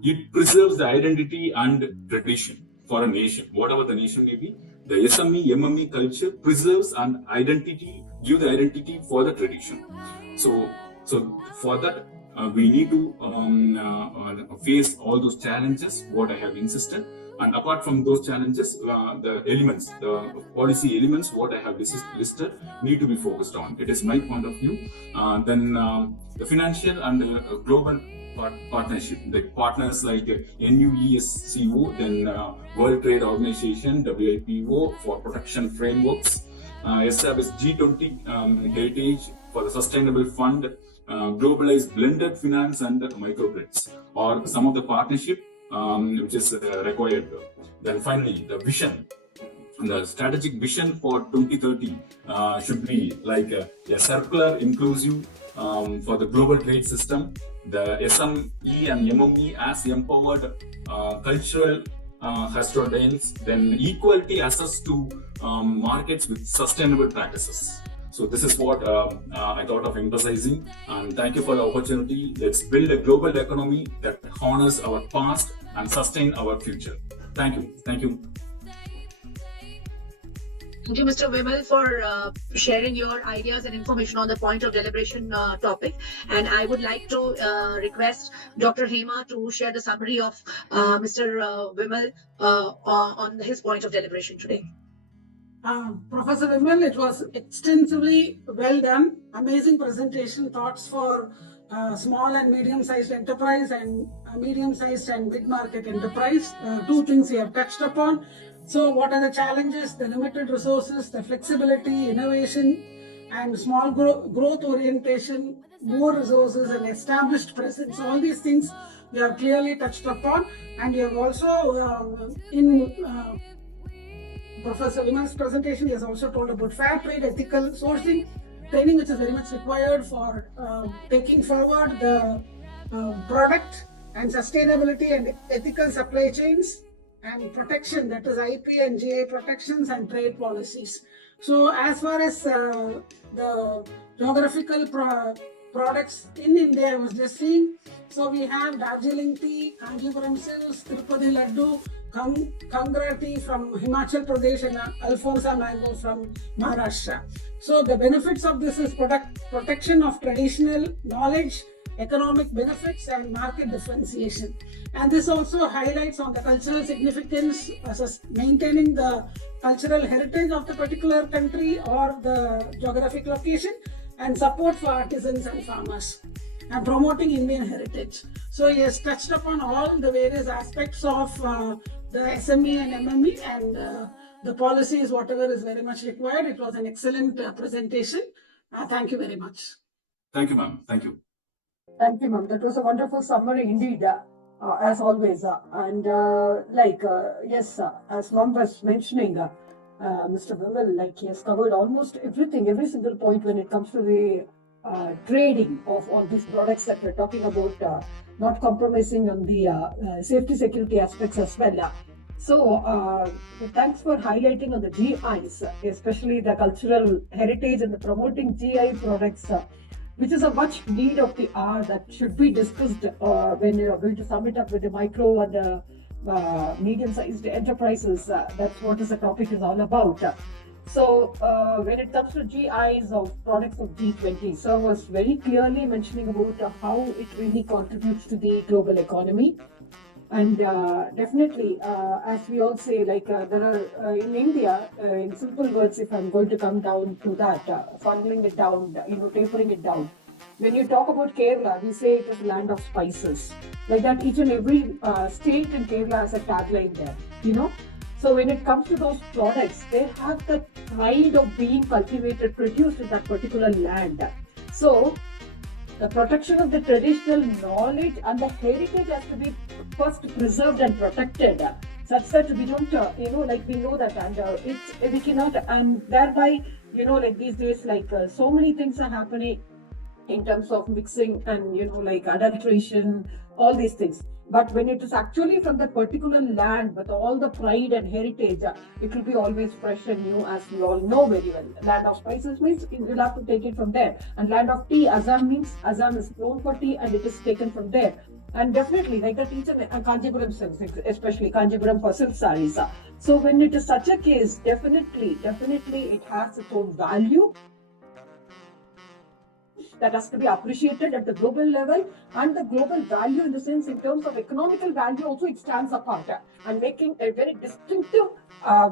It preserves the identity and tradition for a nation, whatever the nation may be. The SME, MME culture preserves an identity, give the identity for the tradition. So for that, we need to face all those challenges, what I have insisted. And apart from those challenges, the elements, the policy elements, what I have listed, need to be focused on. It is my point of view. Then the financial and global partnership, the partners like NUESCO, then World Trade Organization, WIPO for production frameworks, establish G20 heritage for the sustainable fund, globalized blended finance and microgrids, or some of the partnership which is required. Then finally, the vision, the strategic vision for 2030 should be like a circular, inclusive for the global trade system, the SME and MME as empowered cultural custodians, then equality access to markets with sustainable practices. So this is what I thought of emphasizing, and thank you for the opportunity. Let's build a global economy that honors our past and sustain our future. Thank you. Thank you. Thank you, Mr. Vimal, for sharing your ideas and information on the point of deliberation topic. And I would like to request Dr. Hema to share the summary of Mr. Vimal on his point of deliberation today. Professor Vimal, it was extensively well done. Amazing presentation, thoughts for small and medium-sized enterprise and medium-sized and mid-market enterprise. Two things you have touched upon. So what are the challenges, the limited resources, the flexibility, innovation, and small growth orientation, more resources and established presence. All these things you have clearly touched upon, and you have also Professor Vimal's presentation, he has also told about fair trade, ethical sourcing, training which is very much required for taking forward the product and sustainability and ethical supply chains, and protection, that is IP and GI protections and trade policies. So as far as the geographical products in India, I was just seeing, so we have Darjeeling tea, Kanjipuram silks, Tirupati laddu, Kangra tea from Himachal Pradesh, and Alfonsa mango from Maharashtra. So the benefits of this is protection of traditional knowledge, economic benefits, and market differentiation. And this also highlights on the cultural significance, maintaining the cultural heritage of the particular country or the geographic location, and support for artisans and farmers, and promoting Indian heritage. So he has touched upon all the various aspects of the SME and MME, and the policies, whatever is very much required. It was an excellent presentation. Thank you very much. Thank you, ma'am. Thank you. Thank you, ma'am. That was a wonderful summary indeed, as always. Yes, as ma'am was mentioning, Mr. Vimal, he has covered almost everything, every single point when it comes to the trading of all these products that we're talking about, not compromising on the safety security aspects as well. So thanks for highlighting on the GIs, especially the cultural heritage and the promoting GI products, which is a much need of the hour that should be discussed when you're going to sum it up with the micro and the medium-sized enterprises. That's what the topic is all about. So when it comes to GIs of products of G20, Sir was very clearly mentioning about how it really contributes to the global economy. And definitely, as we all say, there are in India, in simple words, if I'm going to come down to that, funneling it down, tapering it down. When you talk about Kerala, we say it is land of spices. Like that, each and every state in Kerala has a tagline there, So when it comes to those products, they have the pride of being cultivated, produced in that particular land. So the protection of the traditional knowledge and the heritage has to be first preserved and protected, such that we don't, we know that, and we cannot, and thereby, these days, so many things are happening in terms of mixing and, adulteration, all these things. But when it is actually from that particular land with all the pride and heritage, it will be always fresh and new, as we all know very well. Land of spices means you'll have to take it from there. And land of tea, Assam means Assam is known for tea and it is taken from there. And definitely, like that, each and Kanjipuram silks, especially Kanjipuram for silk sarees. So when it is such a case, definitely it has its own value that has to be appreciated at the global level, and the global value in the sense in terms of economical value also it stands apart and making a very distinctive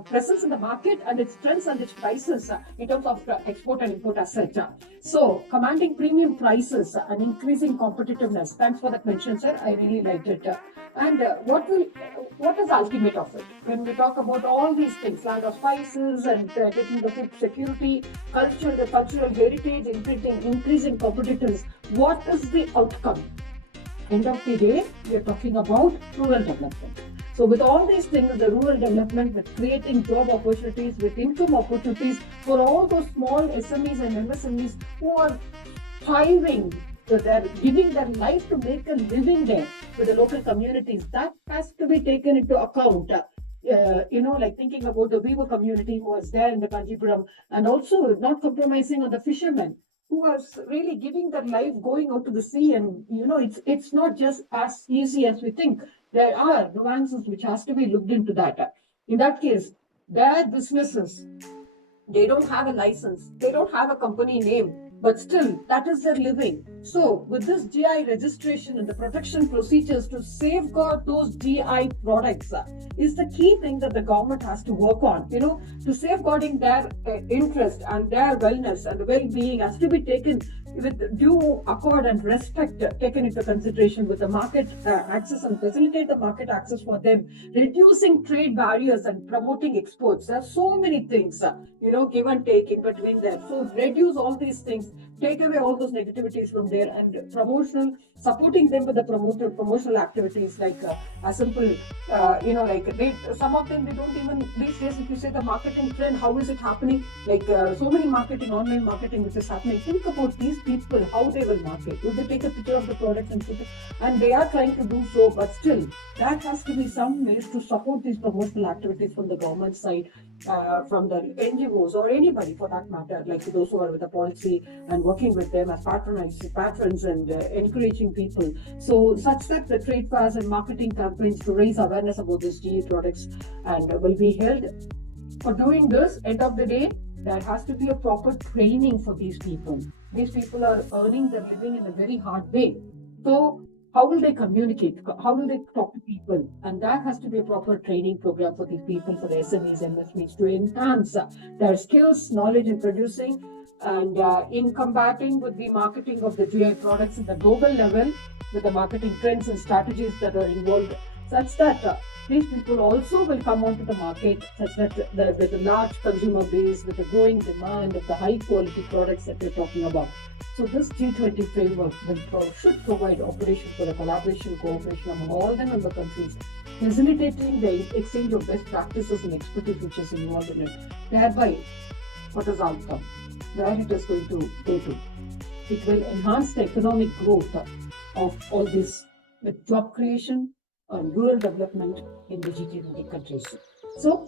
presence in the market and its trends and its prices in terms of export and import as such. So commanding premium prices and increasing competitiveness. Thanks for that mention, sir. I really liked it. And what is the ultimate of it? When we talk about all these things, land of spices and taking the food security, the cultural heritage, increasing competitiveness, what is the outcome? End of the day, we are talking about rural development. So with all these things, the rural development, with creating job opportunities, with income opportunities for all those small SMEs and MSMEs who are thriving, so they're giving their life to make a living there with the local communities. That has to be taken into account. like thinking about the weaver community who was there in the Kanjipuram, and also not compromising on the fishermen who was really giving their life going out to the sea. And it's not just as easy as we think. There are nuances which has to be looked into that. In that case, their businesses, they don't have a license, they don't have a company name, but still that is their living. So with this GI registration and the protection procedures to safeguard those GI products is the key thing that the government has to work on. To safeguarding their interest and their wellness and the well-being has to be taken with due accord and respect taken into consideration with the market access, and facilitate the market access for them, reducing trade barriers and promoting exports. There are so many things, give and take in between there. So reduce all these things, take away all those negativities from there, and supporting them with the promotional activities like as simple, some of them, they don't even, these days, if you say the marketing trend, how is it happening? Like so many online marketing which is happening. Think about these people, how they will market. Will they take a picture of the product and put it? And they are trying to do so, but still, that has to be some ways to support these promotional activities from the government side, from the NGOs or anybody for that matter, like those who are with the policy and working with them as patrons and encouraging people. So such that the trade fairs and marketing campaigns to raise awareness about these GE products and will be held. For doing this, end of the day, there has to be a proper training for these people. These people are earning their living in a very hard way. So how will they communicate? How will they talk to people? And there has to be a proper training program for these people, for the SMEs and MSMEs, to enhance their skills, knowledge in producing and in combating with the marketing of the GI products at the global level, with the marketing trends and strategies that are involved, such that these people also will come onto the market, such that with a large consumer base, with a growing demand of the high quality products that we're talking about. So this G20 framework should provide operation for the collaboration, cooperation among all the member countries, facilitating the exchange of best practices and expertise which is involved in it. Thereby, what is the outcome? Where it is going to go to? It will enhance the economic growth of all this with job creation and rural development in the G20 countries. So,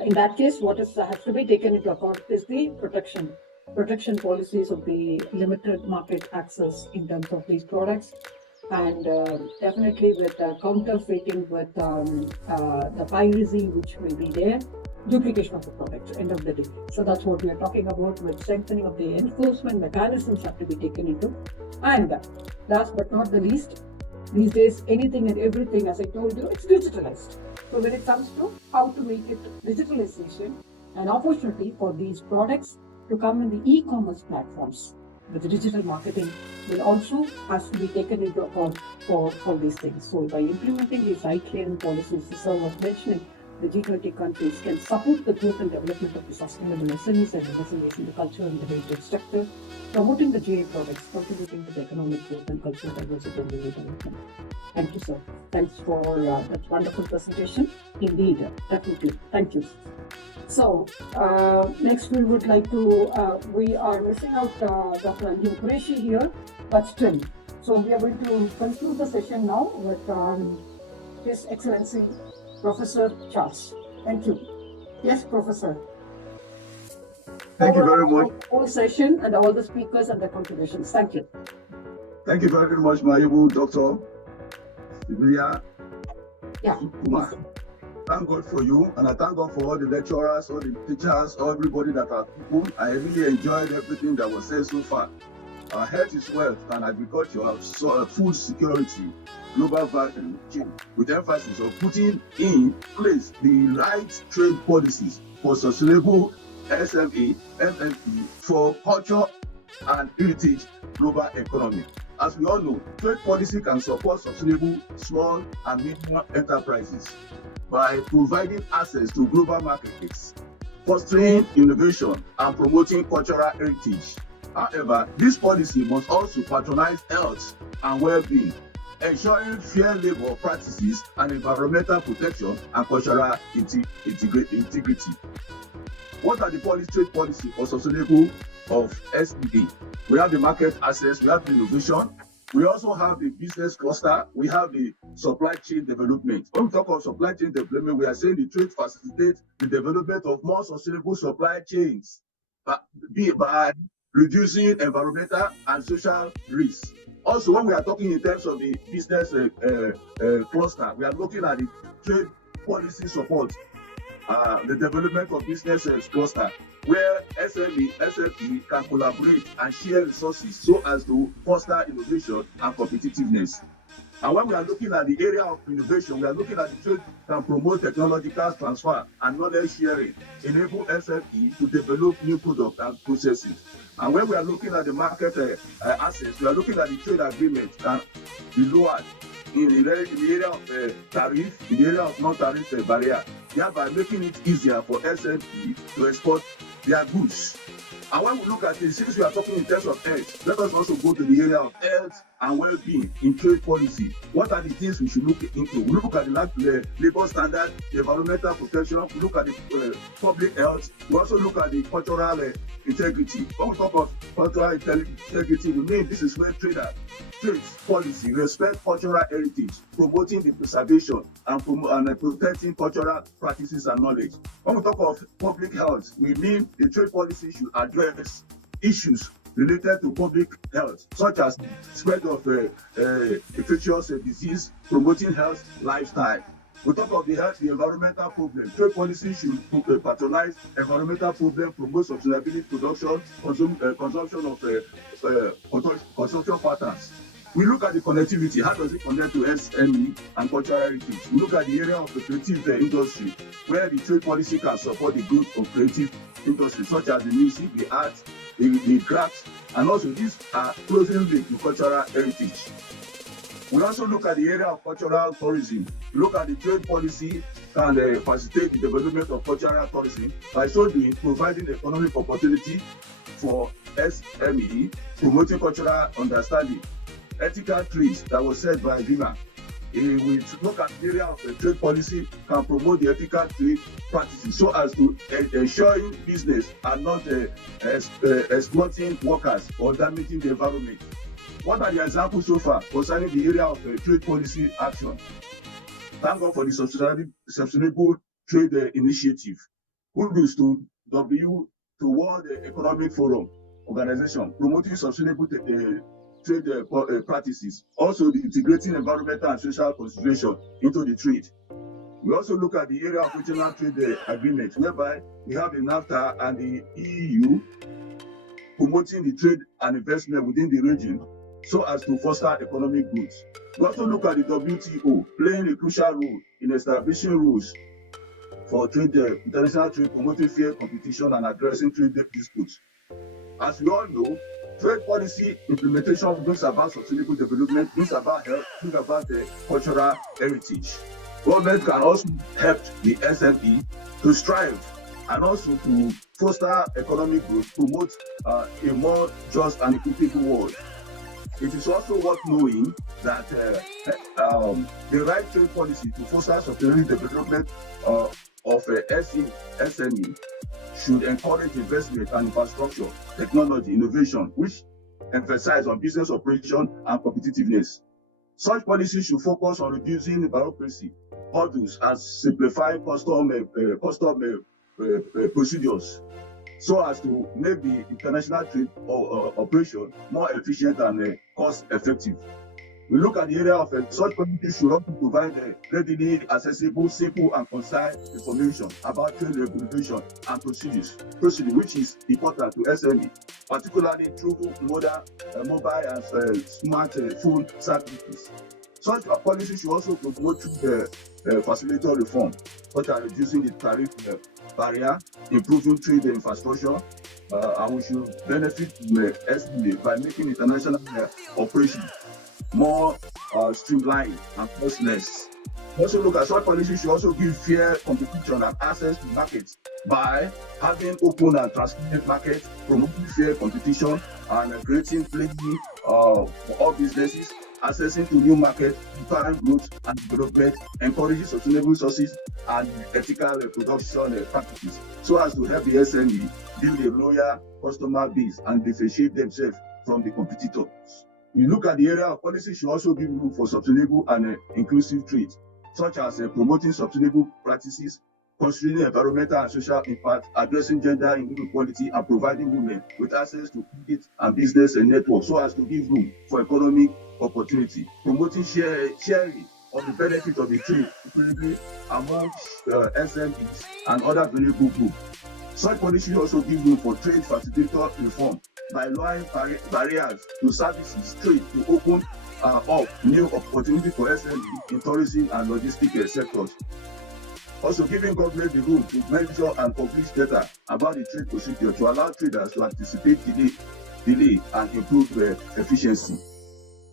in that case, what has to be taken into account is the protection policies of the limited market access in terms of these products, and definitely with counterfeiting, with the piracy which will be there, duplication of the product, end of the day. So that's what we are talking about, with strengthening of the enforcement mechanisms have to be taken into. And last but not the least, these days, anything and everything, as I told you, it's digitalized. So when it comes to how to make it digitalization, an opportunity for these products to come in the e-commerce platforms with the digital marketing will also has to be taken into account for these things. So by implementing these right-clearing policies, as I was mentioning, the G20 countries can support the growth and development of the sustainable SMEs and MSMEs in the culture and the heritage sector, promoting the GA products, contributing to the economic growth and cultural diversity and rural development. Thank you, sir. Thanks for that wonderful presentation. Indeed, definitely. Thank you. So, next we would like to, we are missing out Dr. Anju Qureshi here, but still. So, we are going to conclude the session now with His Excellency Professor Charles. Thank you. Yes, Professor. Thank you very much. Whole session and all the speakers and their contributions. Thank you. Thank you very much, my able Dr. Srividhya. Yeah. Sukumar. Thank God for you, and I thank God for all the lecturers, all the teachers, everybody that are people. I really enjoyed everything that was said so far. Our health is wealth, and agriculture, food security, global value chain, with emphasis on putting in place the right trade policies for sustainable SME, MME, for culture and heritage global economy. As we all know, trade policy can support sustainable small and medium enterprises by providing access to global markets, fostering innovation, and promoting cultural heritage. However, this policy must also patronize health and well-being, ensuring fair labor practices and environmental protection and cultural integrity. What are the trade policy for sustainable of SPA? We have the market access, we have the innovation, We also have the business cluster. We have the supply chain development. When we talk of supply chain development, we are saying the trade facilitates the development of more sustainable supply chains by reducing environmental and social risks. Also, when we are talking in terms of the business cluster, we are looking at the trade policy support, the development of business cluster, where SME can collaborate and share resources so as to foster innovation and competitiveness. And when we are looking at the area of innovation, we are looking at the trade can promote technological transfer and knowledge sharing, enable SME to develop new products and processes. And when we are looking at the market assets, we are looking at the trade agreement can be lowered in the area of tariff, in the area of non-tariff barrier, thereby making it easier for SME to export their goods. And when we look at it, since we are talking in terms of health, let us also go to the area of health and well-being in trade policy. What are the things we should look into? We look at the labor standard, the environmental protection, we look at the public health, we also look at the cultural integrity. When we talk of cultural integrity, we mean this is where trade policy respect cultural heritage, promoting the preservation and protecting cultural practices and knowledge. When we talk of public health, we mean the trade policy should address issues related to public health, such as spread of infectious disease, promoting health lifestyle. We talk of the environmental problem. Trade policy should patronize environmental problem, promote sustainability production, consumption of consumption patterns. We look at the connectivity. How does it connect to SME and cultural heritage? We look at the area of the creative industry, where the trade policy can support the growth of creative industry, such as the music, the arts, the crafts, and also these are closely linked to cultural heritage. We also look at the area of cultural tourism. We look at the trade policy and facilitate the development of cultural tourism by so doing providing economic opportunity for SME, promoting cultural understanding. Ethical trade that was said by Vima. We look at the area of the trade policy can promote the ethical trade practices so as to ensuring business and not exploiting workers or damaging the environment. What are the examples so far concerning the area of trade policy action? Thank God for the sustainable trade initiative. Kudos to World Economic Forum organization promoting sustainable trade practices, also the integrating environmental and social consideration into the trade. We also look at the area of regional trade agreement, whereby we have the NAFTA and the EU promoting the trade and investment within the region so as to foster economic growth. We also look at the WTO playing a crucial role in establishing rules for trade, international trade, promoting fair competition and addressing trade disputes. As we all know, trade policy implementation brings about sustainable development, brings about health, brings about cultural heritage. Government can also help the SME to strive and also to foster economic growth, promote a more just and equitable world. It is also worth knowing that the right trade policy to foster sustainable development of SME should encourage investment and infrastructure, technology, innovation, which emphasize on business operation and competitiveness. Such policies should focus on reducing bureaucracy, hurdles, and simplifying custom procedures, so as to make the international trade operation more efficient and cost-effective. We look at the area of such policies should also provide readily accessible, simple, and concise information about trade regulation and procedures, which is important to SME, particularly through mobile and smartphone services. Such policies should also promote the facilitator reform, such as reducing the tariff barrier, improving trade infrastructure, and we should benefit the SME by making international operation more streamlined and costless. Also look at such policies should also give fair competition and access to markets by having open and transparent markets, promoting fair competition and creating plenty for all businesses, accessing to new markets, empowering growth and development, encouraging sustainable sources and ethical production practices, so as to help the SME build a loyal customer base and differentiate themselves from the competitors. You look at the area of policy should also give room for sustainable and inclusive trade, such as promoting sustainable practices, considering environmental and social impact, addressing gender inequality, and providing women with access to credit and business and networks so as to give room for economic opportunity, promoting sharing of the benefit of the trade among SMEs and other vulnerable groups. Such policy also give room for trade facilitator reform by lowering barriers to services trade to open up new opportunities for SMEs in tourism and logistics sectors. Also giving government the room to measure and publish data about the trade procedure to allow traders to anticipate delay and improve efficiency.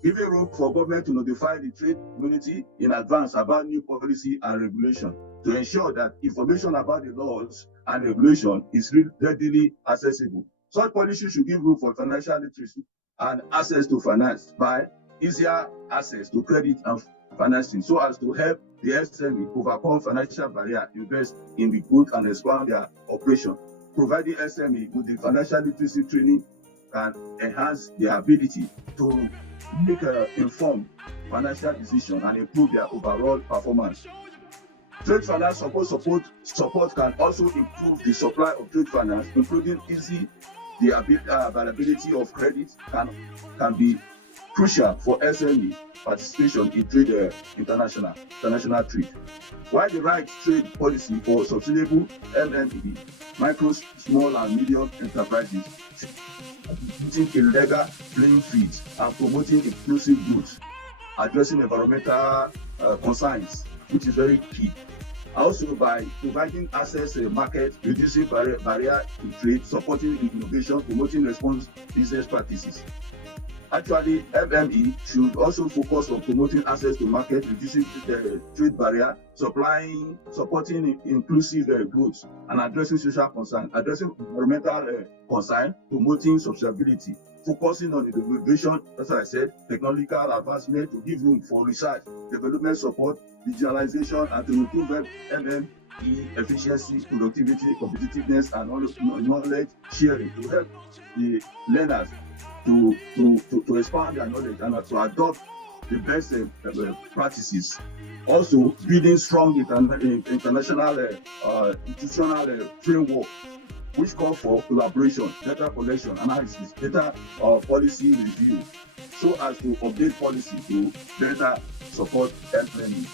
Giving room for government to notify the trade community in advance about new policy and regulation to ensure that information about the laws and regulation is readily accessible. Such policy should give room for financial literacy and access to finance by easier access to credit and financing so as to help the SME overcome financial barrier, invest in the growth and expand their operation. Providing SME with the financial literacy training can enhance their ability to make informed financial decisions and improve their overall performance. Trade finance support can also improve the supply of trade finance, including the availability of credit can be crucial for SME participation in trade international trade. While the right trade policy for sustainable MME, micro, small and medium enterprises, creating a legal playing field and promoting inclusive growth, addressing environmental concerns, which is very key. Also by providing access to the market, reducing barrier to trade, supporting innovation, promoting responsible business practices. Actually, MME should also focus on promoting access to market, reducing the trade barrier, supporting inclusive growth, and addressing social concerns, addressing environmental concern, promoting sustainability, focusing on innovation, as I said, technological advancement to give room for research, development support, digitalization, and to improve MME efficiency, productivity, competitiveness, and knowledge sharing to help the learners to expand their knowledge and to adopt the best practices. Also, building strong international institutional framework which call for collaboration, data collection, analysis, data policy review, so as to update policy to better support MME.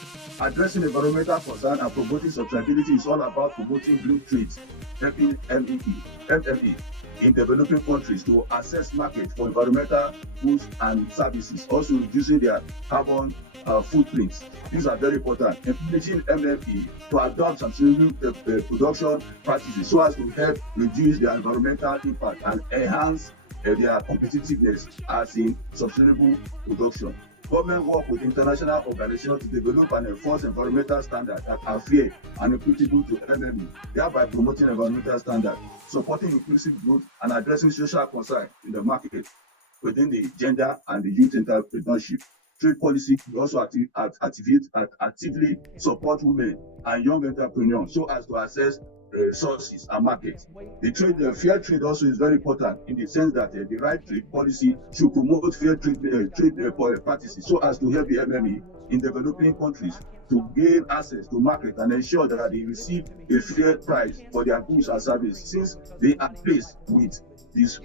Addressing environmental concern and promoting sustainability is all about promoting green trade, helping MME in developing countries to access market for environmental goods and services, also reducing their carbon footprints. These are very important. Encouraging MME to adopt sustainable production practices so as to help reduce their environmental impact and enhance their competitiveness as in sustainable production. Government work with international organizations to develop and enforce environmental standards that are fair and equitable to MME, thereby promoting environmental standards, supporting inclusive growth, and addressing social concerns in the market within the gender and the youth entrepreneurship. Trade policy will also actively support women and young entrepreneurs so as to access resources and markets. The fair trade also is very important in the sense that the right trade policy should promote fair trade practices so as to help the MME in developing countries to gain access to market and ensure that they receive a fair price for their goods and services since they are faced with this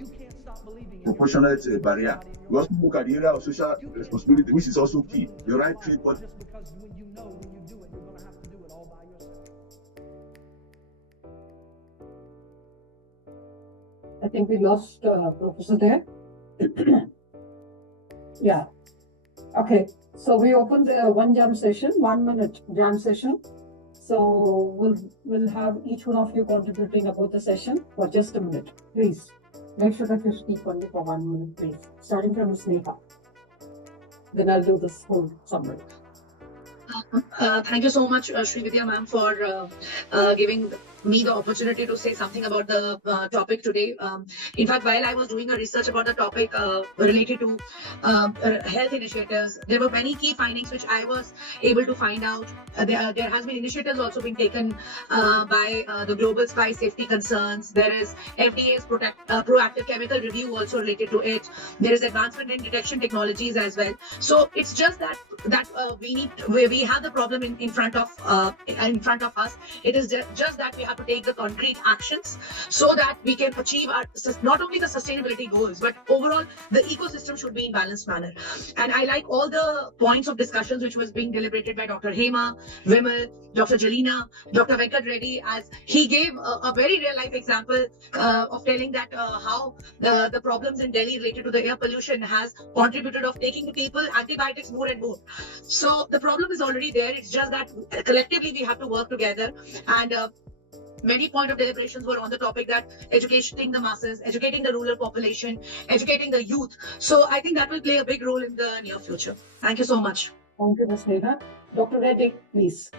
proportionate barrier. We also look at the area of social responsibility, which is also key. The right trade policy. I think we lost Professor there. Yeah. Okay. So we opened one jam session, 1 minute jam session. So we'll have each one of you contributing about the session for just a minute. Please make sure that you speak only for 1 minute, please. Starting from Sneha. Then I'll do this whole summary. Thank you so much, Srividhya ma'am, for giving me the opportunity to say something about the topic today. In fact, while I was doing a research about the topic related to health initiatives, there were many key findings which I was able to find out. There has been initiatives also being taken by the global spice safety concerns. There is FDA's proactive chemical review also related to it. There is advancement in detection technologies as well. So it's just that we have the problem in front of us. It is just that we have to take the concrete actions so that we can achieve our not only the sustainability goals but overall the ecosystem should be in balanced manner. And I like all the points of discussions which was being deliberated by Dr. Hema, Vimal, Dr. Jalina, Dr. Venkat Reddy, as he gave a very real life example of telling that how the problems in Delhi related to the air pollution has contributed of taking people antibiotics more and more. So the problem is already there. It's just that collectively we have to work together. And many points of deliberations were on the topic that educating the masses, educating the rural population, educating the youth. So I think that will play a big role in the near future. Thank you so much. Thank you, Ms. Neha. Dr. Reddy, please.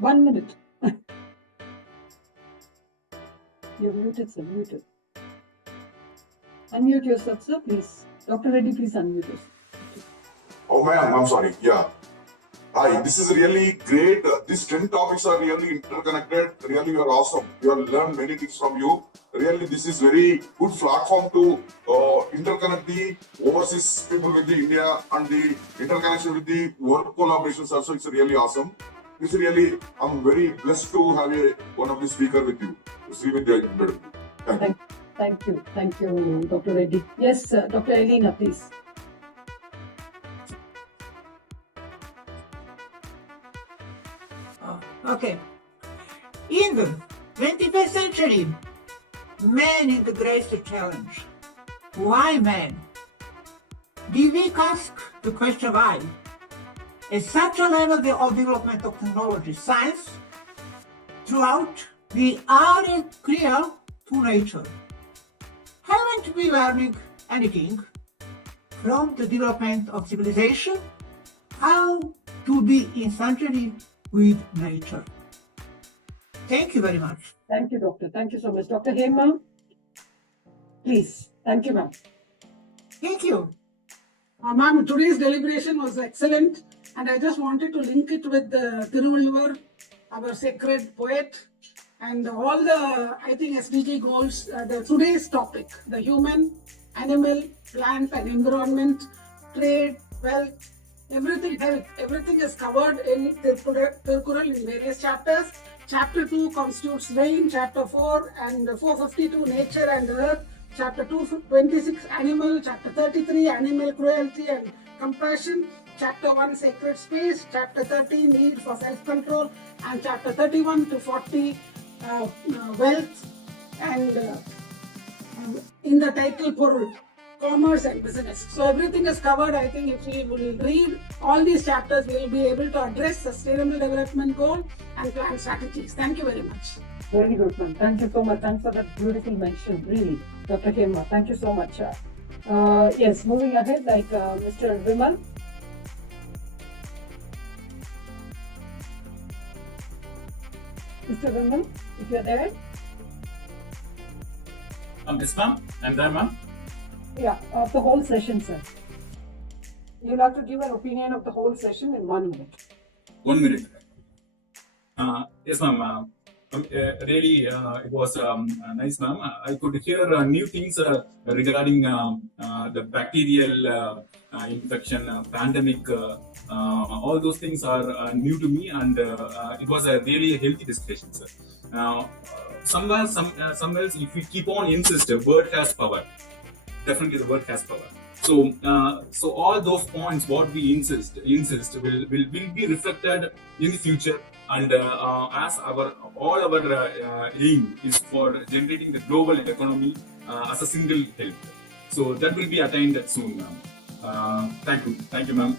1 minute. You're muted, sir. Muted. Unmute yourself, sir, please. Dr. Reddy, please unmute yourself. Oh, ma'am, I'm sorry. Yeah. Hi, this is really great. These 10 topics are really interconnected. Really, you are awesome. We have learned many things from you. Really, this is very good platform to interconnect the overseas people with the India and the interconnection with the work collaborations also. It's really awesome. It's really, I'm very blessed to have one of the speakers with you. Srividhya. Thank you. Thank you, Dr. Reddy. Yes, Dr. Elena, please. Okay. In the 21st century, man is the greatest challenge. Why man? We ask the question why. At such a level of development of technology, science, throughout, we are clear to nature. Haven't we learning anything from the development of civilization? How to be in synchrony with nature? Thank you very much. Thank you, Doctor. Thank you so much. Dr. Hema, please. Thank you, ma'am. Thank you. Ma'am, today's deliberation was excellent, and I just wanted to link it with the Tiruvalluvar, our sacred poet, and all the, I think, SDG goals. Today's topic, the human, animal, plant and environment, trade, wealth, everything health, everything is covered in Tirukkural in various chapters. Chapter 2 constitutes rain, Chapter 4 and 452 nature and earth, Chapter 226 animal, Chapter 33 animal cruelty and compassion, Chapter 1 sacred space, Chapter 13 need for self-control, and Chapter 31 to 40 wealth, and in the title Porul, commerce and business. So everything is covered. I think if we will read all these chapters, we will be able to address sustainable development goal and plan strategies. Thank you very much. Very good, ma'am. Thank you so much. Thanks for that beautiful mention, really, Dr. Hema. Thank you so much. Yes, moving ahead, like Mr. Vimal. Mr. Vimal, if you are there. Yes, ma'am. I'm there, ma'am. Yeah, of the whole session, sir. You'll have to give an opinion of the whole session in 1 minute. 1 minute. Yes, ma'am. Really, it was nice, ma'am. I could hear new things regarding the bacterial infection, pandemic. All those things are new to me, and it was a really healthy discussion, sir. Somewhere, if we keep on insisting, word has power. Definitely, the word has power. So all those points, what we insist will be reflected in the future. And as all our aim is for generating the global economy as a single help. So that will be attained soon, ma'am. Thank you, ma'am.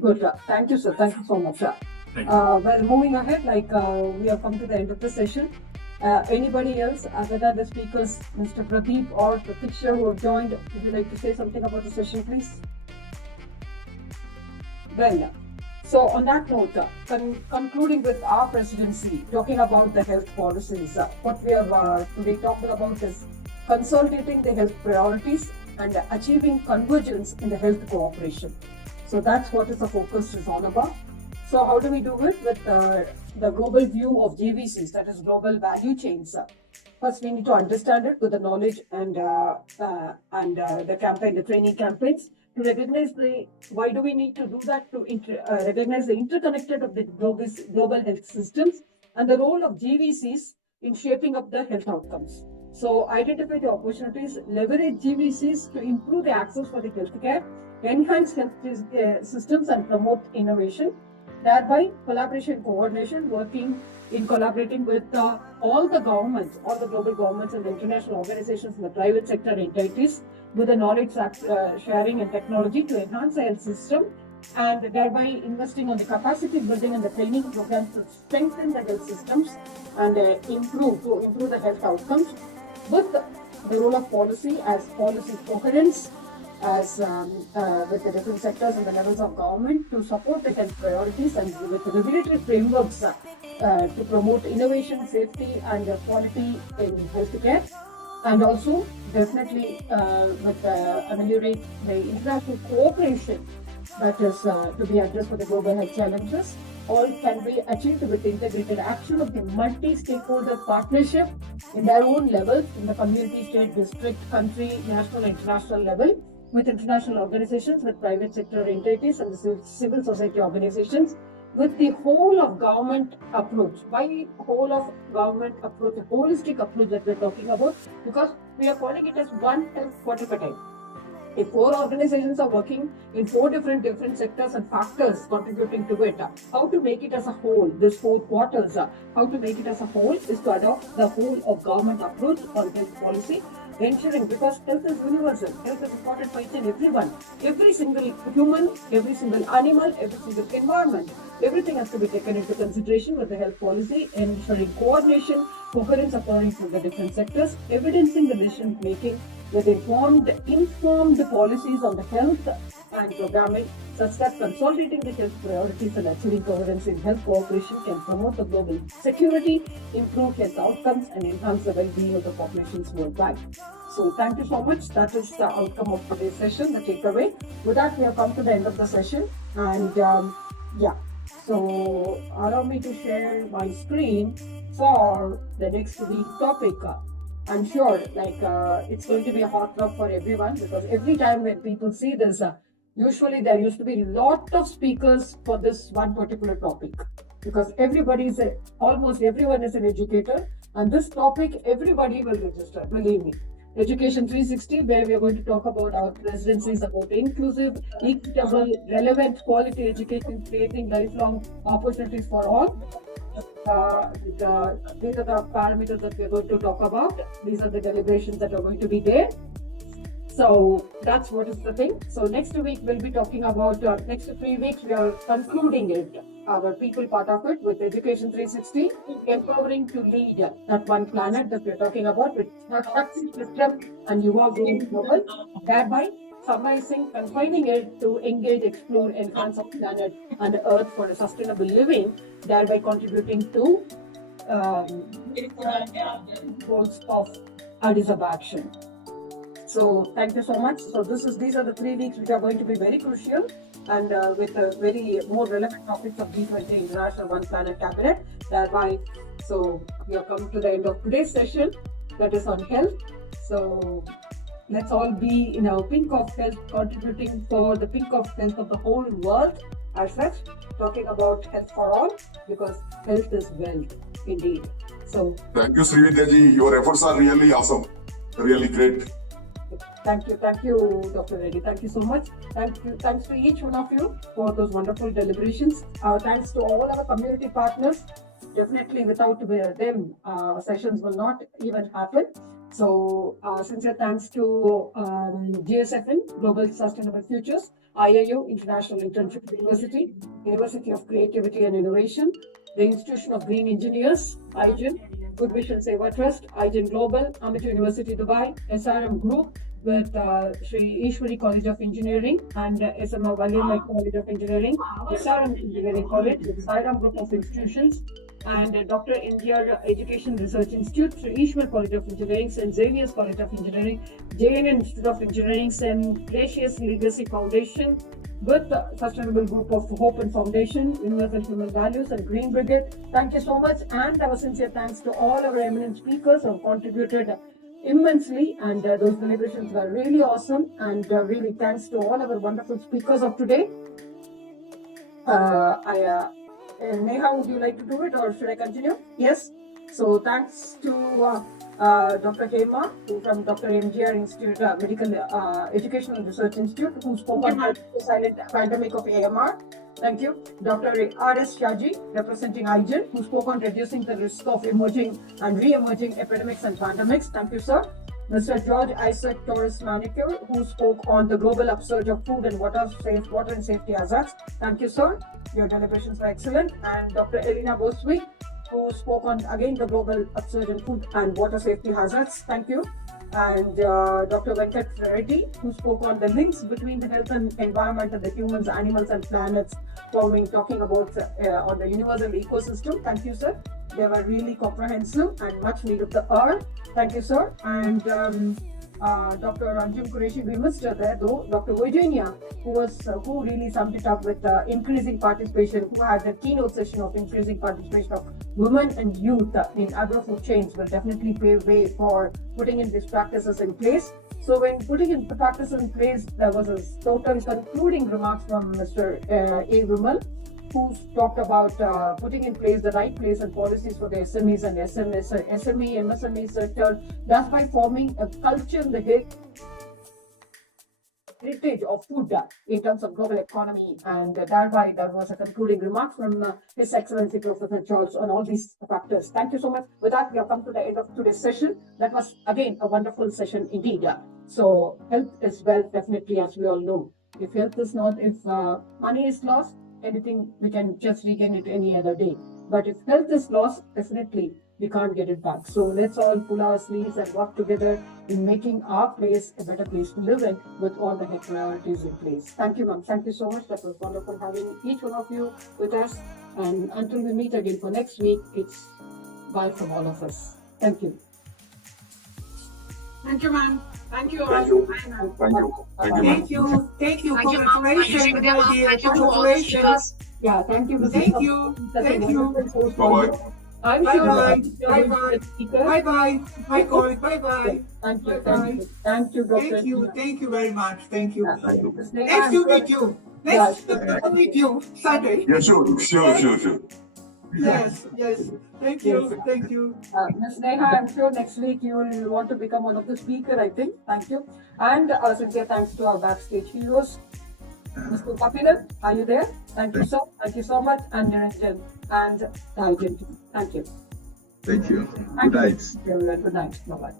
Good. Thank you, sir. Thank you so much. Thank you. Well, moving ahead, like we have come to the end of the session. Anybody else other than the speakers, Mr. Pradeep or Pratiksha, who have joined, would you like to say something about the session, please? Well, So on that note, concluding with our presidency, talking about the health policies, what we have today talked about is consolidating the health priorities and achieving convergence in the health cooperation. So that's what the focus is all about. So how do we do it? With the global view of GVCs, that is global value chains. First, we need to understand it with the knowledge and the campaign, the training campaigns, to recognize why do we need to do that, to recognize the interconnected of the global health systems and the role of GVCs in shaping up the health outcomes. So identify the opportunities, leverage GVCs to improve the access for the healthcare, enhance health systems and promote innovation. Thereby, collaboration, coordination, collaborating with all the governments, all the global governments and the international organizations and the private sector entities with the knowledge sharing and technology to enhance the health system, and thereby investing on the capacity building and the training programs to strengthen the health systems and improve the health outcomes, with the role of policy as policy coherence, as with the different sectors and the levels of government to support the health priorities, and with regulatory frameworks to promote innovation, safety and quality in healthcare, and also definitely with ameliorate the international cooperation that is to be addressed for the global health challenges. All can be achieved with integrated action of the multi-stakeholder partnership in their own levels, in the community, state, district, country, national, international level, with international organizations, with private sector entities and the civil society organizations, with the whole of government approach. Why whole of government approach, a holistic approach that we're talking about? Because we are calling it as one health quadripartite. If 4 organizations are working in 4 different sectors and factors contributing to it, how to make it as a whole, this 4 quarters, how to make it as a whole is to adopt the whole of government approach on health policy, ensuring, because health is universal, health is important for each and everyone, every single human, every single animal, every single environment, everything has to be taken into consideration with the health policy, ensuring coordination, coherence according to the different sectors, evidencing the decision making with informed policies on the health and programming, such that consolidating the health priorities and achieving coherence in health cooperation can promote the global security, improve health outcomes, and enhance the well-being of the populations worldwide. So thank you so much. That is the outcome of today's session, the takeaway. With that, we have come to the end of the session. And so allow me to share my screen for the next week's topic. I'm sure it's going to be a hot love for everyone, because every time when people see this, usually there used to be a lot of speakers for this one particular topic, because almost everyone is an educator, and this topic everybody will register, believe me. Education 360, where we are going to talk about our presidencies about inclusive, equitable, relevant, quality education, creating lifelong opportunities for all. These are the parameters that we are going to talk about. These are the deliberations that are going to be there. So that's what is the thing. So next week we'll be talking about, next 3 weeks we are concluding it, our people part of it, with Education 360, empowering to lead that one planet that we're talking about, with spectrum and Yuva going global, thereby summarizing, confining it to engage, explore, enhance our planet and Earth for a sustainable living, thereby contributing to goals of Addis Ababa action. So thank you so much. So these are the 3 weeks which are going to be very crucial, and with very more relevant topics of G20 International One Planet Cabinet. Thereby, so we have come to the end of today's session, that is on health. So let's all be in our pink of health, contributing for the pink of health of the whole world as such, talking about health for all, because health is wealth indeed. So thank you, Srividhya ji. Your efforts are really awesome, really great. Thank you, Dr. Reddy. Thank you so much. Thanks to each one of you for those wonderful deliberations. Thanks to all our community partners. Definitely, without them, sessions will not even happen. So, sincere thanks to GSFN, Global Sustainable Futures, IIO, International Internship University, University of Creativity and Innovation, the Institution of Green Engineers, IGEN, Good Vision Seva Trust, IGEN Global, Amity University Dubai, Sairam Group, with Sri Eshwari College of Engineering and SMA Valliammai College of Engineering, the Sairam Engineering College, the Sairam Group of Institutions, and Dr. India Education Research Institute, Sri Eshwar College of Engineering, St. Xavier's College of Engineering, JNN Institute of Engineering, St. GRACIAS Legacy Foundation, with the Sustainable Group of Hope and Foundation, Universal Human Values, and Greenbrigade. Thank you so much, and our sincere thanks to all our eminent speakers who have contributed immensely, and those deliberations were really awesome, and really thanks to all our wonderful speakers of today. Neha, would you like to do it, or should I continue? Yes. So thanks to Dr. Hema, who from Dr. MGR Institute, Medical Educational Research Institute, who spoke on the silent pandemic of AMR. Thank you. Dr. R.S. Shaji, representing IGEN, who spoke on reducing the risk of emerging and re-emerging epidemics and pandemics. Thank you, sir. Mr. George Isaac Torres Manicure, who spoke on the global upsurge of food and water and safety hazards. Thank you, sir. Your deliberations were excellent. And Dr. Elena Boswick, who spoke on again the global upsurge in food and water safety hazards. Thank you. And Dr. Venkat Reddy, who spoke on the links between the health and environment and the humans, animals, and planets, talking about on the universal ecosystem. Thank you, sir. They were really comprehensive and much needed the hour. Thank you, sir. And Dr. Ranjan Qureshi, we missed her there though. Dr. Virginia, who really summed it up with increasing participation, who had a keynote session of increasing participation of women and youth in agro-food chains, will definitely pave way for putting in these practices in place. So when putting in the practices in place, there was a total concluding remarks from Mr. A. Vimal, who talked about putting in place the right place and policies for the SMEs and MSME sector, thus by forming a culture in the heritage of food in terms of global economy, and thereby there was a concluding remark from His Excellency Professor Charles on all these factors. Thank you so much. With that, we have come to the end of today's session. That was again a wonderful session indeed. So health is wealth, definitely, as we all know. If health is not, if money is lost, anything we can just regain it any other day. But if health is lost, definitely we can't get it back. So let's all pull our sleeves and work together in making our place a better place to live in with all the priorities in place. Thank you, ma'am. Thank you so much. That was wonderful having each one of you with us. And until we meet again for next week, it's bye from all of us. Thank you. Thank you, ma'am. Thank you all. Thank you. Bye, ma'am. Thank you. Thank you. Thank you. Congratulations, my dear. Thank you to all the speakers. Yeah, thank you. Thank you. Thank you. Bye-bye. I'm Bye sure bye. you're Bye speakers. bye. Bye bye. Bye bye. Bye bye. Thank you. Bye bye. Thank you. Thank you, Dr. Thank you. Thank you very much. Thank you. Thank you. Nice to meet you. Nice to meet you Sunday. Yeah, sure. Yes. Thank you. Thank you. Ms. Neha, I'm sure next week you will want to become one of the speakers, I think. Thank you. And sincere thanks to our backstage heroes. Mr. Kapilan, are you there? Thank you so much. And Niranjan and Arjun. Thank you. Thank you. Good night. Good night. Bye-bye.